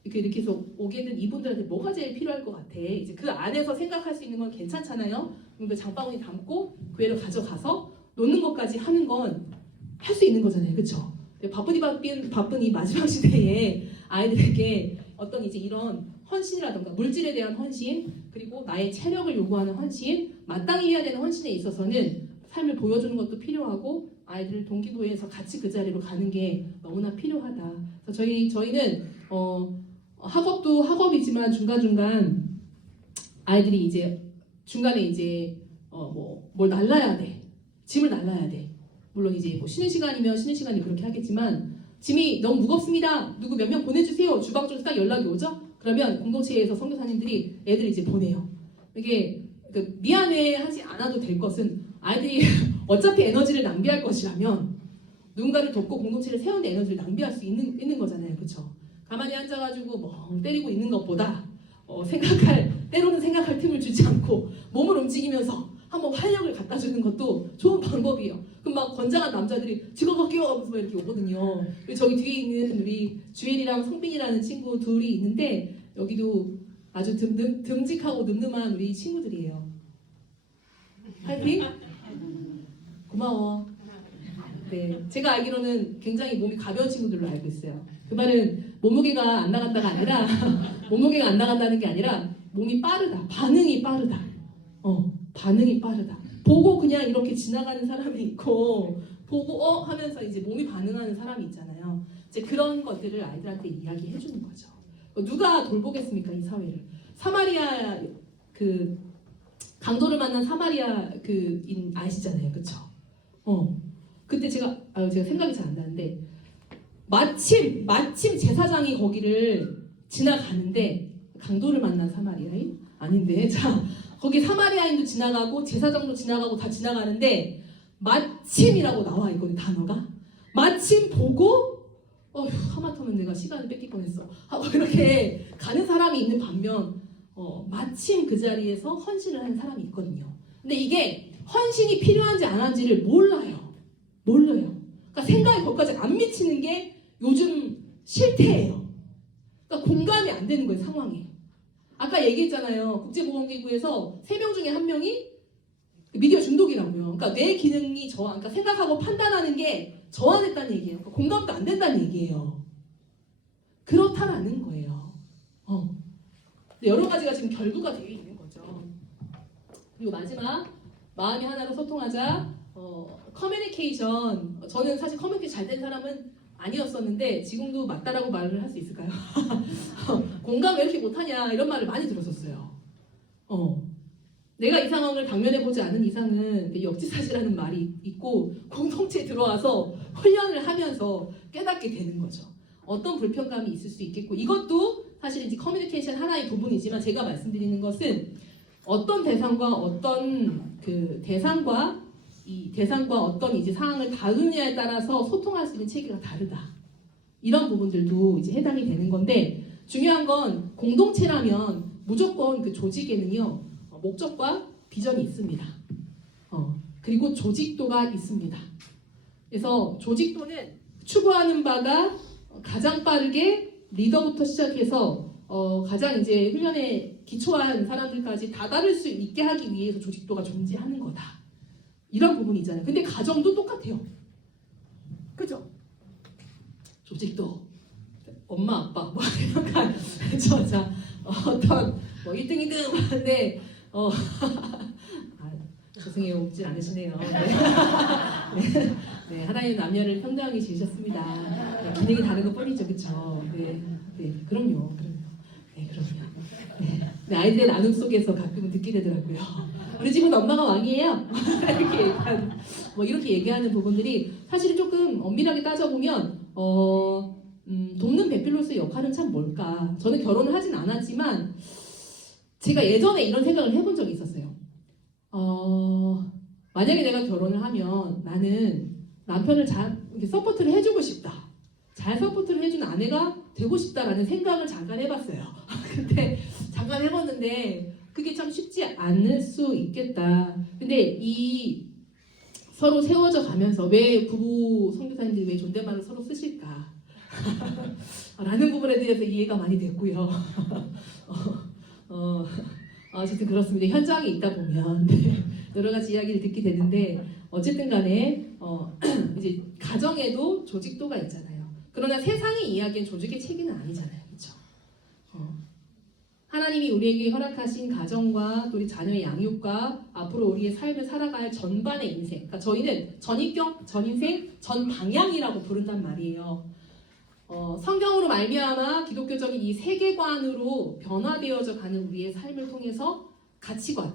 이렇게 해서 오게 된 이분들한테 뭐가 제일 필요할 것 같아. 이제 그 안에서 생각할 수 있는 건 괜찮잖아요. 그럼 그 장바구니 담고 교회를 가져가서 놓는 것까지 하는 건 할 수 있는 거잖아요. 그렇죠? 바쁜 이 마지막 시대에 아이들에게 어떤 이제 이런 헌신이라든가 물질에 대한 헌신 그리고 나의 체력을 요구하는 헌신 마땅히 해야 되는 헌신에 있어서는 삶을 보여주는 것도 필요하고 아이들을 동기부여해서 같이 그 자리로 가는 게 너무나 필요하다. 그래서 저희는 학업도 학업이지만 중간중간 아이들이 이제 중간에 이제 뭘 날라야 돼. 짐을 날라야 돼. 물론 이제 뭐 쉬는 시간이면 쉬는 시간이 그렇게 하겠지만 짐이 너무 무겁습니다. 누구 몇 명 보내주세요. 주방 쪽에서 딱 연락이 오죠. 그러면 공동체에서 선교사님들이 애들 이제 보내요. 이게 미안해하지 않아도 될 것은 아이들이 어차피 에너지를 낭비할 것이라면 누군가를 돕고 공동체를 세우는 에너지를 낭비할 수 있는 거잖아요. 그렇죠? 가만히 앉아가지고 멍 때리고 있는 것보다 때로는 생각할 틈을 주지 않고 몸을 움직이면서 한번 활력을 갖다 주는 것도 좋은 방법이에요. 그럼 막 건장한 남자들이 지금 갈게요 하면서 이렇게 오거든요. 그리고 저기 뒤에 있는 우리 주일이랑 성빈이라는 친구 둘이 있는데 여기도 아주 듬직하고 늠름한 우리 친구들이에요. 파이팅! 고마워. 네, 제가 알기로는 굉장히 몸이 가벼운 친구들로 알고 있어요. 그 말은 몸무게가 안 나간다가 아니라 몸무게가 안 나간다는 게 아니라 몸이 빠르다. 반응이 빠르다. 반응이 빠르다. 보고 그냥 이렇게 지나가는 사람이 있고 보고 하면서 이제 몸이 반응하는 사람이 있잖아요. 이제 그런 것들을 아이들한테 이야기해 주는 거죠. 누가 돌보겠습니까 이 사회를? 사마리아 그 강도를 만난 사마리아 그 인 아시잖아요, 그렇죠? 그때 제가 생각이 잘 안 나는데 마침 제사장이 거기를 지나가는데 강도를 만난 사마리아인 아닌데 자. 거기 사마리아인도 지나가고 제사장도 지나가고 다 지나가는데 마침이라고 나와 있거든 단어가. 마침 보고 하마터면 내가 시간을 뺏길 뻔했어 하고 이렇게 가는 사람이 있는 반면 마침 그 자리에서 헌신을 한 사람이 있거든요. 근데 이게 헌신이 필요한지 안 한지를 몰라요. 그러니까 생각이 거기까지 안 미치는 게 요즘 실태예요. 그러니까 공감이 안 되는 거예요, 상황에. 아까 얘기했잖아요. 국제보건기구에서 3명 중에 1명이 미디어 중독이라고요. 그러니까 뇌 기능이 그러니까 생각하고 판단하는 게 저하됐다는 얘기예요. 그러니까 공감도 안 된다는 얘기예요. 그렇다라는 거예요. 여러 가지가 지금 결부가 되어 있는 거죠. 그리고 마지막, 마음이 하나로 소통하자. 커뮤니케이션. 저는 사실 커뮤니케이션 잘 된 사람은 아니었었는데 지금도 맞다라고 말을 할 수 있을까요? 공감 왜 이렇게 못하냐 이런 말을 많이 들었었어요. 내가 이 상황을 당면해 보지 않은 이상은 역지사지라는 말이 있고 공동체에 들어와서 훈련을 하면서 깨닫게 되는 거죠. 어떤 불편감이 있을 수 있겠고 이것도 사실 이제 커뮤니케이션 하나의 부분이지만 제가 말씀드리는 것은 어떤 대상과 이 대상과 어떤 이제 상황을 다루느냐에 따라서 소통할 수 있는 체계가 다르다. 이런 부분들도 이제 해당이 되는 건데 중요한 건 공동체라면 무조건 그 조직에는요 목적과 비전이 있습니다. 그리고 조직도가 있습니다. 그래서 조직도는 추구하는 바가 가장 빠르게 리더부터 시작해서 가장 이제 훈련에 기초한 사람들까지 다다를 수 있게 하기 위해서 조직도가 존재하는 거다. 이런 부분이잖아요. 근데 가정도 똑같아요. 그죠? 조직도 엄마 아빠 뭐 약간 어떤 뭐 1등 2등 하는데 죄송해요. 웃진 않으시네요. 네, 하나님 남녀를 평등하게 지으셨습니다. 기능이 다른 것 뿐이죠, 그렇죠? 네, 그럼요. 네, 아이들의 나눔 속에서 가끔은 듣게 되더라고요. 우리 집은 엄마가 왕이에요. 이렇게 얘기하는 부분들이 사실 조금 엄밀하게 따져보면 돕는 베필로스의 역할은 참 뭘까? 저는 결혼을 하진 않았지만 제가 예전에 이런 생각을 해본 적이 있었어요. 만약에 내가 결혼을 하면 나는 남편을 잘 서포트를 해주고 싶다. 잘 서포트를 해주는 아내가 되고 싶다라는 생각을 잠깐 해봤어요. 근데 잠깐 해봤는데 그게 참 쉽지 않을 수 있겠다. 근데 이 서로 세워져 가면서 왜 부부 선교사님들이 왜 존댓말을 서로 쓰실까? 라는 부분에 대해서 이해가 많이 됐고요. 어쨌든 그렇습니다. 현장에 있다 보면 여러 가지 이야기를 듣게 되는데 어쨌든 간에 이제 가정에도 조직도가 있잖아요. 그러나 세상이 이야기한 조직의 체계는 아니잖아요. 그렇죠? 하나님이 우리에게 허락하신 가정과 또 우리 자녀의 양육과 앞으로 우리의 삶을 살아갈 전반의 인생, 그러니까 저희는 전인격, 전인생, 전방향이라고 부른단 말이에요. 성경으로 말미암아 기독교적인 이 세계관으로 변화되어져 가는 우리의 삶을 통해서 가치관,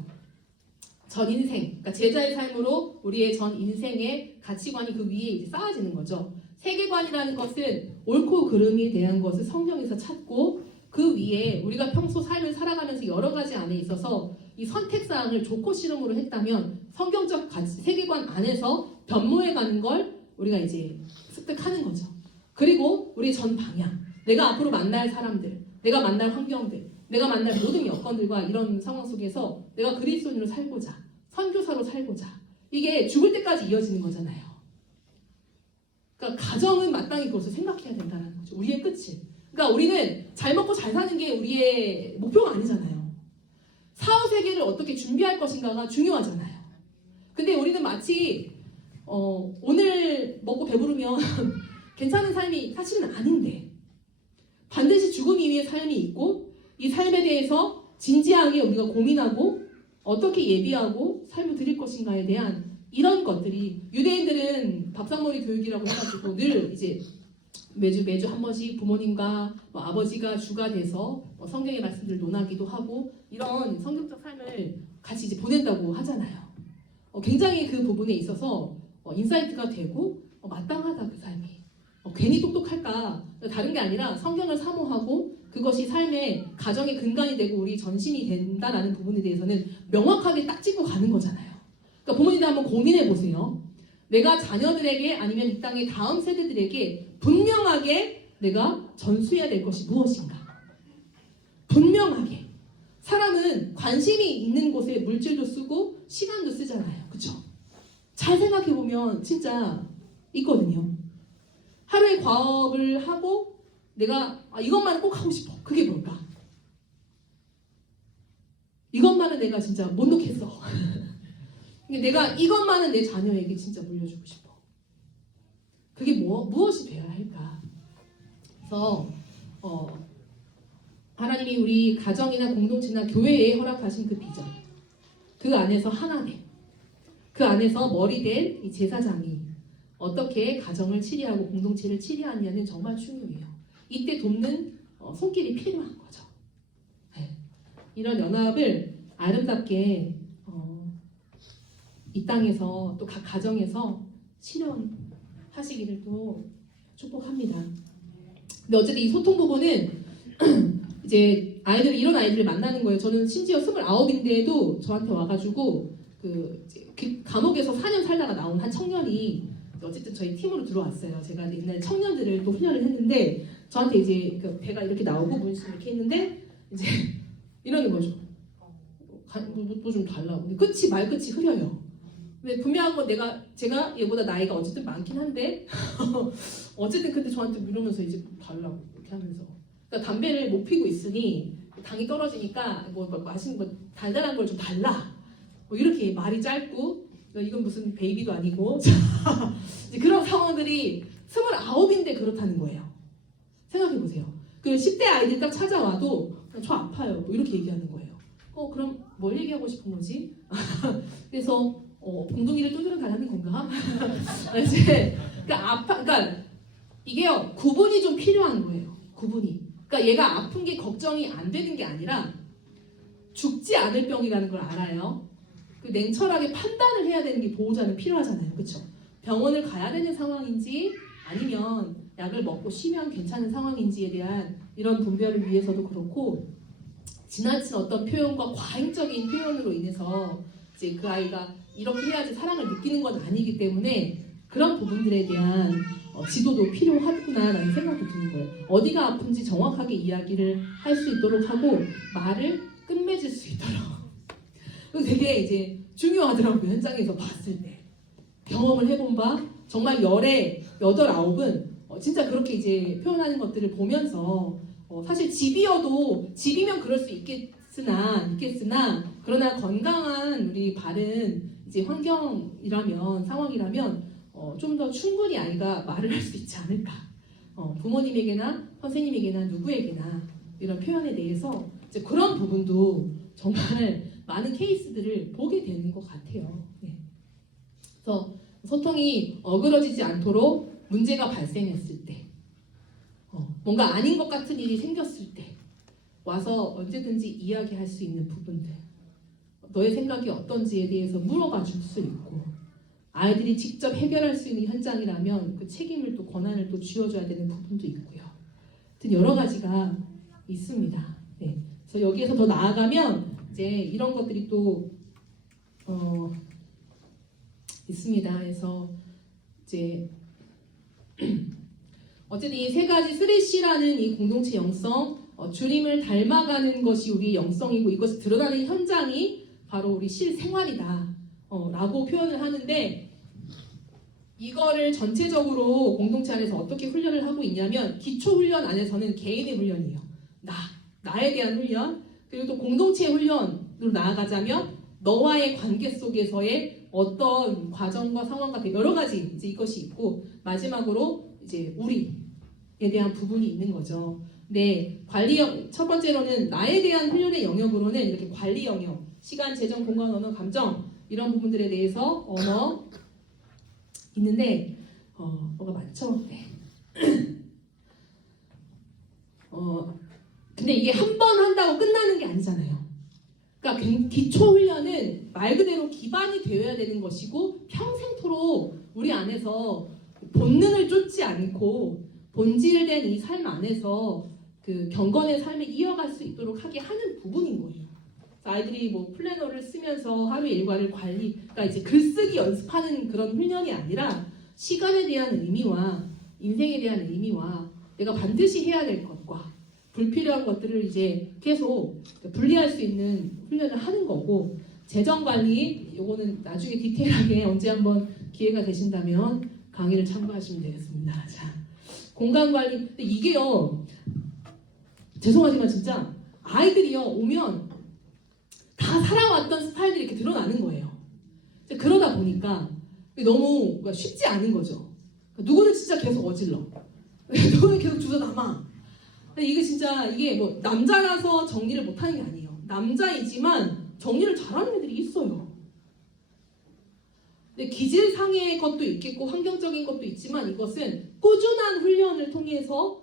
전인생, 그러니까 제자의 삶으로 우리의 전인생의 가치관이 그 위에 이제 쌓아지는 거죠. 세계관이라는 것은 옳고 그름에 대한 것을 성경에서 찾고 그 위에 우리가 평소 삶을 살아가면서 여러 가지 안에 있어서 이 선택사항을 좋고 싫음으로 했다면 성경적 세계관 안에서 변모해가는 걸 우리가 이제 습득하는 거죠. 그리고 우리 전 방향, 내가 앞으로 만날 사람들, 내가 만날 환경들, 내가 만날 모든 여건들과 이런 상황 속에서 내가 그리스도인으로 살고자, 선교사로 살고자, 이게 죽을 때까지 이어지는 거잖아요. 그러니까 가정은 마땅히 그것을 생각해야 된다는 거죠. 우리의 끝을. 그러니까 우리는 잘 먹고 잘 사는 게 우리의 목표가 아니잖아요. 사후 세계를 어떻게 준비할 것인가가 중요하잖아요. 근데 우리는 마치 오늘 먹고 배부르면 괜찮은 삶이 사실은 아닌데 반드시 죽음 이후의 삶이 있고 이 삶에 대해서 진지하게 우리가 고민하고 어떻게 예비하고 삶을 드릴 것인가에 대한 이런 것들이 유대인들은 밥상머리 교육이라고 해가지고 늘 이제 매주 한 번씩 부모님과 아버지가 주가 돼서 성경의 말씀들 논하기도 하고 이런 성경적 삶을 같이 이제 보낸다고 하잖아요. 굉장히 그 부분에 있어서 인사이트가 되고 마땅하다 그 삶이. 괜히 똑똑할까? 다른 게 아니라 성경을 사모하고 그것이 삶의 가정의 근간이 되고 우리 전신이 된다라는 부분에 대해서는 명확하게 딱 짚고 가는 거잖아요. 그러니까 부모님들 한번 고민해 보세요. 내가 자녀들에게 아니면 이 땅의 다음 세대들에게 분명하게 내가 전수해야 될 것이 무엇인가? 분명하게. 관심이 있는 곳에 물질도 쓰고 시간도 쓰잖아요. 그쵸? 잘 생각해보면 진짜 있거든요. 하루에 과업을 하고 내가 이것만 꼭 하고 싶어. 그게 뭘까? 이것만은 내가 진짜 못 놓겠어. 내가 이것만은 내 자녀에게 진짜 물려주고 싶어. 그게 무엇이 되어야 할까? 그래서 하나님이 우리 가정이나 공동체나 교회에 허락하신 그 비전, 그 안에서 하나님, 그 안에서 머리된 이 제사장이 어떻게 가정을 치리하고 공동체를 치리하느냐는 정말 중요해요. 이때 돕는 손길이 필요한 거죠. 네. 이런 연합을 아름답게 이 땅에서 또 각 가정에서 실현하시기를 또 축복합니다. 근데 어쨌든 이 소통 부분은 이제 이런 아이들을 만나는 거예요. 저는 심지어 29인데도 저한테 와가지고 그 감옥에서 4년 살다가 나온 한 청년이 어쨌든 저희 팀으로 들어왔어요. 제가 옛날에 청년들을 또 훈련을 했는데 저한테 이제 그 배가 이렇게 나오고 문신 이렇게 했는데 이제 이러는 거죠. 뭐 좀 달라고. 근데 말끝이 흐려요. 근데 분명한 건 제가 얘보다 나이가 어쨌든 많긴 한데 어쨌든 근데 저한테 이러면서 이제 달라고 이렇게 하면서. 그러니까 담배를 못 피고 있으니 당이 떨어지니까 뭐 마시는 거 달달한 걸 좀 달라. 뭐 이렇게 말이 짧고 이건 무슨 베이비도 아니고 이제 그런 상황들이 29인데 그렇다는 거예요. 생각해 보세요. 그 10대 아이들 딱 찾아와도 저 아파요. 뭐 이렇게 얘기하는 거예요. 그럼 뭘 얘기하고 싶은 거지? 그래서 공동이를 두드려 달라는 건가? 이제 그러니까 이게요 구분이 좀 필요한 거예요. 구분이. 그러니까 얘가 아픈 게 걱정이 안 되는 게 아니라 죽지 않을 병이라는 걸 알아요. 그 냉철하게 판단을 해야 되는 게 보호자는 필요하잖아요. 그렇죠? 병원을 가야 되는 상황인지 아니면 약을 먹고 쉬면 괜찮은 상황인지에 대한 이런 분별을 위해서도 그렇고 지나친 어떤 표현과 과잉적인 표현으로 인해서 이제 그 아이가 이렇게 해야지 사랑을 느끼는 건 아니기 때문에 그런 부분들에 대한 지도도 필요하구나라는 생각도 드는 거예요. 어디가 아픈지 정확하게 이야기를 할 수 있도록 하고 말을 끝맺을 수 있도록. 되게 이제 중요하더라고요. 현장에서 봤을 때 경험을 해본 바 정말 열에 8, 9은 진짜 그렇게 이제 표현하는 것들을 보면서 사실 집이면 그럴 수 있겠으나 그러나 건강한 우리 바른 이제 환경이라면 상황이라면 좀 더 충분히 아이가 말을 할 수 있지 않을까. 부모님에게나 선생님에게나 누구에게나 이런 표현에 대해서 이제 그런 부분도 정말 많은 케이스들을 보게 되는 것 같아요. 네. 그래서 소통이 어그러지지 않도록 문제가 발생했을 때, 뭔가 아닌 것 같은 일이 생겼을 때 와서 언제든지 이야기할 수 있는 부분들, 너의 생각이 어떤지에 대해서 물어봐 줄 수 있고, 아이들이 직접 해결할 수 있는 현장이라면 그 책임을 또 권한을 또 쥐어줘야 되는 부분도 있고요. 하여튼 여러 가지가 있습니다. 네. 그래서 여기에서 더 나아가면 이제 이런 것들이 또 있습니다. 그래서 이제 어쨌든 이 세 가지 3C라는 이 공동체 영성, 주님을 닮아가는 것이 우리 영성이고 이것이 드러나는 현장이 바로 우리 실생활이다 라고 표현을 하는데, 이거를 전체적으로 공동체 안에서 어떻게 훈련을 하고 있냐면 기초훈련 안에서는 개인의 훈련이에요. 나에 대한 훈련, 그리고 또 공동체 훈련으로 나아가자면 너와의 관계 속에서의 어떤 과정과 상황 같은 여러 가지 이제 이것이 있고, 마지막으로 이제 우리에 대한 부분이 있는 거죠. 네, 첫 번째로는 나에 대한 훈련의 영역으로는 이렇게 관리 영역, 시간, 재정, 공간, 언어, 감정 이런 부분들에 대해서 언어 있는데 뭐가 많죠. 네. 근데 이게 한 번 한다고 끝나는 게 아니잖아요. 그러니까 기초 훈련은 말 그대로 기반이 되어야 되는 것이고 평생토록 우리 안에서 본능을 쫓지 않고 본질된 이 삶 안에서 그 경건의 삶을 이어갈 수 있도록 하게 하는 부분인 거예요. 아이들이 뭐 플래너를 쓰면서 하루 일과를 그러니까 이제 글쓰기 연습하는 그런 훈련이 아니라 시간에 대한 의미와 인생에 대한 의미와 내가 반드시 해야 될 것과 불필요한 것들을 이제 계속 분리할 수 있는 훈련을 하는 거고, 재정 관리 요거는 나중에 디테일하게 언제 한번 기회가 되신다면 강의를 참고하시면 되겠습니다. 자, 공간 관리. 근데 이게요, 죄송하지만 진짜 아이들이요 오면 다 살아왔던 스타일들이 이렇게 드러나는 거예요. 그러다 보니까 너무 쉽지 않은 거죠. 누구는 진짜 계속 어질러. 누구는 계속 주워 남아. 이게 진짜 이게 뭐 남자라서 정리를 못하는 게 아니에요. 남자이지만 정리를 잘하는 애들이 있어요. 근데 기질상의 것도 있겠고 환경적인 것도 있지만 이것은 꾸준한 훈련을 통해서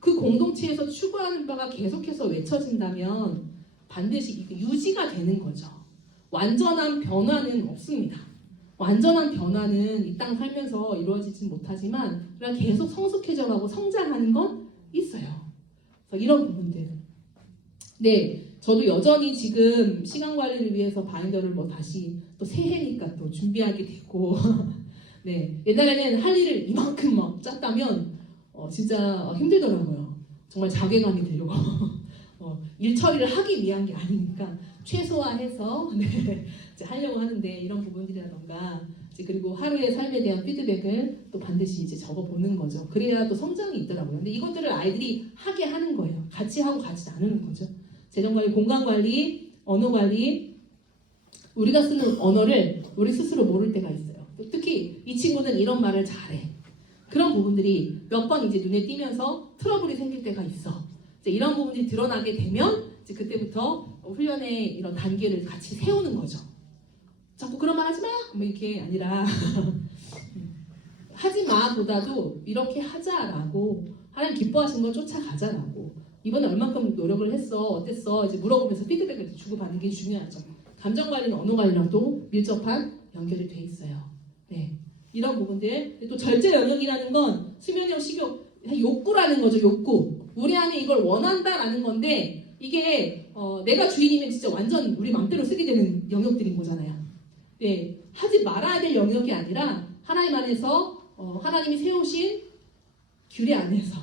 그 공동체에서 추구하는 바가 계속해서 외쳐진다면 반드시 유지가 되는 거죠. 완전한 변화는 없습니다. 완전한 변화는 이 땅 살면서 이루어지진 못하지만 그냥 계속 성숙해져가고 성장하는 건 있어요. 그래서 이런 부분들. 네, 저도 여전히 지금 시간 관리를 위해서 바인더를 뭐 다시 또 새해니까 또 준비하게 되고 네, 옛날에는 할 일을 이만큼 막 짰다면 진짜 힘들더라고요. 정말 자괴감이 들고 일 처리를 하기 위한 게 아니니까 최소화해서 네, 이제 하려고 하는데 이런 부분들이라던가 이제 그리고 하루의 삶에 대한 피드백을 또 반드시 이제 적어보는 거죠. 그래야 또 성장이 있더라고요. 근데 이것들을 아이들이 하게 하는 거예요. 같이 하고 같이 나누는 거죠. 재정관리, 공간관리, 언어관리. 우리가 쓰는 언어를 우리 스스로 모를 때가 있어요. 특히 이 친구는 이런 말을 잘해. 그런 부분들이 몇 번 이제 눈에 띄면서 트러블이 생길 때가 있어. 이제 이런 부분들이 드러나게 되면 이제 그때부터 훈련의 이런 단계를 같이 세우는 거죠. 자꾸 그런 말 하지 마! 뭐 이렇게 아니라 하지 마 보다도 이렇게 하자라고 하나님 기뻐하시는 걸 쫓아가자라고 이번에 얼만큼 노력을 했어? 어땠어? 이제 물어보면서 피드백을 주고받는 게 중요하죠. 감정관리는 언어관리랑도 밀접한 연결이 돼 있어요. 네, 이런 부분들. 또 절제 영역이라는 건 수면형 식욕, 욕구라는 거죠. 욕구. 우리 안에 이걸 원한다라는 건데 이게 내가 주인이면 진짜 완전 우리 맘대로 쓰게 되는 영역들인 거잖아요. 네, 하지 말아야 될 영역이 아니라 하나님 안에서 하나님이 세우신 규례 안에서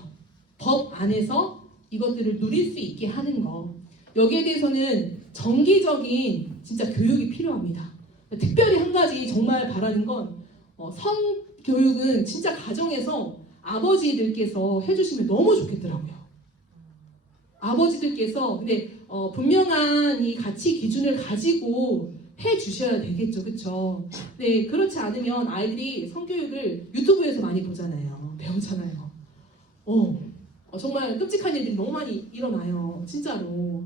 법 안에서 이것들을 누릴 수 있게 하는 거. 여기에 대해서는 정기적인 진짜 교육이 필요합니다. 특별히 한 가지 정말 바라는 건 성교육은 진짜 가정에서 아버지들께서 해주시면 너무 좋겠더라고요. 아버지들께서 근데 분명한 이 가치 기준을 가지고 해주셔야 되겠죠, 그렇죠? 네, 그렇지 않으면 아이들이 성교육을 유튜브에서 많이 보잖아요, 배우잖아요. 정말 끔찍한 일들이 너무 많이 일어나요, 진짜로.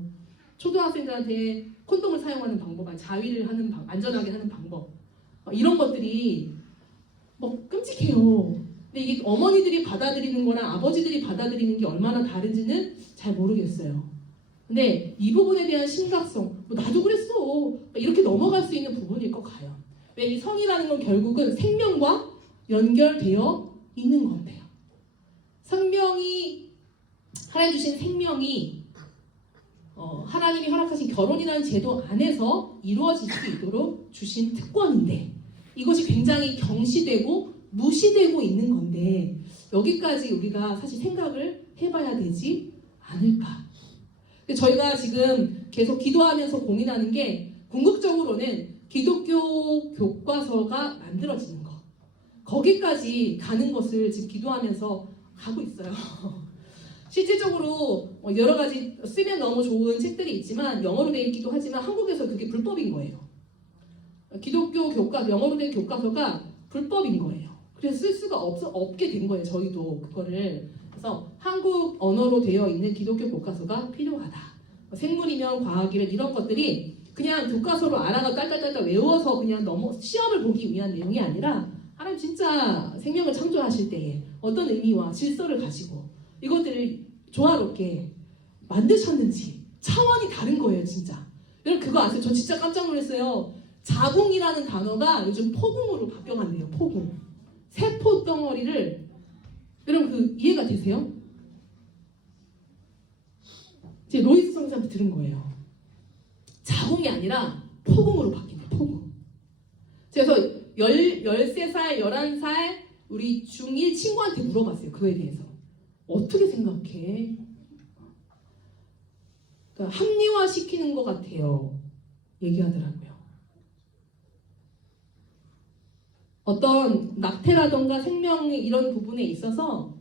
초등학생들한테 콘돔을 사용하는 방법, 자위를 하는 안전하게 하는 방법, 이런 것들이 뭐 끔찍해요. 근데 이게 어머니들이 받아들이는 거랑 아버지들이 받아들이는 게 얼마나 다른지는 잘 모르겠어요. 근데 이 부분에 대한 심각성, 뭐 나도 그랬어, 이렇게 넘어갈 수 있는 부분일 것 같아요. 왜 이 성이라는 건 결국은 생명과 연결되어 있는 건데요. 생명이 하나님 주신 생명이 하나님이 허락하신 결혼이라는 제도 안에서 이루어질 수 있도록 주신 특권인데 이것이 굉장히 경시되고 무시되고 있는 건데 여기까지 우리가 사실 생각을 해봐야 되지 않을까. 저희가 지금 계속 기도하면서 고민하는 게 궁극적으로는 기독교 교과서가 만들어지는 거. 거기까지 가는 것을 지금 기도하면서 가고 있어요. 실질적으로 여러 가지 쓰면 너무 좋은 책들이 있지만 영어로 되어 있기도 하지만 한국에서 그게 불법인 거예요. 기독교 교과, 영어로 된 교과서가 불법인 거예요. 그래서 쓸 수가 없게 된 거예요. 저희도 그거를. 그래서 한국 언어로 되어 있는 기독교 교과서가 필요하다. 생물이면 과학이면 이런 것들이 그냥 교과서로 알아가 딸딸딸딸 외워서 그냥 시험을 보기 위한 내용이 아니라 하나님 진짜 생명을 창조하실 때에 어떤 의미와 질서를 가지고 이것들을 조화롭게 만드셨는지 차원이 다른 거예요, 진짜. 여러분 그거 아세요? 저 진짜 깜짝 놀랐어요. 자궁이라는 단어가 요즘 포궁으로 바뀌어간대요. 포궁. 세포 덩어리를 여러분 그 이해가 되세요? 제 로이스 선생님한테 들은 거예요. 자궁이 아니라 포궁으로 바뀐대요. 포궁. 그래서 13살, 11살 우리 중1 친구한테 물어봤어요. 그거에 대해서. 어떻게 생각해? 그러니까 합리화시키는 것 같아요. 얘기하더라고요. 어떤 낙태라던가 생명 이런 부분에 있어서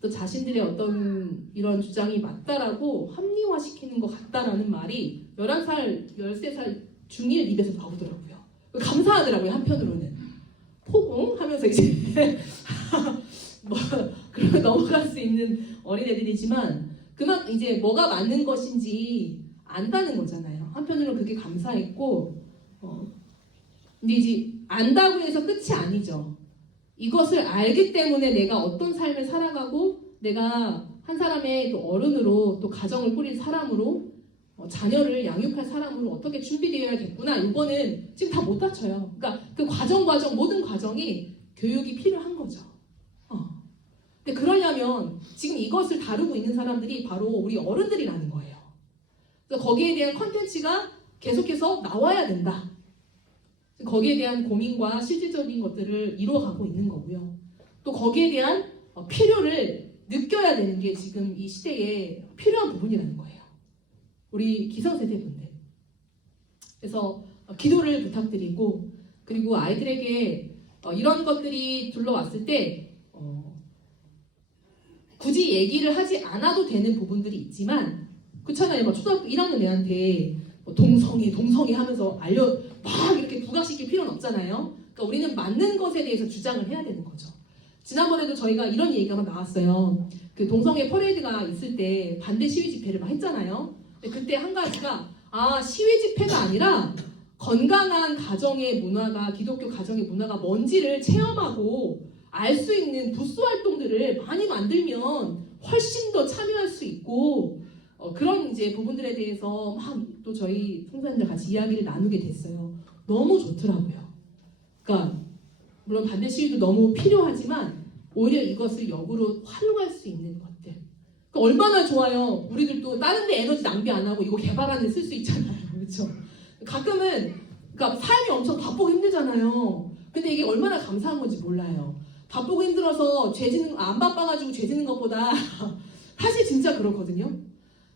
또 자신들의 어떤 이런 주장이 맞다라고 합리화시키는 것 같다라는 말이 11살, 13살 중1 입에서 나오더라고요. 감사하더라고요. 한편으로는. 포공? 하면서 이제 뭐 그러면 넘어갈 수 있는 어린애들이지만 그만 이제 뭐가 맞는 것인지 안다는 거잖아요. 한편으로는 그게 감사했고 근데 이제 안다고 해서 끝이 아니죠. 이것을 알기 때문에 내가 어떤 삶을 살아가고 내가 한 사람의 또 어른으로 또 가정을 꾸릴 사람으로 자녀를 양육할 사람으로 어떻게 준비되어야겠구나. 이거는 지금 다 못 갖춰요. 그러니까 그 과정 모든 과정이 교육이 필요한 거죠. 근데 그러려면 지금 이것을 다루고 있는 사람들이 바로 우리 어른들이라는 거예요. 그래서 거기에 대한 컨텐츠가 계속해서 나와야 된다. 거기에 대한 고민과 실질적인 것들을 이루어가고 있는 거고요. 또 거기에 대한 필요를 느껴야 되는 게 지금 이 시대에 필요한 부분이라는 거예요. 우리 기성세대분들. 그래서 기도를 부탁드리고 그리고 아이들에게 이런 것들이 둘러왔을 때 굳이 얘기를 하지 않아도 되는 부분들이 있지만 그렇잖아요. 막 초등학교 1학년 애한테 동성애 하면서 막 이렇게 부각시킬 필요는 없잖아요. 그러니까 우리는 맞는 것에 대해서 주장을 해야 되는 거죠. 지난번에도 저희가 이런 얘기가 막 나왔어요. 그 동성애 퍼레이드가 있을 때 반대 시위 집회를 막 했잖아요. 근데 그때 한 가지가 시위 집회가 아니라 건강한 가정의 문화가 기독교 가정의 문화가 뭔지를 체험하고 알 수 있는 부스 활동들을 많이 만들면 훨씬 더 참여할 수 있고 그런 이제 부분들에 대해서 막 또 저희 성사님들 같이 이야기를 나누게 됐어요. 너무 좋더라고요. 그러니까 물론 반대 시위도 너무 필요하지만 오히려 이것을 역으로 활용할 수 있는 것들. 그러니까 얼마나 좋아요. 우리들도 다른 데 에너지 낭비 안 하고 이거 개발하는 데 쓸 수 있잖아요. 그렇죠? 가끔은 그러니까 삶이 엄청 바쁘고 힘들잖아요. 근데 이게 얼마나 감사한 건지 몰라요. 바쁘고 힘들어서 안 바빠가지고 죄 짓는 것보다 사실 진짜 그렇거든요.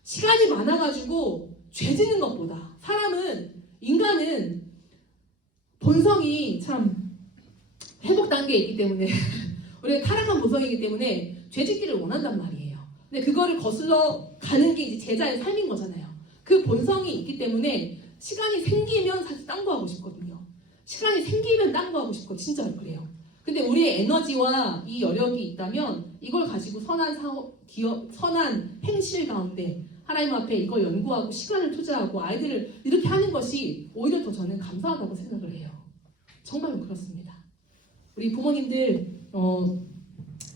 시간이 많아가지고 죄 짓는 것보다 인간은 본성이 참 회복 단계에 있기 때문에 우리가 타락한 본성이기 때문에 죄 짓기를 원한단 말이에요. 근데 그거를 거슬러 가는 게 이제 제자의 삶인 거잖아요. 그 본성이 있기 때문에 시간이 생기면 사실 딴 거 하고 싶거든요. 시간이 생기면 딴 거 하고 싶고 진짜로 그래요. 근데 우리의 에너지와 이 여력이 있다면 이걸 가지고 선한 행실 가운데 하나님 앞에 이걸 연구하고 시간을 투자하고 아이들을 이렇게 하는 것이 오히려 더 저는 감사하다고 생각을 해요. 정말로 그렇습니다. 우리 부모님들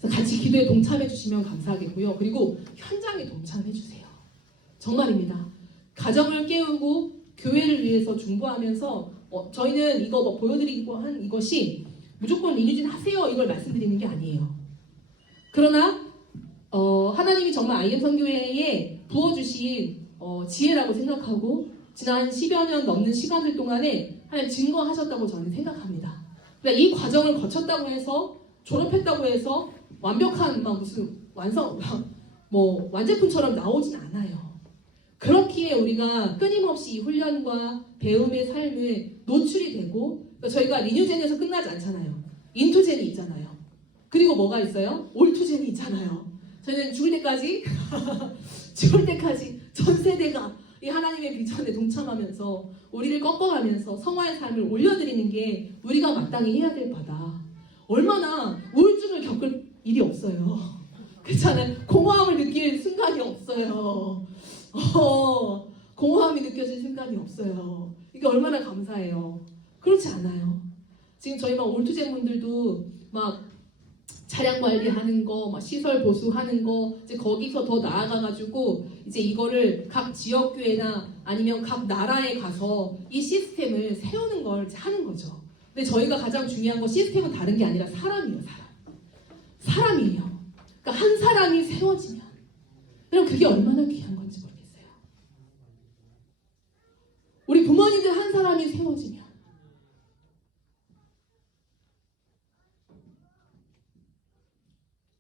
같이 기도에 동참해 주시면 감사하겠고요. 그리고 현장에 동참해 주세요. 정말입니다. 가정을 깨우고 교회를 위해서 중보하면서 저희는 이거 뭐 보여드리고 한 이것이 무조건 리뉴진 하세요 이걸 말씀드리는 게 아니에요. 그러나 하나님이 정말 IM 선교회에 부어주신 지혜라고 생각하고 지난 10여 년 넘는 시간들 동안에 하나님 증거하셨다고 저는 생각합니다. 그러니까 이 과정을 거쳤다고 해서 졸업했다고 해서 완벽한 무슨 완제품처럼 나오진 않아요. 그렇기에 우리가 끊임없이 이 훈련과 배움의 삶에 노출이 되고 저희가 리뉴젠에서 끝나지 않잖아요. 인투젠이 있잖아요. 그리고 뭐가 있어요? 올투젠이 있잖아요. 저희는 죽을 때까지 전 세대가 이 하나님의 비전에 동참하면서 우리를 꺾어가면서 성화의 삶을 올려드리는 게 우리가 마땅히 해야 될 바다. 얼마나 우울증을 겪을 일이 없어요. 그렇잖아요. 공허함을 느낄 순간이 없어요. 공허함이 느껴질 순간이 없어요. 이게 얼마나 감사해요. 그렇지 않아요. 지금 저희 올투쟁분들도 차량 관리하는 거, 시설 보수하는 거, 이제 거기서 더 나아가가지고 이제 이거를 각 지역교회나 아니면 각 나라에 가서 이 시스템을 세우는 걸 하는 거죠. 근데 저희가 가장 중요한 건 시스템은 다른 게 아니라 사람이에요, 사람이에요. 그러니까 한 사람이 세워지면, 그럼 그게 얼마나 귀한 건지 모르겠어요. 우리 부모님들 한 사람이 세워지면,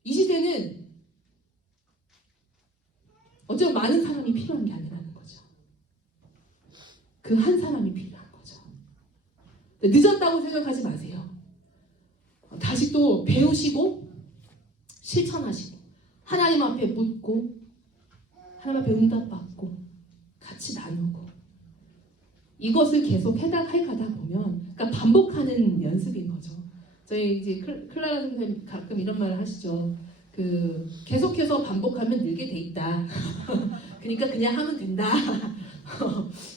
이 시대는 어쩌면 많은 사람이 필요한 게 아니라는 그 한 사람이 필요한 거죠. 늦었다고 생각하지 마세요. 다시 또 배우시고 실천하시고 하나님 앞에 묻고 하나님 앞에 응답받고 같이 나누고 이것을 계속 해가다 보면 그러니까 반복하는 연습인 거죠. 저희 이제 클라라 선생님 가끔 이런 말을 하시죠. 계속해서 반복하면 늘게 돼 있다. 그러니까 그냥 하면 된다.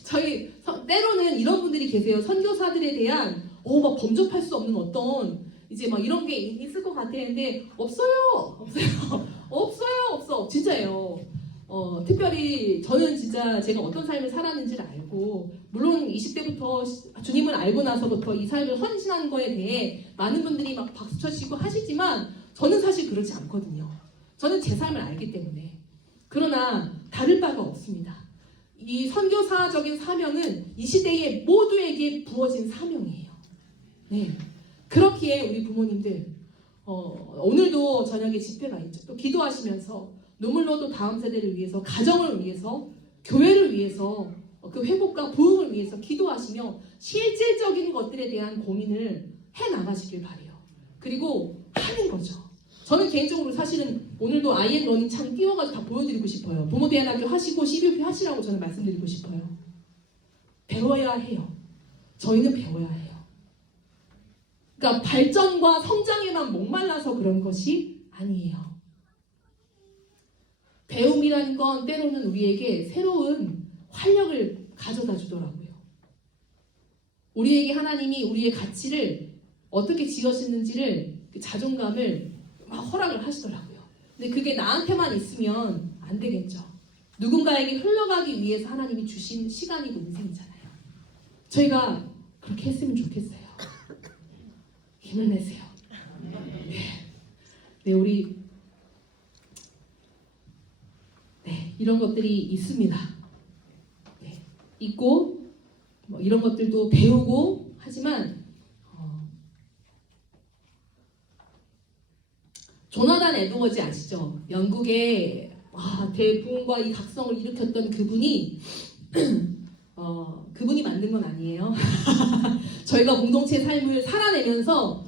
저희 때로는 이런 분들이 계세요. 선교사들에 대한 막 범접할 수 없는 어떤 이제 막 이런 게 있을 것 같았는데 없어요. 없어. 진짜예요. 특별히 저는 진짜 제가 어떤 삶을 살았는지를 알고 물론 20대부터 주님을 알고 나서부터 이 삶을 헌신한 거에 대해 많은 분들이 막 박수 쳐주시고 하시지만 저는 사실 그렇지 않거든요. 저는 제 삶을 알기 때문에. 그러나 다를 바가 없습니다. 이 선교사적인 사명은 이 시대에 모두에게 부어진 사명이에요. 네. 그렇기에 우리 부모님들 오늘도 저녁에 집회가 있죠. 또 기도하시면서 눈물로도 다음 세대를 위해서, 가정을 위해서, 교회를 위해서, 그 회복과 부흥을 위해서 기도하시며 실질적인 것들에 대한 고민을 해나가시길 바래요. 그리고 하는 거죠. 저는 개인적으로 사실은 오늘도 아이엠 러닝 창 띄워가지고 다 보여드리고 싶어요. 부모대안학교 하시고 CBOP 하시라고 저는 말씀드리고 싶어요. 배워야 해요. 저희는 배워야 해요. 그러니까 발전과 성장에만 목말라서 그런 것이 아니에요. 배움이라는 건 때로는 우리에게 새로운 활력을 가져다 주더라고요. 우리에게 하나님이 우리의 가치를 어떻게 지으셨는지를 자존감을 막 허락을 하시더라고요. 근데 그게 나한테만 있으면 안 되겠죠. 누군가에게 흘러가기 위해서 하나님이 주신 시간이고 인생이잖아요. 저희가 그렇게 했으면 좋겠어요. 힘을 내세요. 네, 우리 이런 것들이 있습니다. 네, 있고 뭐 이런 것들도 배우고 하지만 조나단 에드워즈 아시죠? 영국의 대부흥과 이 각성을 일으켰던 그분이 그분이 만든 건 아니에요. 저희가 공동체 삶을 살아내면서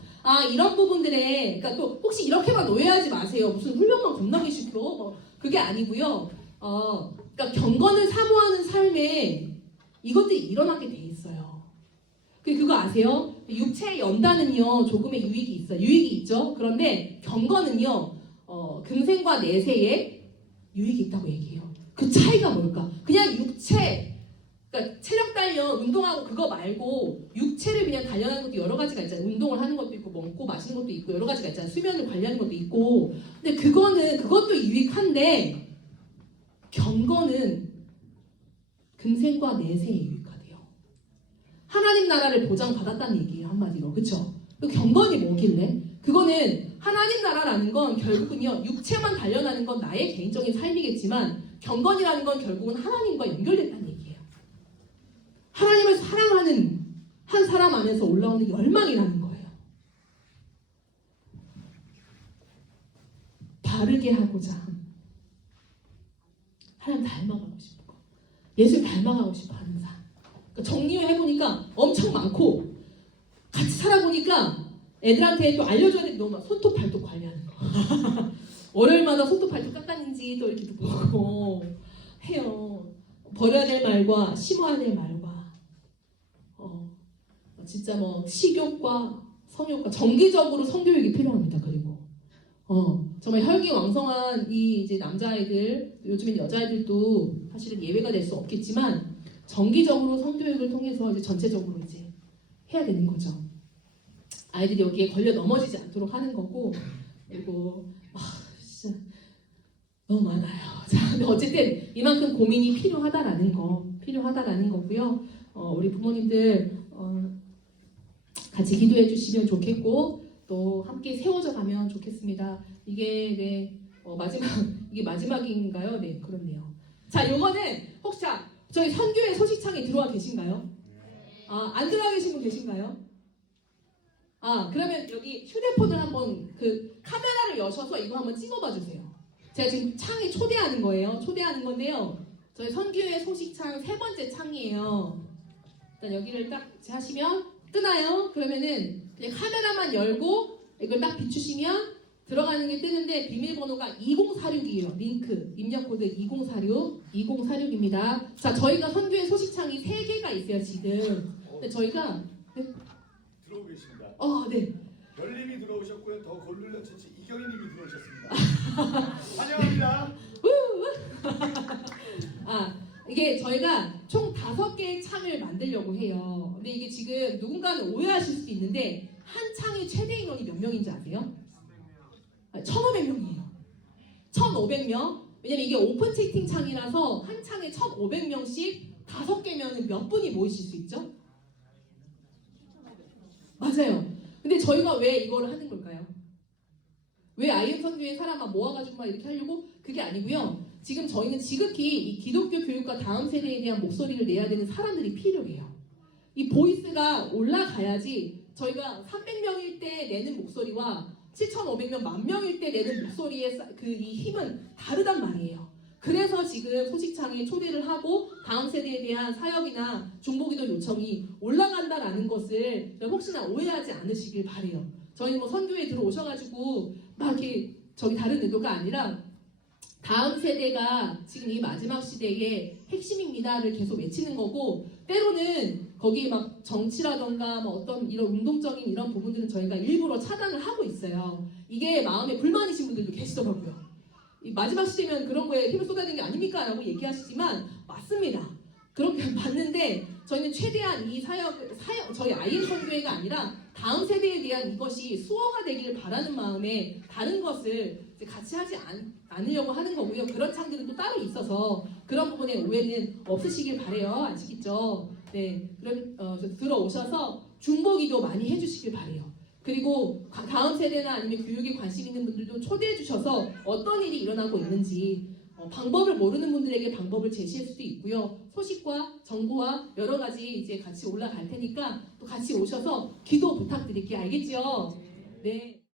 이런 부분들에 그러니까 또 혹시 이렇게만 오해하지 마세요. 무슨 훈련만 겁나게 시켜 그게 아니고요. 그러니까 경건을 사모하는 삶에 이것들이 일어나게 돼 있어요. 그거 아세요? 육체의 연단은요 조금의 유익이 있어요. 유익이 있죠. 그런데 경건은요 금생과 내세에 유익이 있다고 얘기해요. 그 차이가 뭘까? 그냥 육체, 그러니까 체력 단련, 운동하고 그거 말고 육체를 그냥 단련하는 것도 여러 가지가 있잖아요. 운동을 하는 것도 있고 먹고 마시는 것도 있고 여러 가지가 있잖아요. 수면을 관리하는 것도 있고. 근데 그것도 유익한데 경건은 금생과 내세에 유익하대요. 하나님 나라를 보장받았다는 얘기예요. 한마디로. 그쵸? 경건이 뭐길래? 그거는 하나님 나라라는 건 결국은요 육체만 단련하는 건 나의 개인적인 삶이겠지만 경건이라는 건 결국은 하나님과 연결됐다는 얘기예요. 하나님을 사랑하는 한 사람 안에서 올라오는 열망이라는 거예요. 바르게 하고자 함. 하나님 닮아가고 싶은 거. 예수 닮아가고 싶어 하는 사람. 그러니까 정리를 해보니까 엄청 많고 같이 살아보니까 애들한테 또 알려줘야 될 게 너무 많아. 손톱 발톱 관리하는 거. 월요일마다 손톱 발톱 깎았는지 또 이렇게 보고 해요. 버려야 될 말과 심어야 될 말과 진짜 뭐 식욕과 성욕과 정기적으로 성교육이 필요합니다. 그리고 정말 혈기왕성한 이 이제 남자아이들, 요즘엔 여자아이들도 사실은 예외가 될 수 없겠지만 정기적으로 성교육을 통해서 이제 전체적으로 이제 해야 되는 거죠. 아이들이 여기에 걸려 넘어지지 않도록 하는 거고, 그리고 진짜 너무 많아요. 자, 근데 어쨌든 이만큼 고민이 필요하다라는 거고요. 우리 부모님들 같이 기도해 주시면 좋겠고 또 함께 세워져 가면 좋겠습니다. 이게 이게 마지막인가요? 네, 그렇네요. 자, 요거는 혹시 저희 선교회 소식창에 들어와 계신가요? 안 들어와 계신 분 계신가요? 그러면 여기 휴대폰을 한번 그 카메라를 여셔서 이거 한번 찍어봐 주세요. 제가 지금 창에 초대하는 거예요. 초대하는 건데요. 저희 선교회 소식창 3번째 창이에요. 일단 여기를 딱 하시면 뜨나요? 그러면은 그냥 카메라만 열고 이걸 딱 비추시면 들어가는 게 뜨는데 비밀번호가 2046이에요. 링크 입력 코드 2046입니다. 자, 저희가 선교의 소식창이 3개가 있어요 지금. 근데 저희가 들어오고 계십니다. 네. 별님이 들어오셨고요. 더 골룰러 처치 이경희님이 들어오셨습니다. 환영합니다. 이게 저희가 총 5개의 창을 만들려고 해요. 근데 이게 지금 누군가는 오해하실 수도 있는데 한 창의 최대 인원이 몇 명인지 아세요? 1,500명이에요. 1,500명. 왜냐면 이게 오픈 채팅 창이라서 한 창에 1,500명씩 5개면은 몇 분이 모이실 수 있죠? 맞아요. 근데 저희가 왜 이걸 하는 걸까요? 왜 IM 선교의 사람만 모아가지고 막 이렇게 하려고? 그게 아니고요. 지금 저희는 지극히 이 기독교 교육과 다음 세대에 대한 목소리를 내야 되는 사람들이 필요해요. 이 보이스가 올라가야지 저희가 300명일 때 내는 목소리와 7,500명, 10,000명일 때 내는 목소리의 이 힘은 다르단 말이에요. 그래서 지금 소식창에 초대를 하고 다음 세대에 대한 사역이나 중보기도 요청이 올라간다라는 것을 혹시나 오해하지 않으시길 바래요. 저희는 뭐 선교에 들어오셔가지고 막 이렇게 저기 다른 의도가 아니라 다음 세대가 지금 이 마지막 시대의 핵심입니다를 계속 외치는 거고, 때로는 거기 막 정치라던가 뭐 어떤 이런 운동적인 이런 부분들은 저희가 일부러 차단을 하고 있어요. 이게 마음에 불만이신 분들도 계시더라고요. 이 마지막 시대면 그런 거에 힘을 쏟아내는 게 아닙니까? 라고 얘기하시지만 맞습니다. 그렇게 맞는데 저희는 최대한 이 사역 저희 IM 선교회가 아니라 다음 세대에 대한 이것이 수호가 되기를 바라는 마음에 다른 것을 이제 같이 하지 않으려고 하는 거고요. 그런 창들은 또 따로 있어서 그런 부분에 오해는 없으시길 바래요. 아시겠죠? 네, 그럼 들어오셔서 중보기도 많이 해주시길 바래요. 그리고 다음 세대나 아니면 교육에 관심 있는 분들도 초대해 주셔서 어떤 일이 일어나고 있는지 방법을 모르는 분들에게 방법을 제시할 수도 있고요. 소식과 정보와 여러 가지 이제 같이 올라갈 테니까 또 같이 오셔서 기도 부탁드릴게요. 알겠죠? 네.